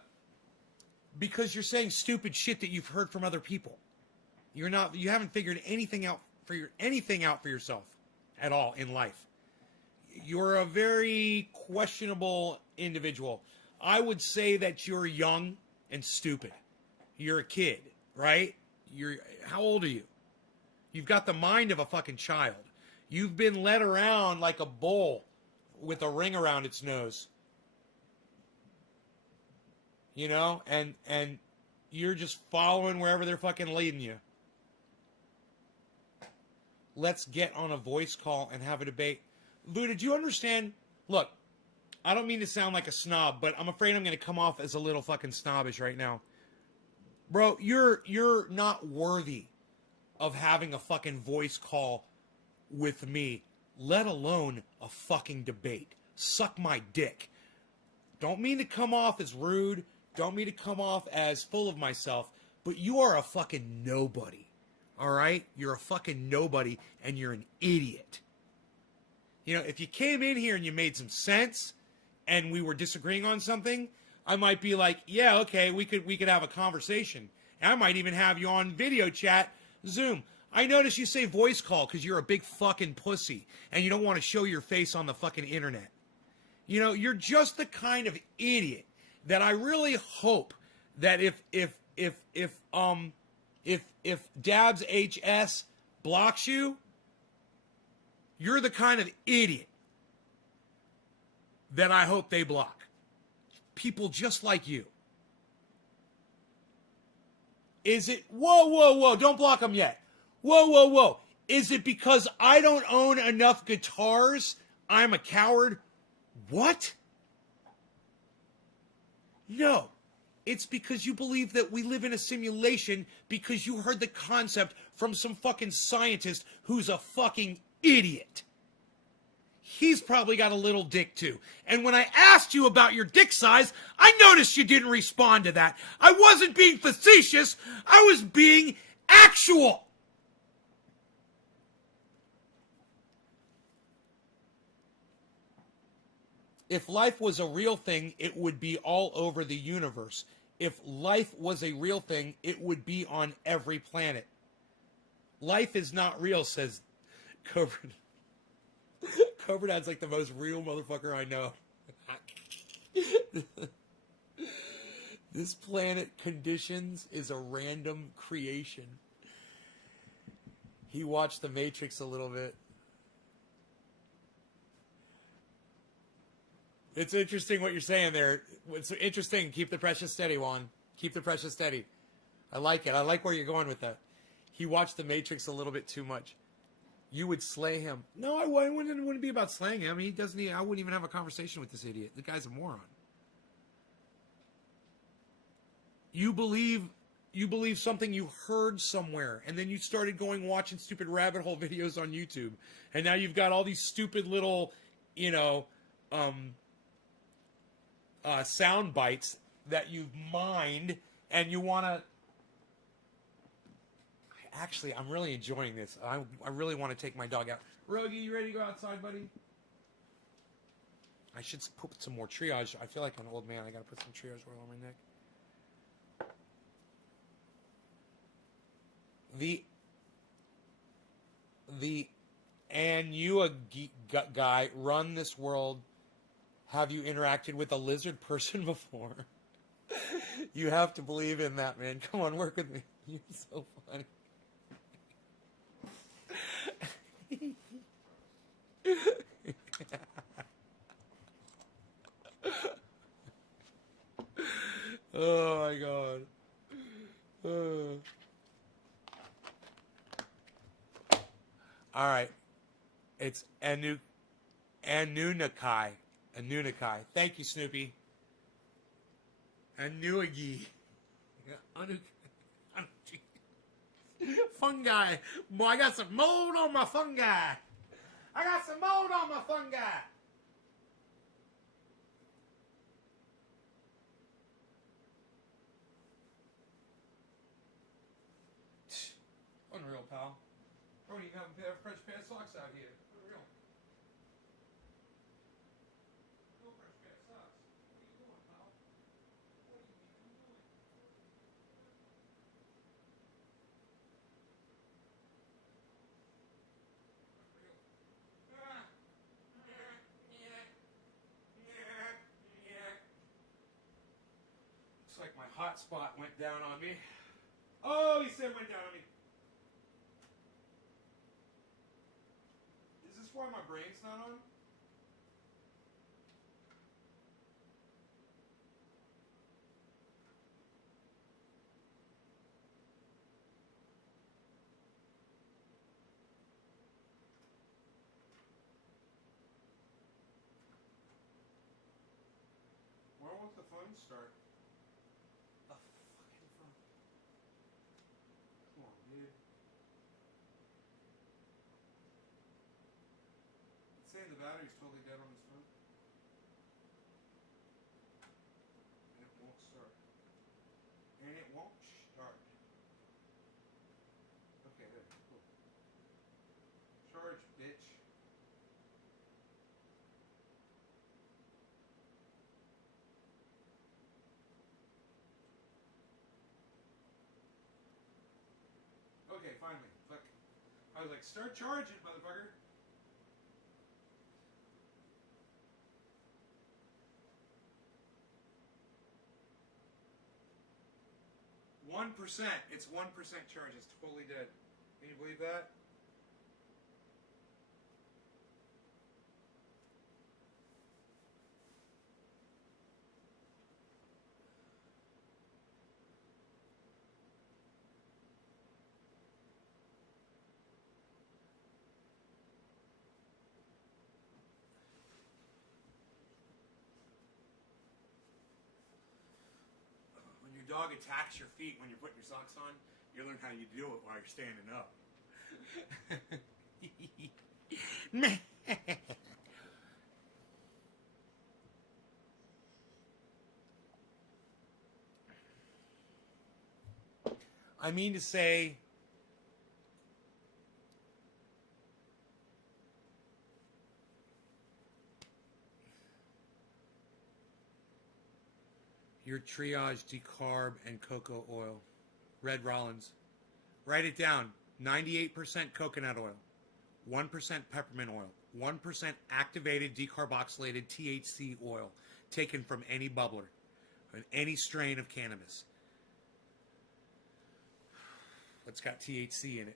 because you're saying stupid shit that you've heard from other people. You haven't figured anything out for yourself at all in life. You're a very questionable individual. I would say that you're young and stupid. You're a kid, right? How old are you? You've got the mind of a fucking child. You've been led around like a bull with a ring around its nose. You know, and you're just following wherever they're fucking leading you. Let's get on a voice call and have a debate. Lou, did you understand? Look, I don't mean to sound like a snob, but I'm afraid I'm going to come off as a little fucking snobbish right now. Bro, you're not worthy of having a fucking voice call with me, let alone a fucking debate. Suck my dick. Don't mean to come off as rude. Don't mean to come off as full of myself, but you are a fucking nobody. All right? You're a fucking nobody, and you're an idiot. You know, if you came in here and you made some sense, and we were disagreeing on something, I might be like, yeah, okay, we could have a conversation. And I might even have you on video chat, Zoom. I notice you say voice call because you're a big fucking pussy, and you don't want to show your face on the fucking internet. You know, you're just the kind of idiot that I really hope that if Dabs HS blocks you, you're the kind of idiot that I hope they block. People just like you. Is it, whoa, don't block them yet. Whoa. Is it because I don't own enough guitars, I'm a coward? What? No. It's because you believe that we live in a simulation because you heard the concept from some fucking scientist who's a fucking idiot. He's probably got a little dick too. And when I asked you about your dick size, I noticed you didn't respond to that. I wasn't being facetious. I was being actual. If life was a real thing, it would be all over the universe. If life was a real thing, it would be on every planet. Life is not real, says Cobra. Cobra Dad's like the most real motherfucker I know. This planet conditions is a random creation. He watched The Matrix a little bit. It's interesting what you're saying there. It's interesting. Keep the pressure steady, Juan. Keep the pressure steady. I like it. I like where you're going with that. He watched The Matrix a little bit too much. You would slay him. No, it wouldn't be about slaying him. He doesn't. I wouldn't even have a conversation with this idiot. The guy's a moron. You believe something you heard somewhere, and then you started watching stupid rabbit hole videos on YouTube, and now you've got all these stupid little, sound bites that you've mined, and you want to. Actually, I'm really enjoying this. I really want to take my dog out. Rogie, you ready to go outside, buddy? I should put some more triage. I feel like an old man. I gotta put some triage oil on my neck. The Anua guy run this world. Have you interacted with a lizard person before? You have to believe in that, man. Come on, work with me. You're so funny. Oh my god. All right. It's Anunakai. Anunakai. Thank you, Snoopy. Anuagi. Fungi. Boy, I got some mold on my fungi. I got some mold on my fungi. Unreal, pal. Don't even have a fresh pair of socks out here. Unreal. No fresh pair of socks. What are you doing, pal? What are you doing? Looks like my hotspot went down on me. Oh, he said it went down on me. Is this why my brain's not on? Why won't the phone start? The fucking phone. Come on, dude. It's saying the battery's totally dead on this phone. And it won't start. And it won't start. Okay, there. Cool. Charge, bitch. Okay, finally. Click. I was like, start charging, motherfucker. %. It's 1% charge. It's totally dead. Can you believe that? When your dog attacks your feet when you're putting your socks on, you learn how you do it while you're standing up. I mean to say, your triage decarb and cocoa oil. Red Rollins. Write it down. 98% coconut oil, 1% peppermint oil, 1% activated decarboxylated THC oil taken from any bubbler and any strain of cannabis that's got THC in it.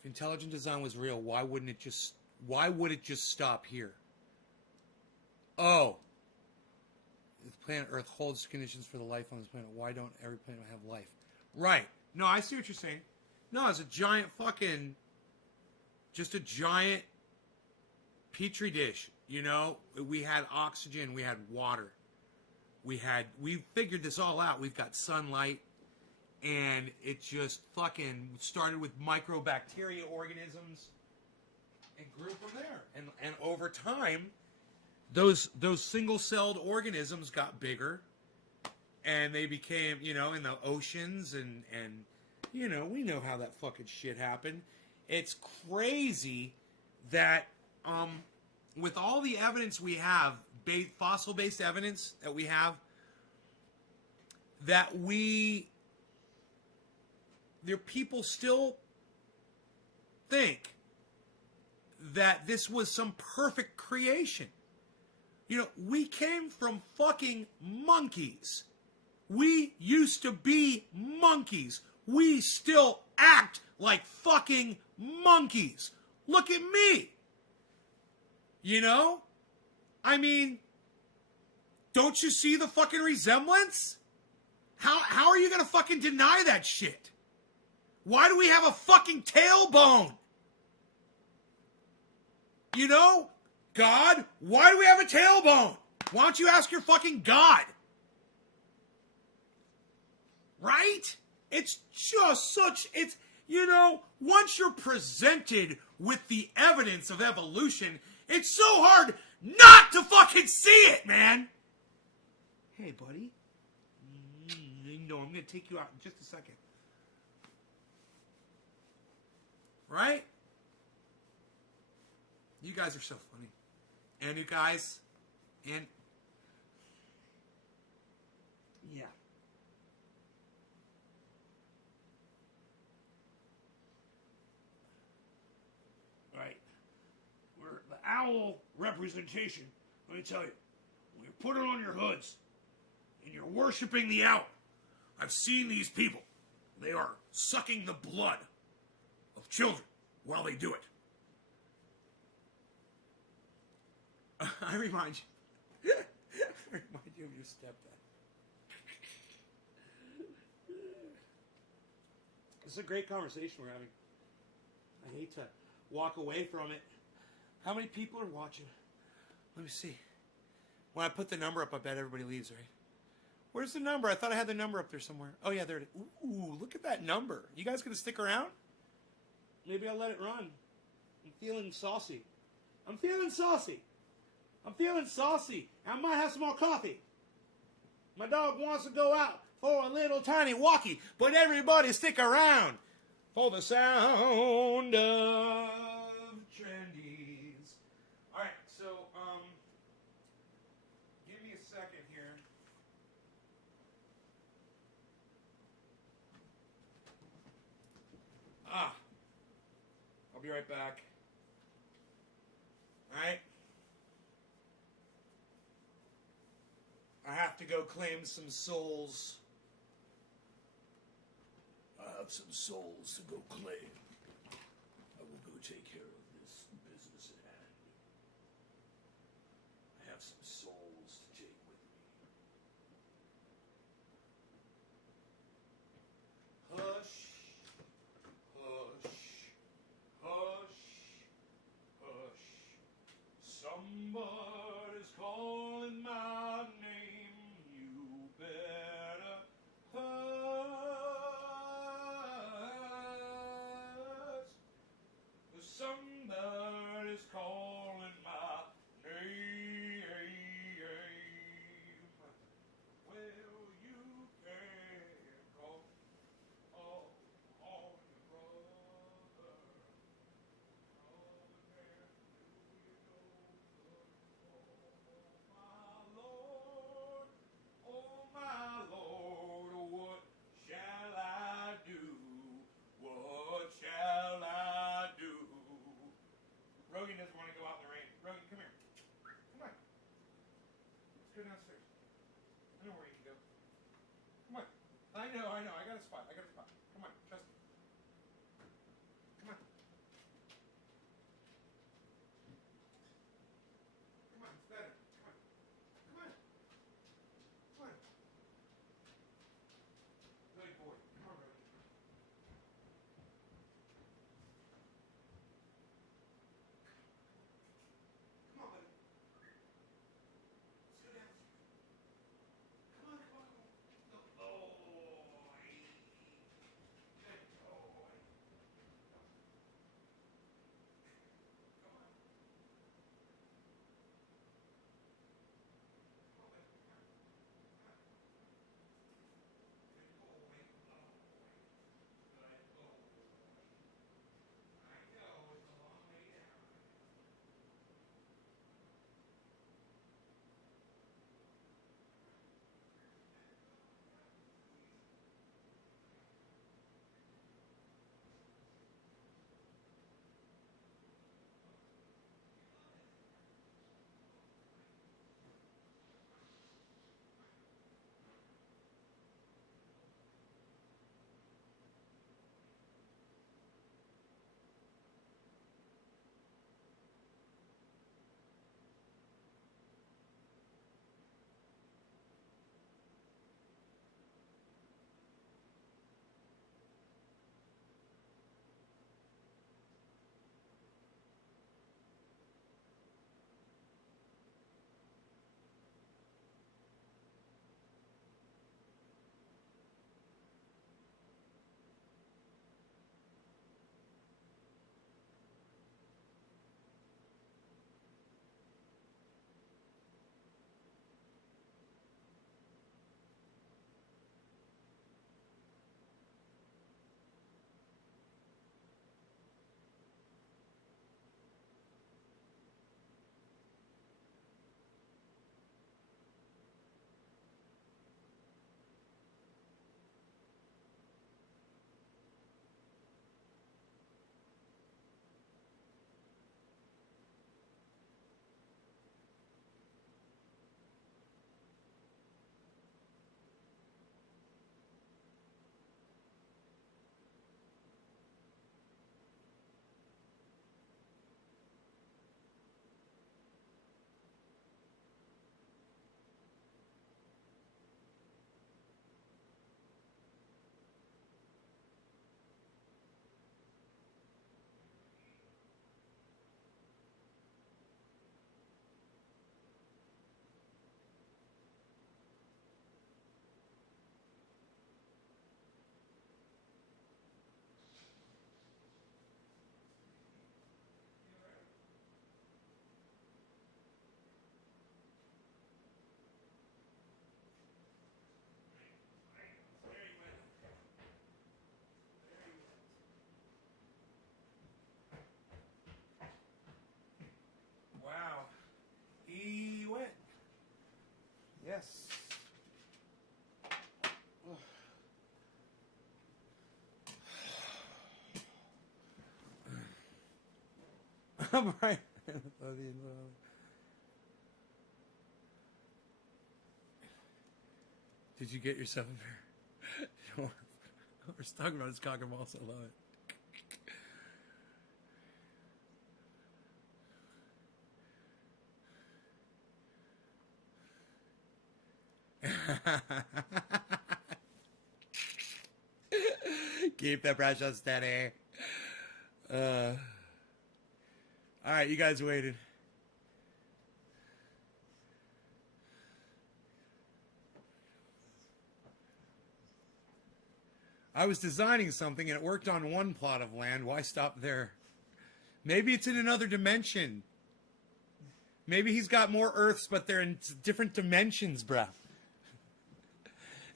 If intelligent design was real, why would it just stop here? Oh. The planet Earth holds conditions for the life on this planet. Why don't every planet have life? Right. No, I see what you're saying. No, it's a giant fucking, just a giant petri dish. You know, we had oxygen, we had water, we figured this all out. We've got sunlight, and it just fucking started with microbacteria organisms and grew from there. And over time, those single-celled organisms got bigger, and they became, you know, in the oceans, and you know, we know how that fucking shit happened. It's crazy that with all the evidence we have, fossil-based evidence that we have, that people still think that this was some perfect creation. You know, we came from fucking monkeys. We used to be monkeys. We still act like fucking monkeys. Look at me. You know? I mean, don't you see the fucking resemblance? How are you gonna fucking deny that shit? Why do we have a fucking tailbone? You know? God, why do we have a tailbone? Why don't you ask your fucking God? Right? It's just it's, you know, once you're presented with the evidence of evolution, it's so hard not to fucking see it, man. Hey, buddy. No, I'm going to take you out in just a second. Right? You guys are so funny. And you guys, and yeah. Right. We're the owl representation. Let me tell you, when you put it on your hoods and you're worshiping the owl, I've seen these people. They are sucking the blood of children while they do it. I remind you. I remind you of your stepdad. This is a great conversation we're having. I hate to walk away from it. How many people are watching? Let me see. When I put the number up, I bet everybody leaves, right? Where's the number? I thought I had the number up there somewhere. Oh, yeah, there it is. Ooh, look at that number. You guys gonna stick around? Maybe I'll let it run. I'm feeling saucy. I'm feeling saucy. I'm feeling saucy. I might have some more coffee. My dog wants to go out for a little tiny walkie, but everybody stick around for the sound of trendies. All right, so give me a second here. I'll be right back. All right. I have to go claim some souls. I have some souls to go claim. I will go take care of this business at hand. I have some souls to take with me. Hush, hush, hush, hush. Somebody's calling my name. Somebody's calling my name. Well, you can call on your brother. Call again, oh my Lord, what shall I do? What shall I do? Rogan doesn't want to go out in the rain. Rogan, come here. Come on. Let's go downstairs. I know where you can go. Come on. I know. I got a spot. Come on, trust me. Come on. Come on, it's better. Come on. Come on. Come on. Good boy. Come on, Rogan. Come on, buddy. Let's go downstairs. Come on. Oh, I'm right. Did you get yourself a pair? We're talking about his cock and balls. I love it. Keep the pressure steady. All right, you guys waited. I was designing something and it worked on one plot of land. Why stop there? Maybe it's in another dimension. Maybe he's got more Earths, but they're in different dimensions, bruh.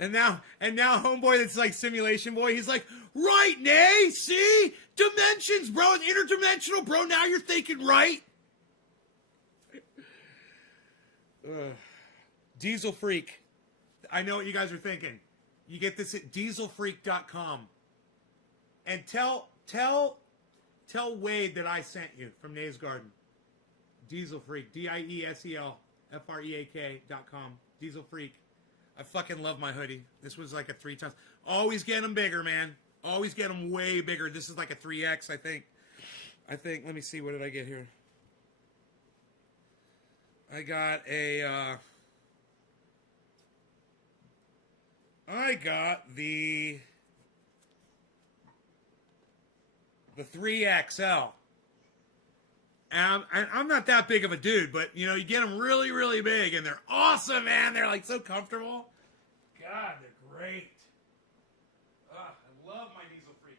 And now, homeboy that's like simulation boy, he's like, right, Nay, see? Dimensions, bro. It's interdimensional, bro. Now you're thinking right. Diesel Freak. I know what you guys are thinking. You get this at dieselfreak.com. And tell Wade that I sent you from Nay's Garden. Diesel Freak. DIESELFREAK.com. Diesel Freak. I fucking love my hoodie. This was like a 3 times. Always get them bigger, man. Always get them way bigger. This is like a 3X, I think. Let me see, what did I get here? I got a, I got the 3XL. And I'm not that big of a dude, but, you know, you get them really, really big, and they're awesome, man. They're, like, so comfortable. God, they're great. I love my Diesel Freak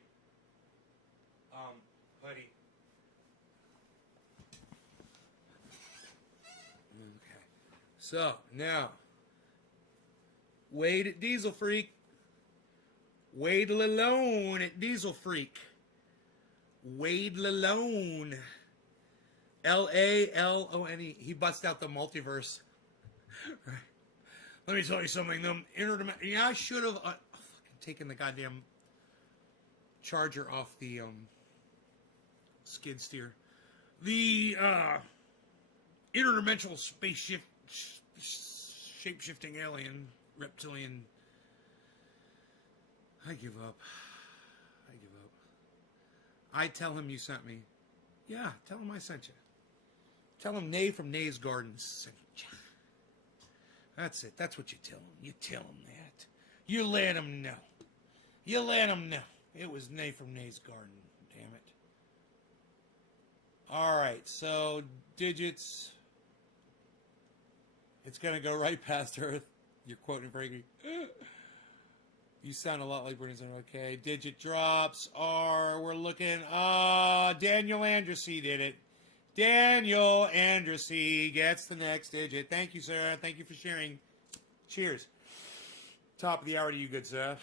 hoodie. Okay. So, now, Wade at Diesel Freak. Wade Lalone at Diesel Freak. Wade Lalone. Lalone. He busts out the multiverse. Right. Let me tell you something. Yeah, I should have fucking taken the goddamn charger off the skid steer. The interdimensional spaceship, shape-shifting alien, reptilian. I give up. I tell him you sent me. Yeah, tell him I sent you. Tell him Nay from Nay's Gardens sent you. That's it. That's what you tell him. You tell him that. You let him know. It was Nay from Nay's Garden. Damn it. All right, so digits. It's going to go right past Earth. You're quoting Frankie. You sound a lot like Bernie Sanders. Okay, digit drops are, we're looking, Daniel Andressy did it. Daniel Andressy gets the next digit. Thank you, sir. Thank you for sharing. Cheers. Top of the hour to you, good sir.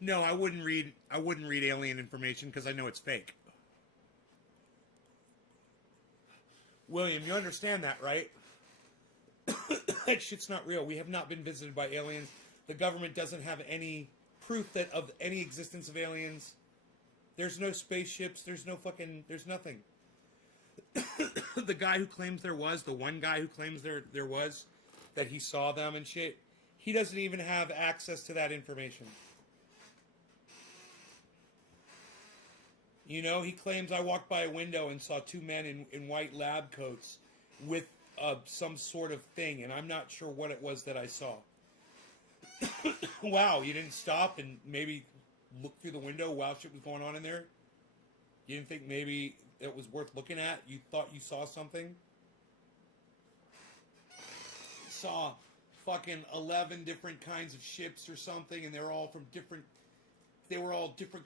No, I wouldn't read alien information because I know it's fake. William, you understand that, right? That shit's not real. We have not been visited by aliens. The government doesn't have any proof of any existence of aliens. There's no spaceships. There's nothing. The guy who claims there was, the one guy who claims there was, that he saw them and shit, he doesn't even have access to that information. You know, he claims I walked by a window and saw 2 men in white lab coats with some sort of thing, and I'm not sure what it was that I saw. Wow, you didn't stop and maybe look through the window while shit was going on in there? You didn't think maybe it was worth looking at, you thought you saw something. Saw fucking 11 different kinds of ships or something, and they were all different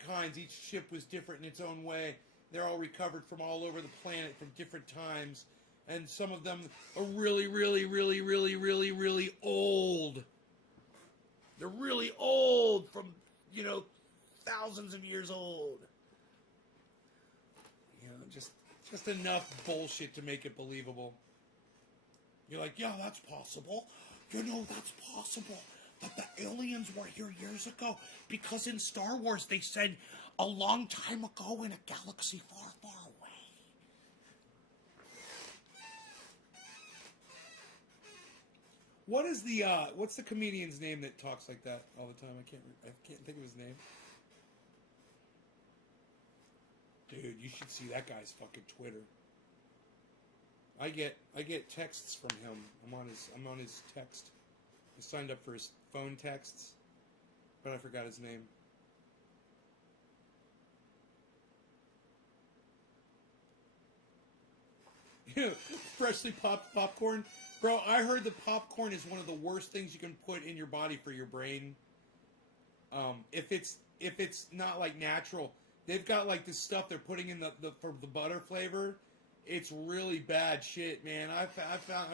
kinds. Each ship was different in its own way. They're all recovered from all over the planet from different times. And some of them are really, really, really, really, really, really old. They're really old, from, thousands of years old. Just enough bullshit to make it believable. You're like, yeah, that's possible. That's possible. That the aliens were here years ago. Because in Star Wars they said a long time ago in a galaxy far, far away. What's the comedian's name that talks like that all the time? I can't think of his name. Dude, you should see that guy's fucking Twitter. I get texts from him. I'm on his text. I signed up for his phone texts, but I forgot his name. Freshly popped popcorn. Bro, I heard that popcorn is one of the worst things you can put in your body for your brain. If it's not like natural, they've got like this stuff they're putting in for the butter flavor. It's really bad shit, man. I found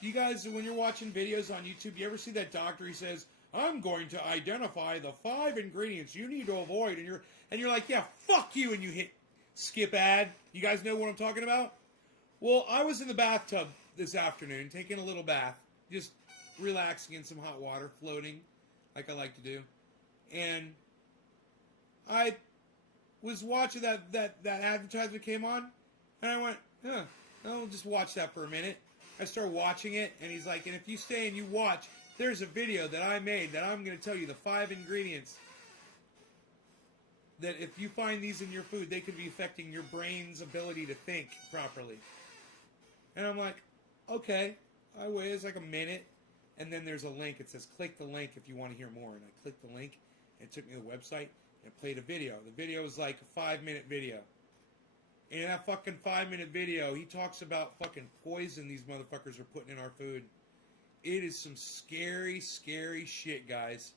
you guys, when you're watching videos on YouTube, you ever see that doctor? He says, "I'm going to identify the 5 ingredients you need to avoid," and you're like, "Yeah, fuck you," and you hit skip ad. You guys know what I'm talking about? Well, I was in the bathtub this afternoon, taking a little bath, just relaxing in some hot water, floating, like I like to do, and I was watching that advertisement came on, and I went, I'll just watch that for a minute. I started watching it, and he's like, and if you stay and you watch, there's a video that I made that I'm going to tell you the 5 ingredients that if you find these in your food, they could be affecting your brain's ability to think properly. And I'm like, okay. I wait, it's like a minute, and then there's a link. It says, click the link if you want to hear more. And I clicked the link, and it took me to the website, and it played a video. The video was like a 5-minute video. And in that fucking 5-minute video, he talks about fucking poison these motherfuckers are putting in our food. It is some scary, scary shit, guys.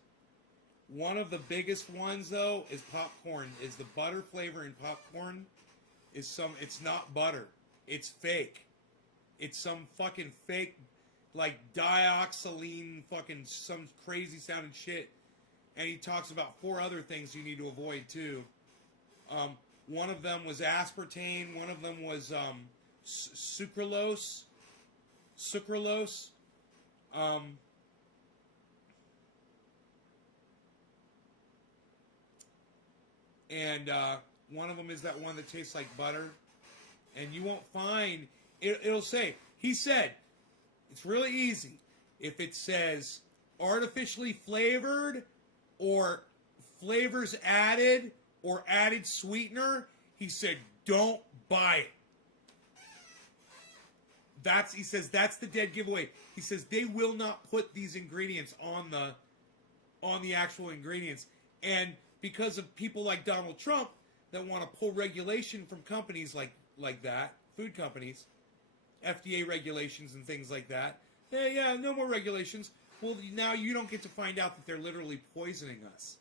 One of the biggest ones, though, is popcorn. Is the butter flavor in popcorn it's not butter. It's fake. It's some fucking fake, like, dioxazine fucking some crazy sounding shit. And he talks about 4 other things you need to avoid, too. One of them was aspartame. One of them was sucralose. And one of them is that one that tastes like butter. And you won't find... It'll say... He said, it's really easy. If it says artificially flavored or flavors added or added sweetener, he said, don't buy it. He says that's the dead giveaway. He says they will not put these ingredients on the actual ingredients. And because of people like Donald Trump that want to pull regulation from companies like that, food companies, FDA regulations and things like that. Yeah, no more regulations. Well, now you don't get to find out that they're literally poisoning us.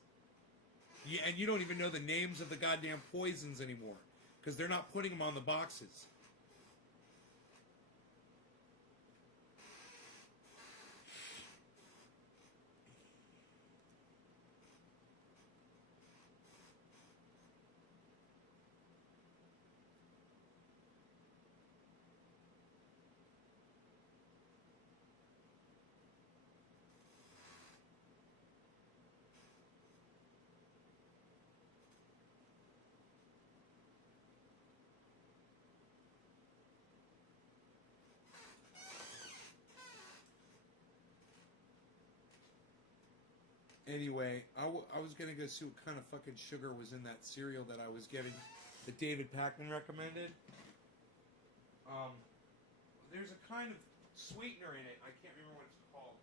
And you don't even know the names of the goddamn poisons anymore because they're not putting them on the boxes. Anyway, I was going to go see what kind of fucking sugar was in that cereal that I was getting that David Pakman recommended. There's a kind of sweetener in it. I can't remember what it's called.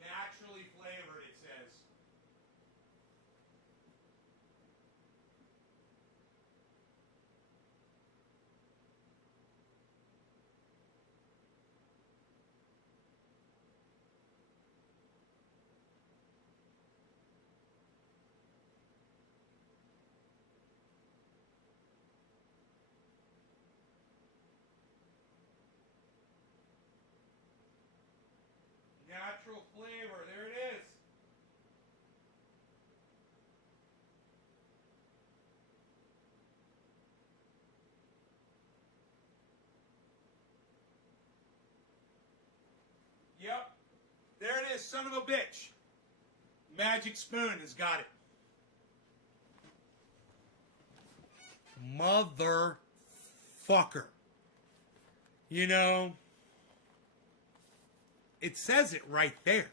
Naturally Natural flavor. There it is. Yep. There it is, son of a bitch. Magic Spoon has got it. Motherfucker. You know, it says it right there.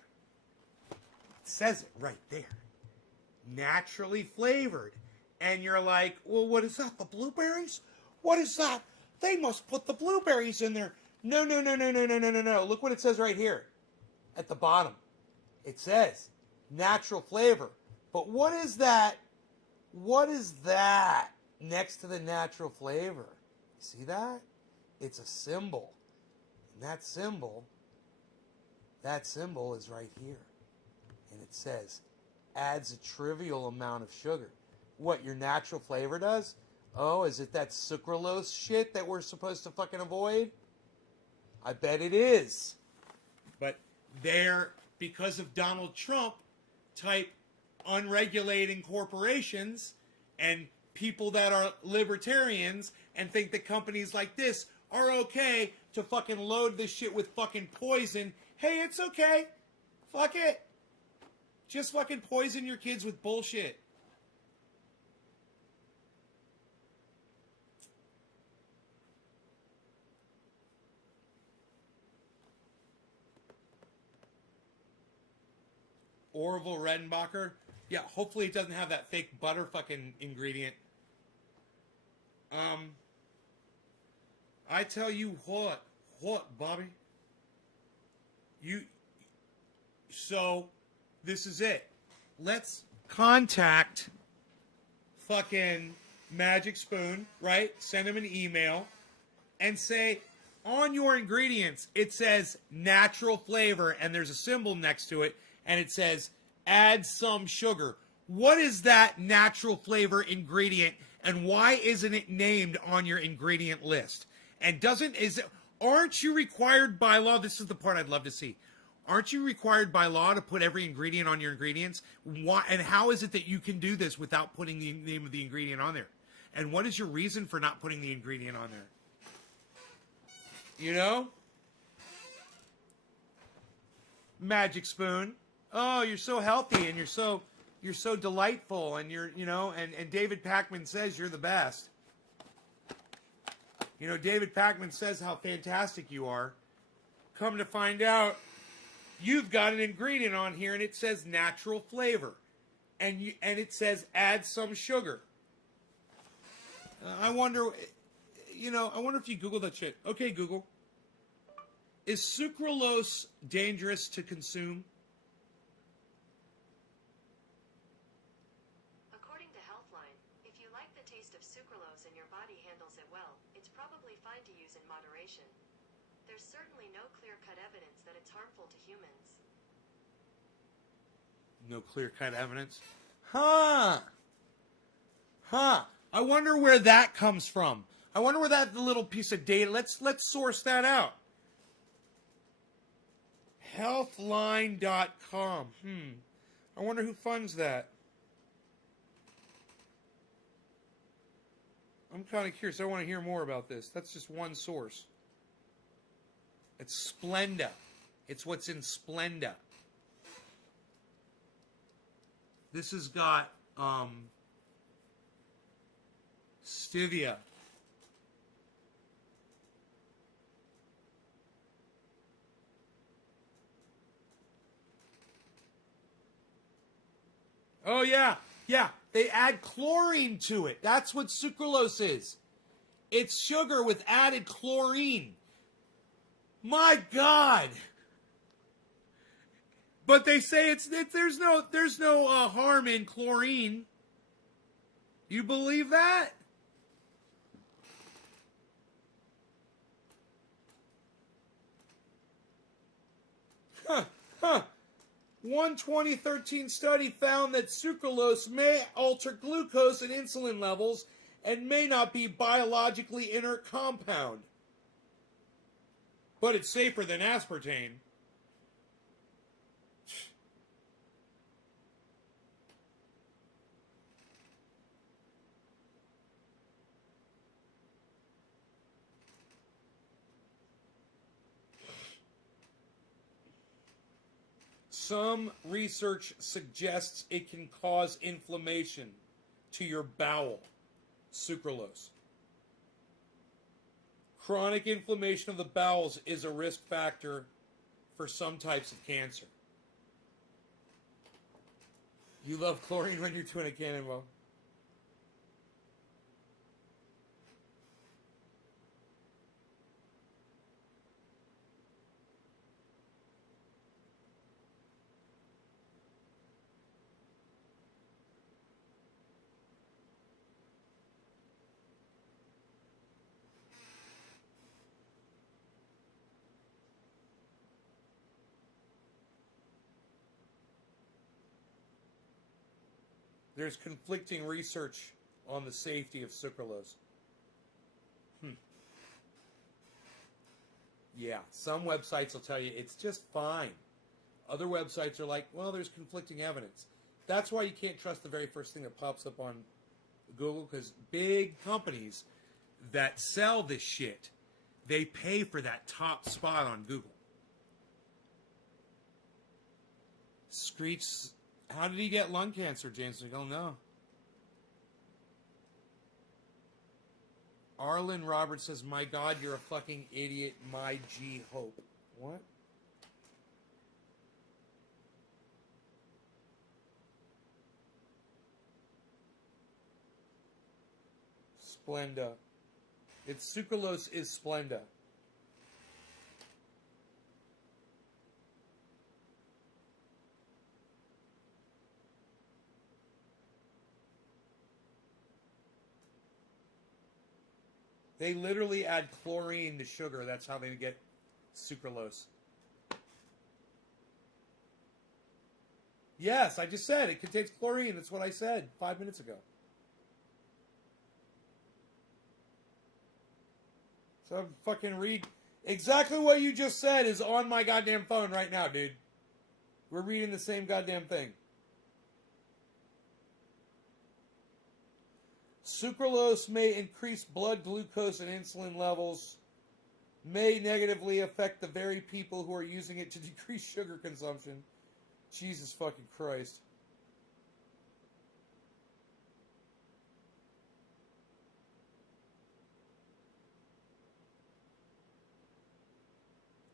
It says it right there. Naturally flavored. And you're like, well, what is that? The blueberries? What is that? They must put the blueberries in there. No. Look what it says right here at the bottom. It says natural flavor. But what is that? What is that next to the natural flavor? See that? It's a symbol. And that symbol is right here. And it says, adds a trivial amount of sugar. What, your natural flavor does? Oh, is it that sucralose shit that we're supposed to fucking avoid? I bet it is. But they're, because of Donald Trump type unregulating corporations and people that are libertarians and think that companies like this are okay to fucking load this shit with fucking poison. Hey, it's okay. Fuck it. Just fucking poison your kids with bullshit. Orville Redenbacher. Yeah, hopefully it doesn't have that fake butter fucking ingredient. I tell you what, Bobby? So, this is it. Let's contact fucking Magic Spoon, right? Send them an email and say, on your ingredients, it says natural flavor and there's a symbol next to it and it says add some sugar. What is that natural flavor ingredient and why isn't it named on your ingredient list? And aren't you required by law? This is the part I'd love to see. Aren't you required by law to put every ingredient on your ingredients? Why, and how is it that you can do this without putting the name of the ingredient on there? And what is your reason for not putting the ingredient on there? You know? Magic Spoon. Oh, you're so healthy and you're so delightful and and David Pakman says you're the best. You know, David Pakman says how fantastic you are. Come to find out, you've got an ingredient on here and it says natural flavor. And it says add some sugar. I wonder if you Google that shit. Okay, Google. Is sucralose dangerous to consume? According to Healthline, if you like the taste of sucralose and your body handles it well, it's probably fine to use in moderation. There's certainly no clear-cut evidence that it's harmful to humans. No clear-cut evidence? Huh. I wonder where that comes from. I wonder where that little piece of data, let's source that out. Healthline.com. I wonder who funds that. I'm kind of curious. I want to hear more about this. That's just one source. It's Splenda. It's what's in Splenda. This has got stevia. Oh, yeah. They add chlorine to it. That's what sucralose is. It's sugar with added chlorine. My God. But they say there's no harm in chlorine. You believe that? One 2013 study found that sucralose may alter glucose and insulin levels and may not be biologically inert compound. But it's safer than aspartame. Some research suggests it can cause inflammation to your bowel. Sucralose. Chronic inflammation of the bowels is a risk factor for some types of cancer. You love chlorine when you're doing a cannonball. There's conflicting research on the safety of sucralose. Yeah, some websites will tell you it's just fine. Other websites are like, well, there's conflicting evidence. That's why you can't trust the very first thing that pops up on Google, because big companies that sell this shit, they pay for that top spot on Google. Screech, how did he get lung cancer, James? I don't know. Arlen Roberts says, my God, you're a fucking idiot, my G Hope. What? Splenda. It's sucralose is Splenda. They literally add chlorine to sugar. That's how they get sucralose. Yes, I just said it contains chlorine. That's what I said 5 minutes ago. So fucking read exactly what you just said is on my goddamn phone right now, dude. We're reading the same goddamn thing. Sucralose may increase blood glucose and insulin levels, may negatively affect the very people who are using it to decrease sugar consumption. Jesus fucking Christ.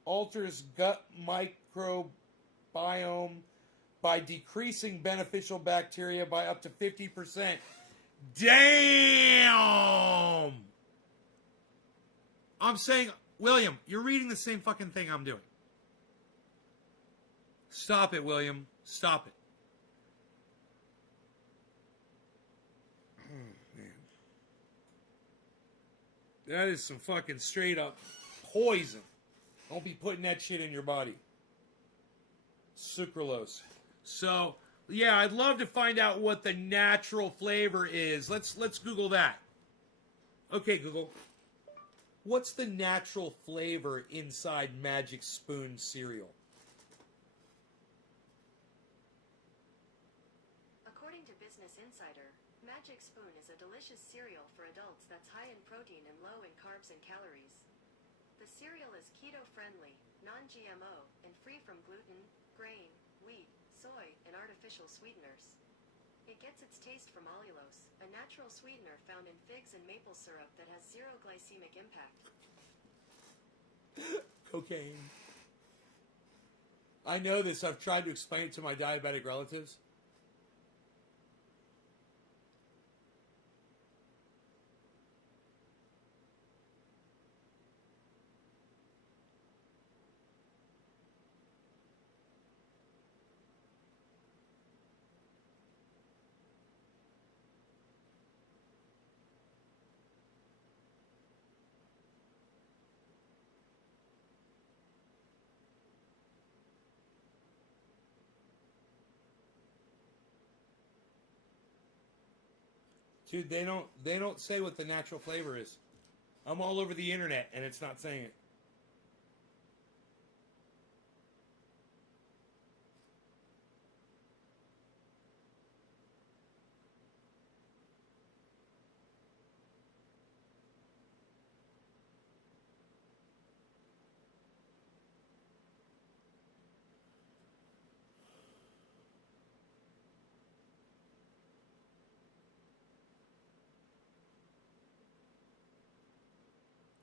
Alters gut microbiome by decreasing beneficial bacteria by up to 50%. Damn! I'm saying, William, you're reading the same fucking thing I'm doing. Stop it, William. Stop it. Oh, man. That is some fucking straight up poison. Don't be putting that shit in your body. Sucralose. So, yeah, I'd love to find out what the natural flavor is. Let's Google that. Okay, Google. What's the natural flavor inside Magic Spoon cereal? According to Business Insider, Magic Spoon is a delicious cereal for adults that's high in protein and low in carbs and calories. The cereal is keto-friendly, non-GMO, and free from gluten, grain, wheat, soy, and artificial sweeteners. It gets its taste from allulose, a natural sweetener found in figs and maple syrup that has zero glycemic impact. Cocaine. I know this. I've tried to explain it to my diabetic relatives. Dude, they don't say what the natural flavor is. I'm all over the internet and it's not saying it.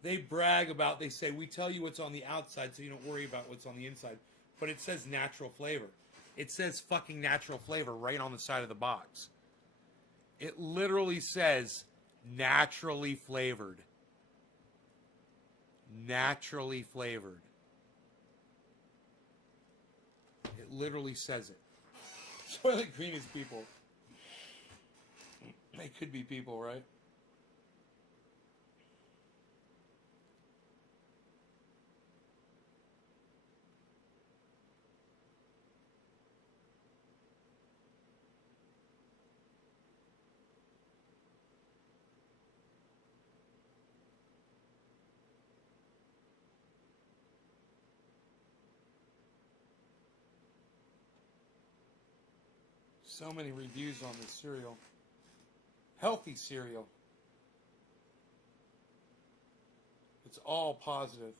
They brag about, they say, we tell you what's on the outside so you don't worry about what's on the inside. But it says natural flavor. It says fucking natural flavor right on the side of the box. It literally says naturally flavored. Naturally flavored. It literally says it. Soylent Green is people. They could be people, right? So many reviews on this cereal. Healthy cereal. It's all positive.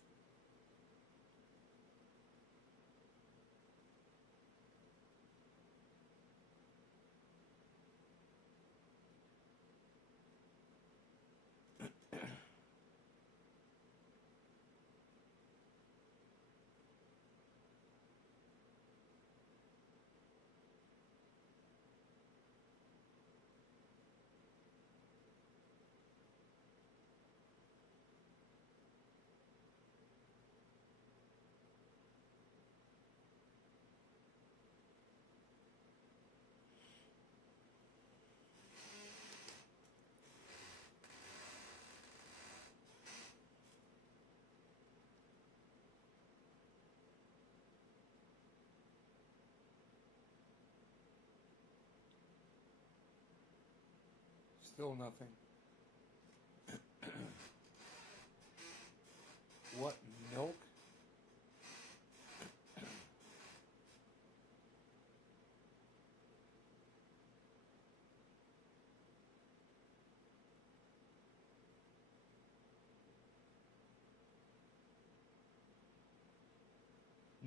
Still nothing. What milk?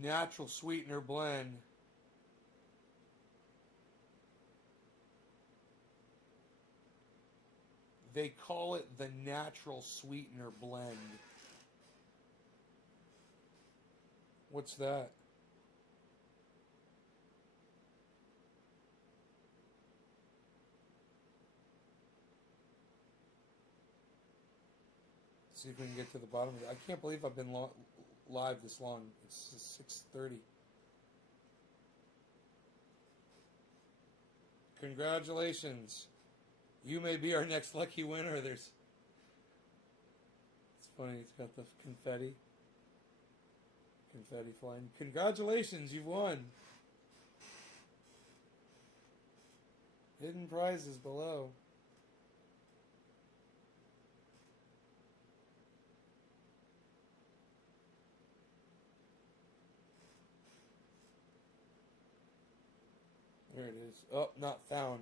Natural sweetener blend. They call it the natural sweetener blend. What's that? See if we can get to the bottom of it. I can't believe I've been live this long. It's 6:30. Congratulations. You may be our next lucky winner. It's funny, it's got the confetti flying. Congratulations, you've won. Hidden prizes below. There it is. Oh, not found.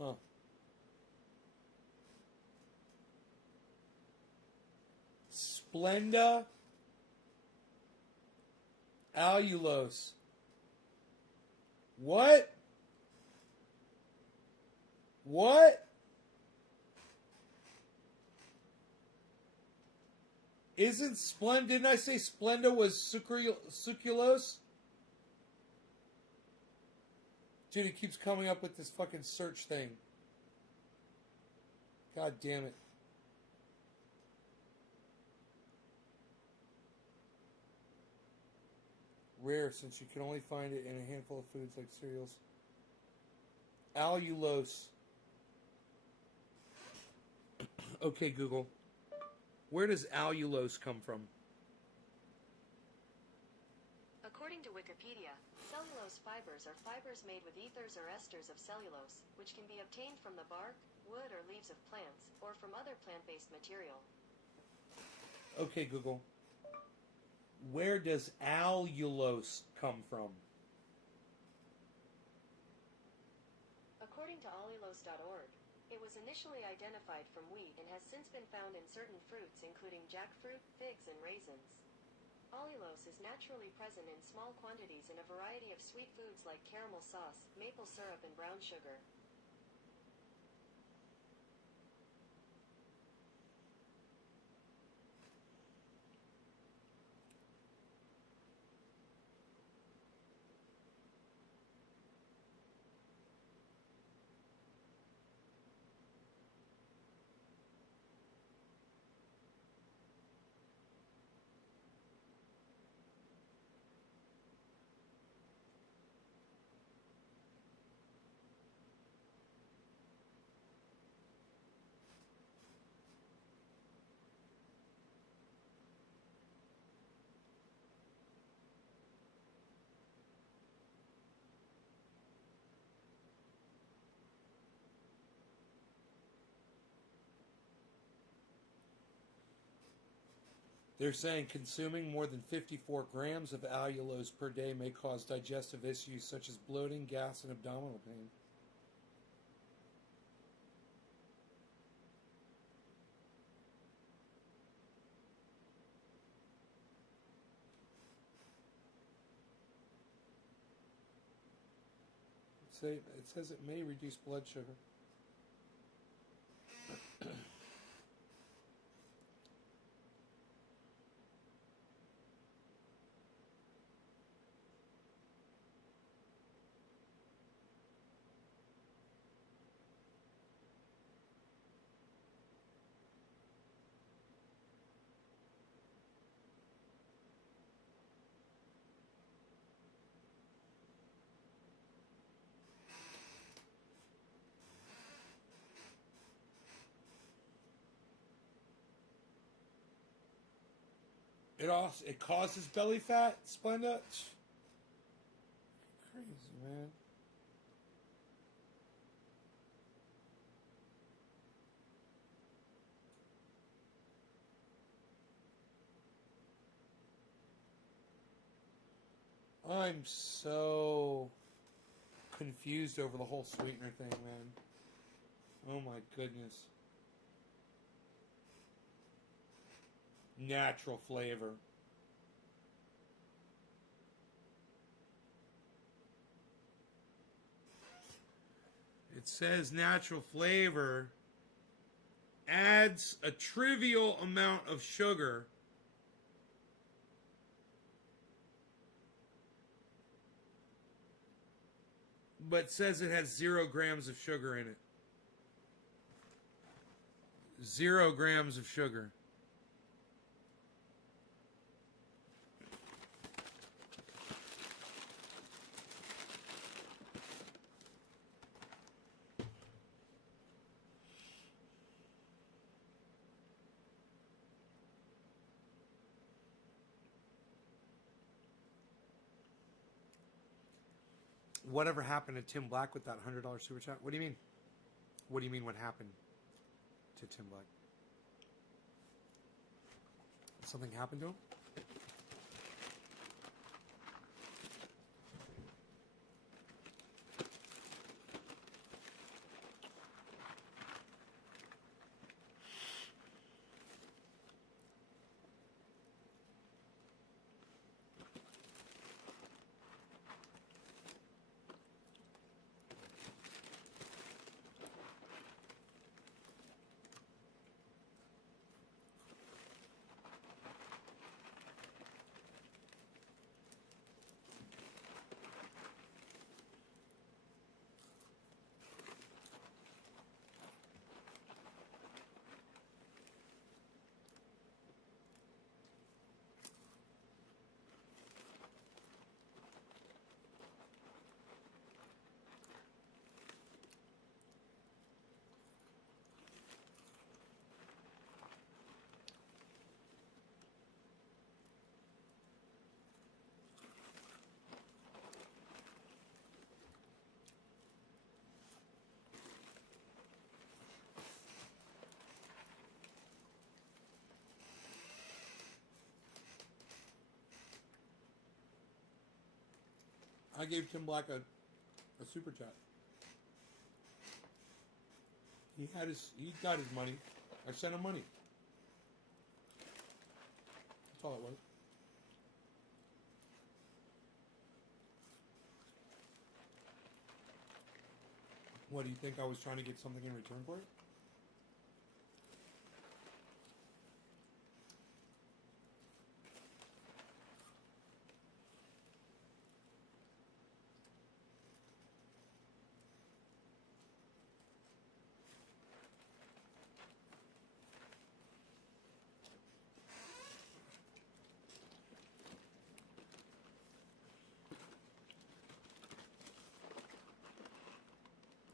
Huh. Splenda allulose. What? What? Isn't Splenda? Didn't I say Splenda was sucralose? Dude, it keeps coming up with this fucking search thing. God damn it. Rare, since you can only find it in a handful of foods like cereals. Allulose. Okay, Google. Where does allulose come from? According to Wikipedia, cellulose fibers are fibers made with ethers or esters of cellulose, which can be obtained from the bark, wood, or leaves of plants, or from other plant-based material. Okay, Google. Where does allulose come from? According to allulose.org, it was was initially identified from wheat and has since been found in certain fruits including jackfruit, figs, and raisins. Allulose is naturally present in small quantities in a variety of sweet foods like caramel sauce, maple syrup, and brown sugar. They're saying consuming more than 54 grams of allulose per day may cause digestive issues such as bloating, gas, and abdominal pain. It says it may reduce blood sugar. It causes belly fat, Splenda. Crazy, man. I'm so confused over the whole sweetener thing, man. Oh my goodness. Natural flavor. It says natural flavor adds a trivial amount of sugar but says it has 0 grams of sugar in it. 0 grams of sugar. Whatever happened to Tim Black with that $100 super chat? What do you mean? What do you mean what happened to Tim Black? Something happened to him? I gave Tim Black a super chat. He got his money. I sent him money. That's all it was. What, do you think I was trying to get something in return for it?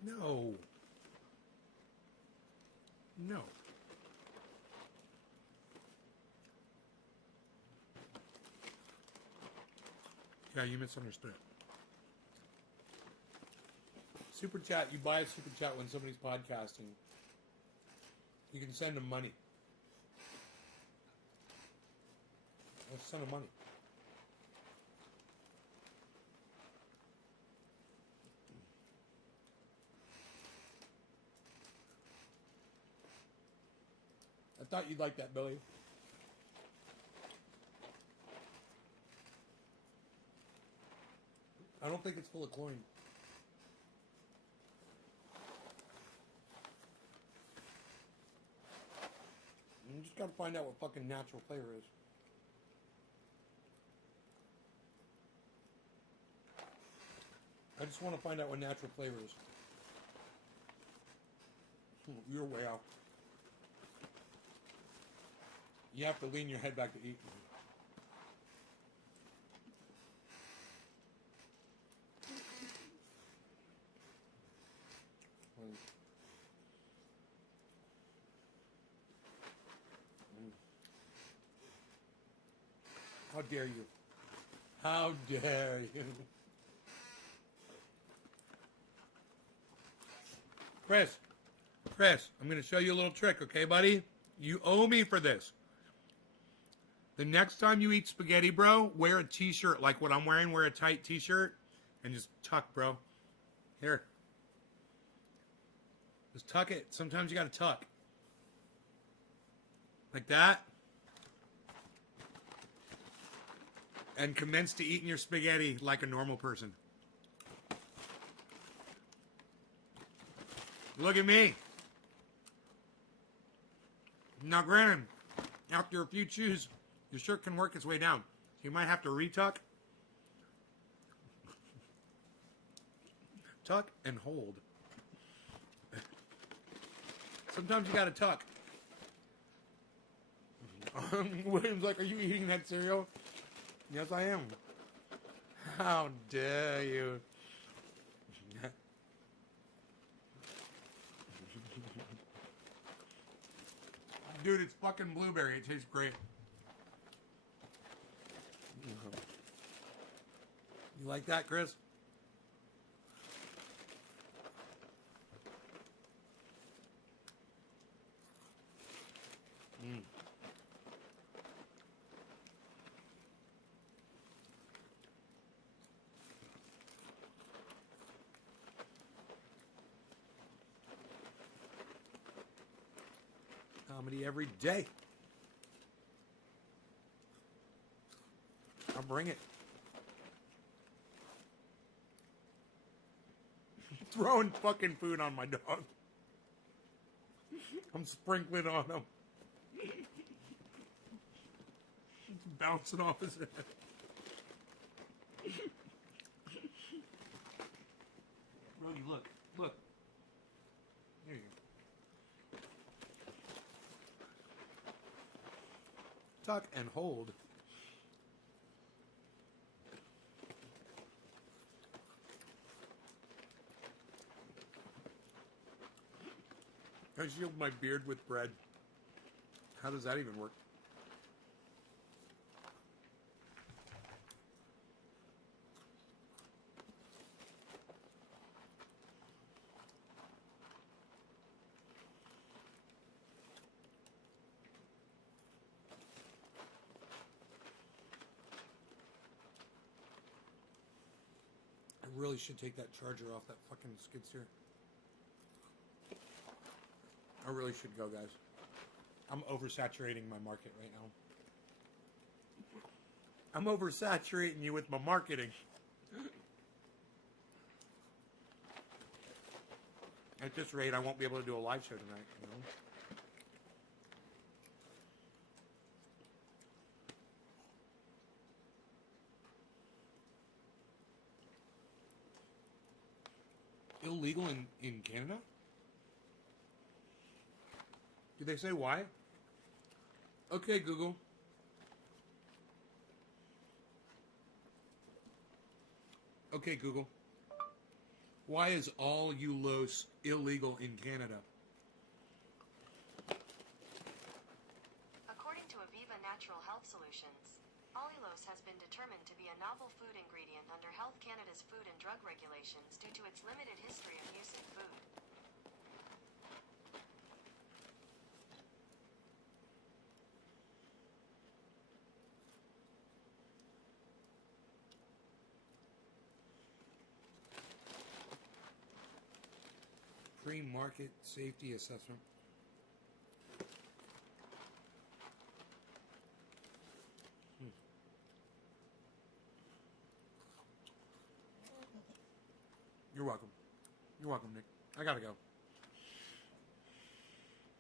No. No. Yeah, you misunderstood. Super chat, you buy a super chat when somebody's podcasting. You can send them money. Let's send them money. I thought you'd like that, Billy. I don't think it's full of chlorine. You just gotta find out what fucking natural flavor is. I just want to find out what natural flavor is. You're way off. You have to lean your head back to eat. How dare you? How dare you? Chris, I'm going to show you a little trick, okay, buddy? You owe me for this. The next time you eat spaghetti, bro, wear a t-shirt like what I'm wearing. Wear a tight t-shirt and just tuck, bro. Here. Just tuck it. Sometimes you got to tuck. Like that. And commence to eating your spaghetti like a normal person. Look at me. Now, granted, after a few chews, your shirt can work its way down. You might have to retuck. Tuck and hold. Sometimes you gotta tuck. William's like, are you eating that cereal? Yes, I am. How dare you? Dude, it's fucking blueberry. It tastes great. You like that, Chris? Comedy every day. I'll bring it. Throwing fucking food on my dog. I'm sprinkling on him. It's bouncing off his head. Brody, look. Look. There you go. Tuck and hold. I shield my beard with bread. How does that even work? I really should take that charger off that fucking skid steer. I really should go, guys. I'm oversaturating my market right now. I'm oversaturating you with my marketing. At this rate, I won't be able to do a live show tonight, you know? Illegal in Canada? Did they say why? Okay, Google. Okay, Google. Why is allulose illegal in Canada? According to Aviva Natural Health Solutions, allulose has been determined to be a novel food ingredient under Health Canada's food and drug regulations due to its limited history of use in food. Pre-market safety assessment. You're welcome. You're welcome, Nick. I gotta go.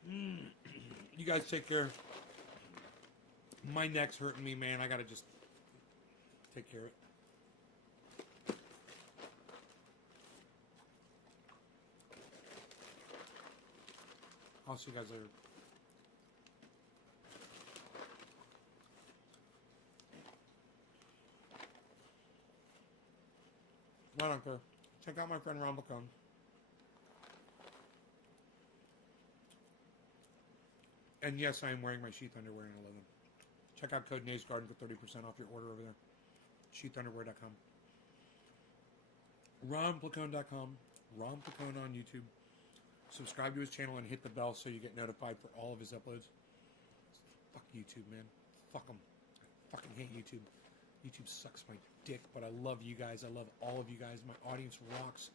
You guys take care. My neck's hurting me, man. I gotta just take care of it. I'll see you guys later. I don't care. Check out my friend Ron Bacone. And yes, I am wearing my sheath underwear in 11. Check out code NazeGarden for 30% off your order over there. Sheathunderwear.com. RonPlacone.com. Ron Placone on YouTube. Subscribe to his channel and hit the bell so you get notified for all of his uploads. Fuck YouTube, man. Fuck them. I fucking hate YouTube. YouTube sucks my dick, but I love you guys. I love all of you guys. My audience rocks.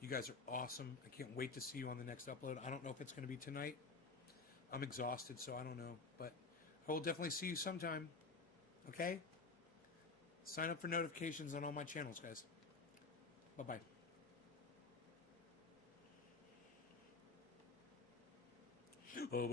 You guys are awesome. I can't wait to see you on the next upload. I don't know if it's going to be tonight. I'm exhausted, so I don't know. But I will definitely see you sometime. Okay? Sign up for notifications on all my channels, guys. Bye-bye. Oh,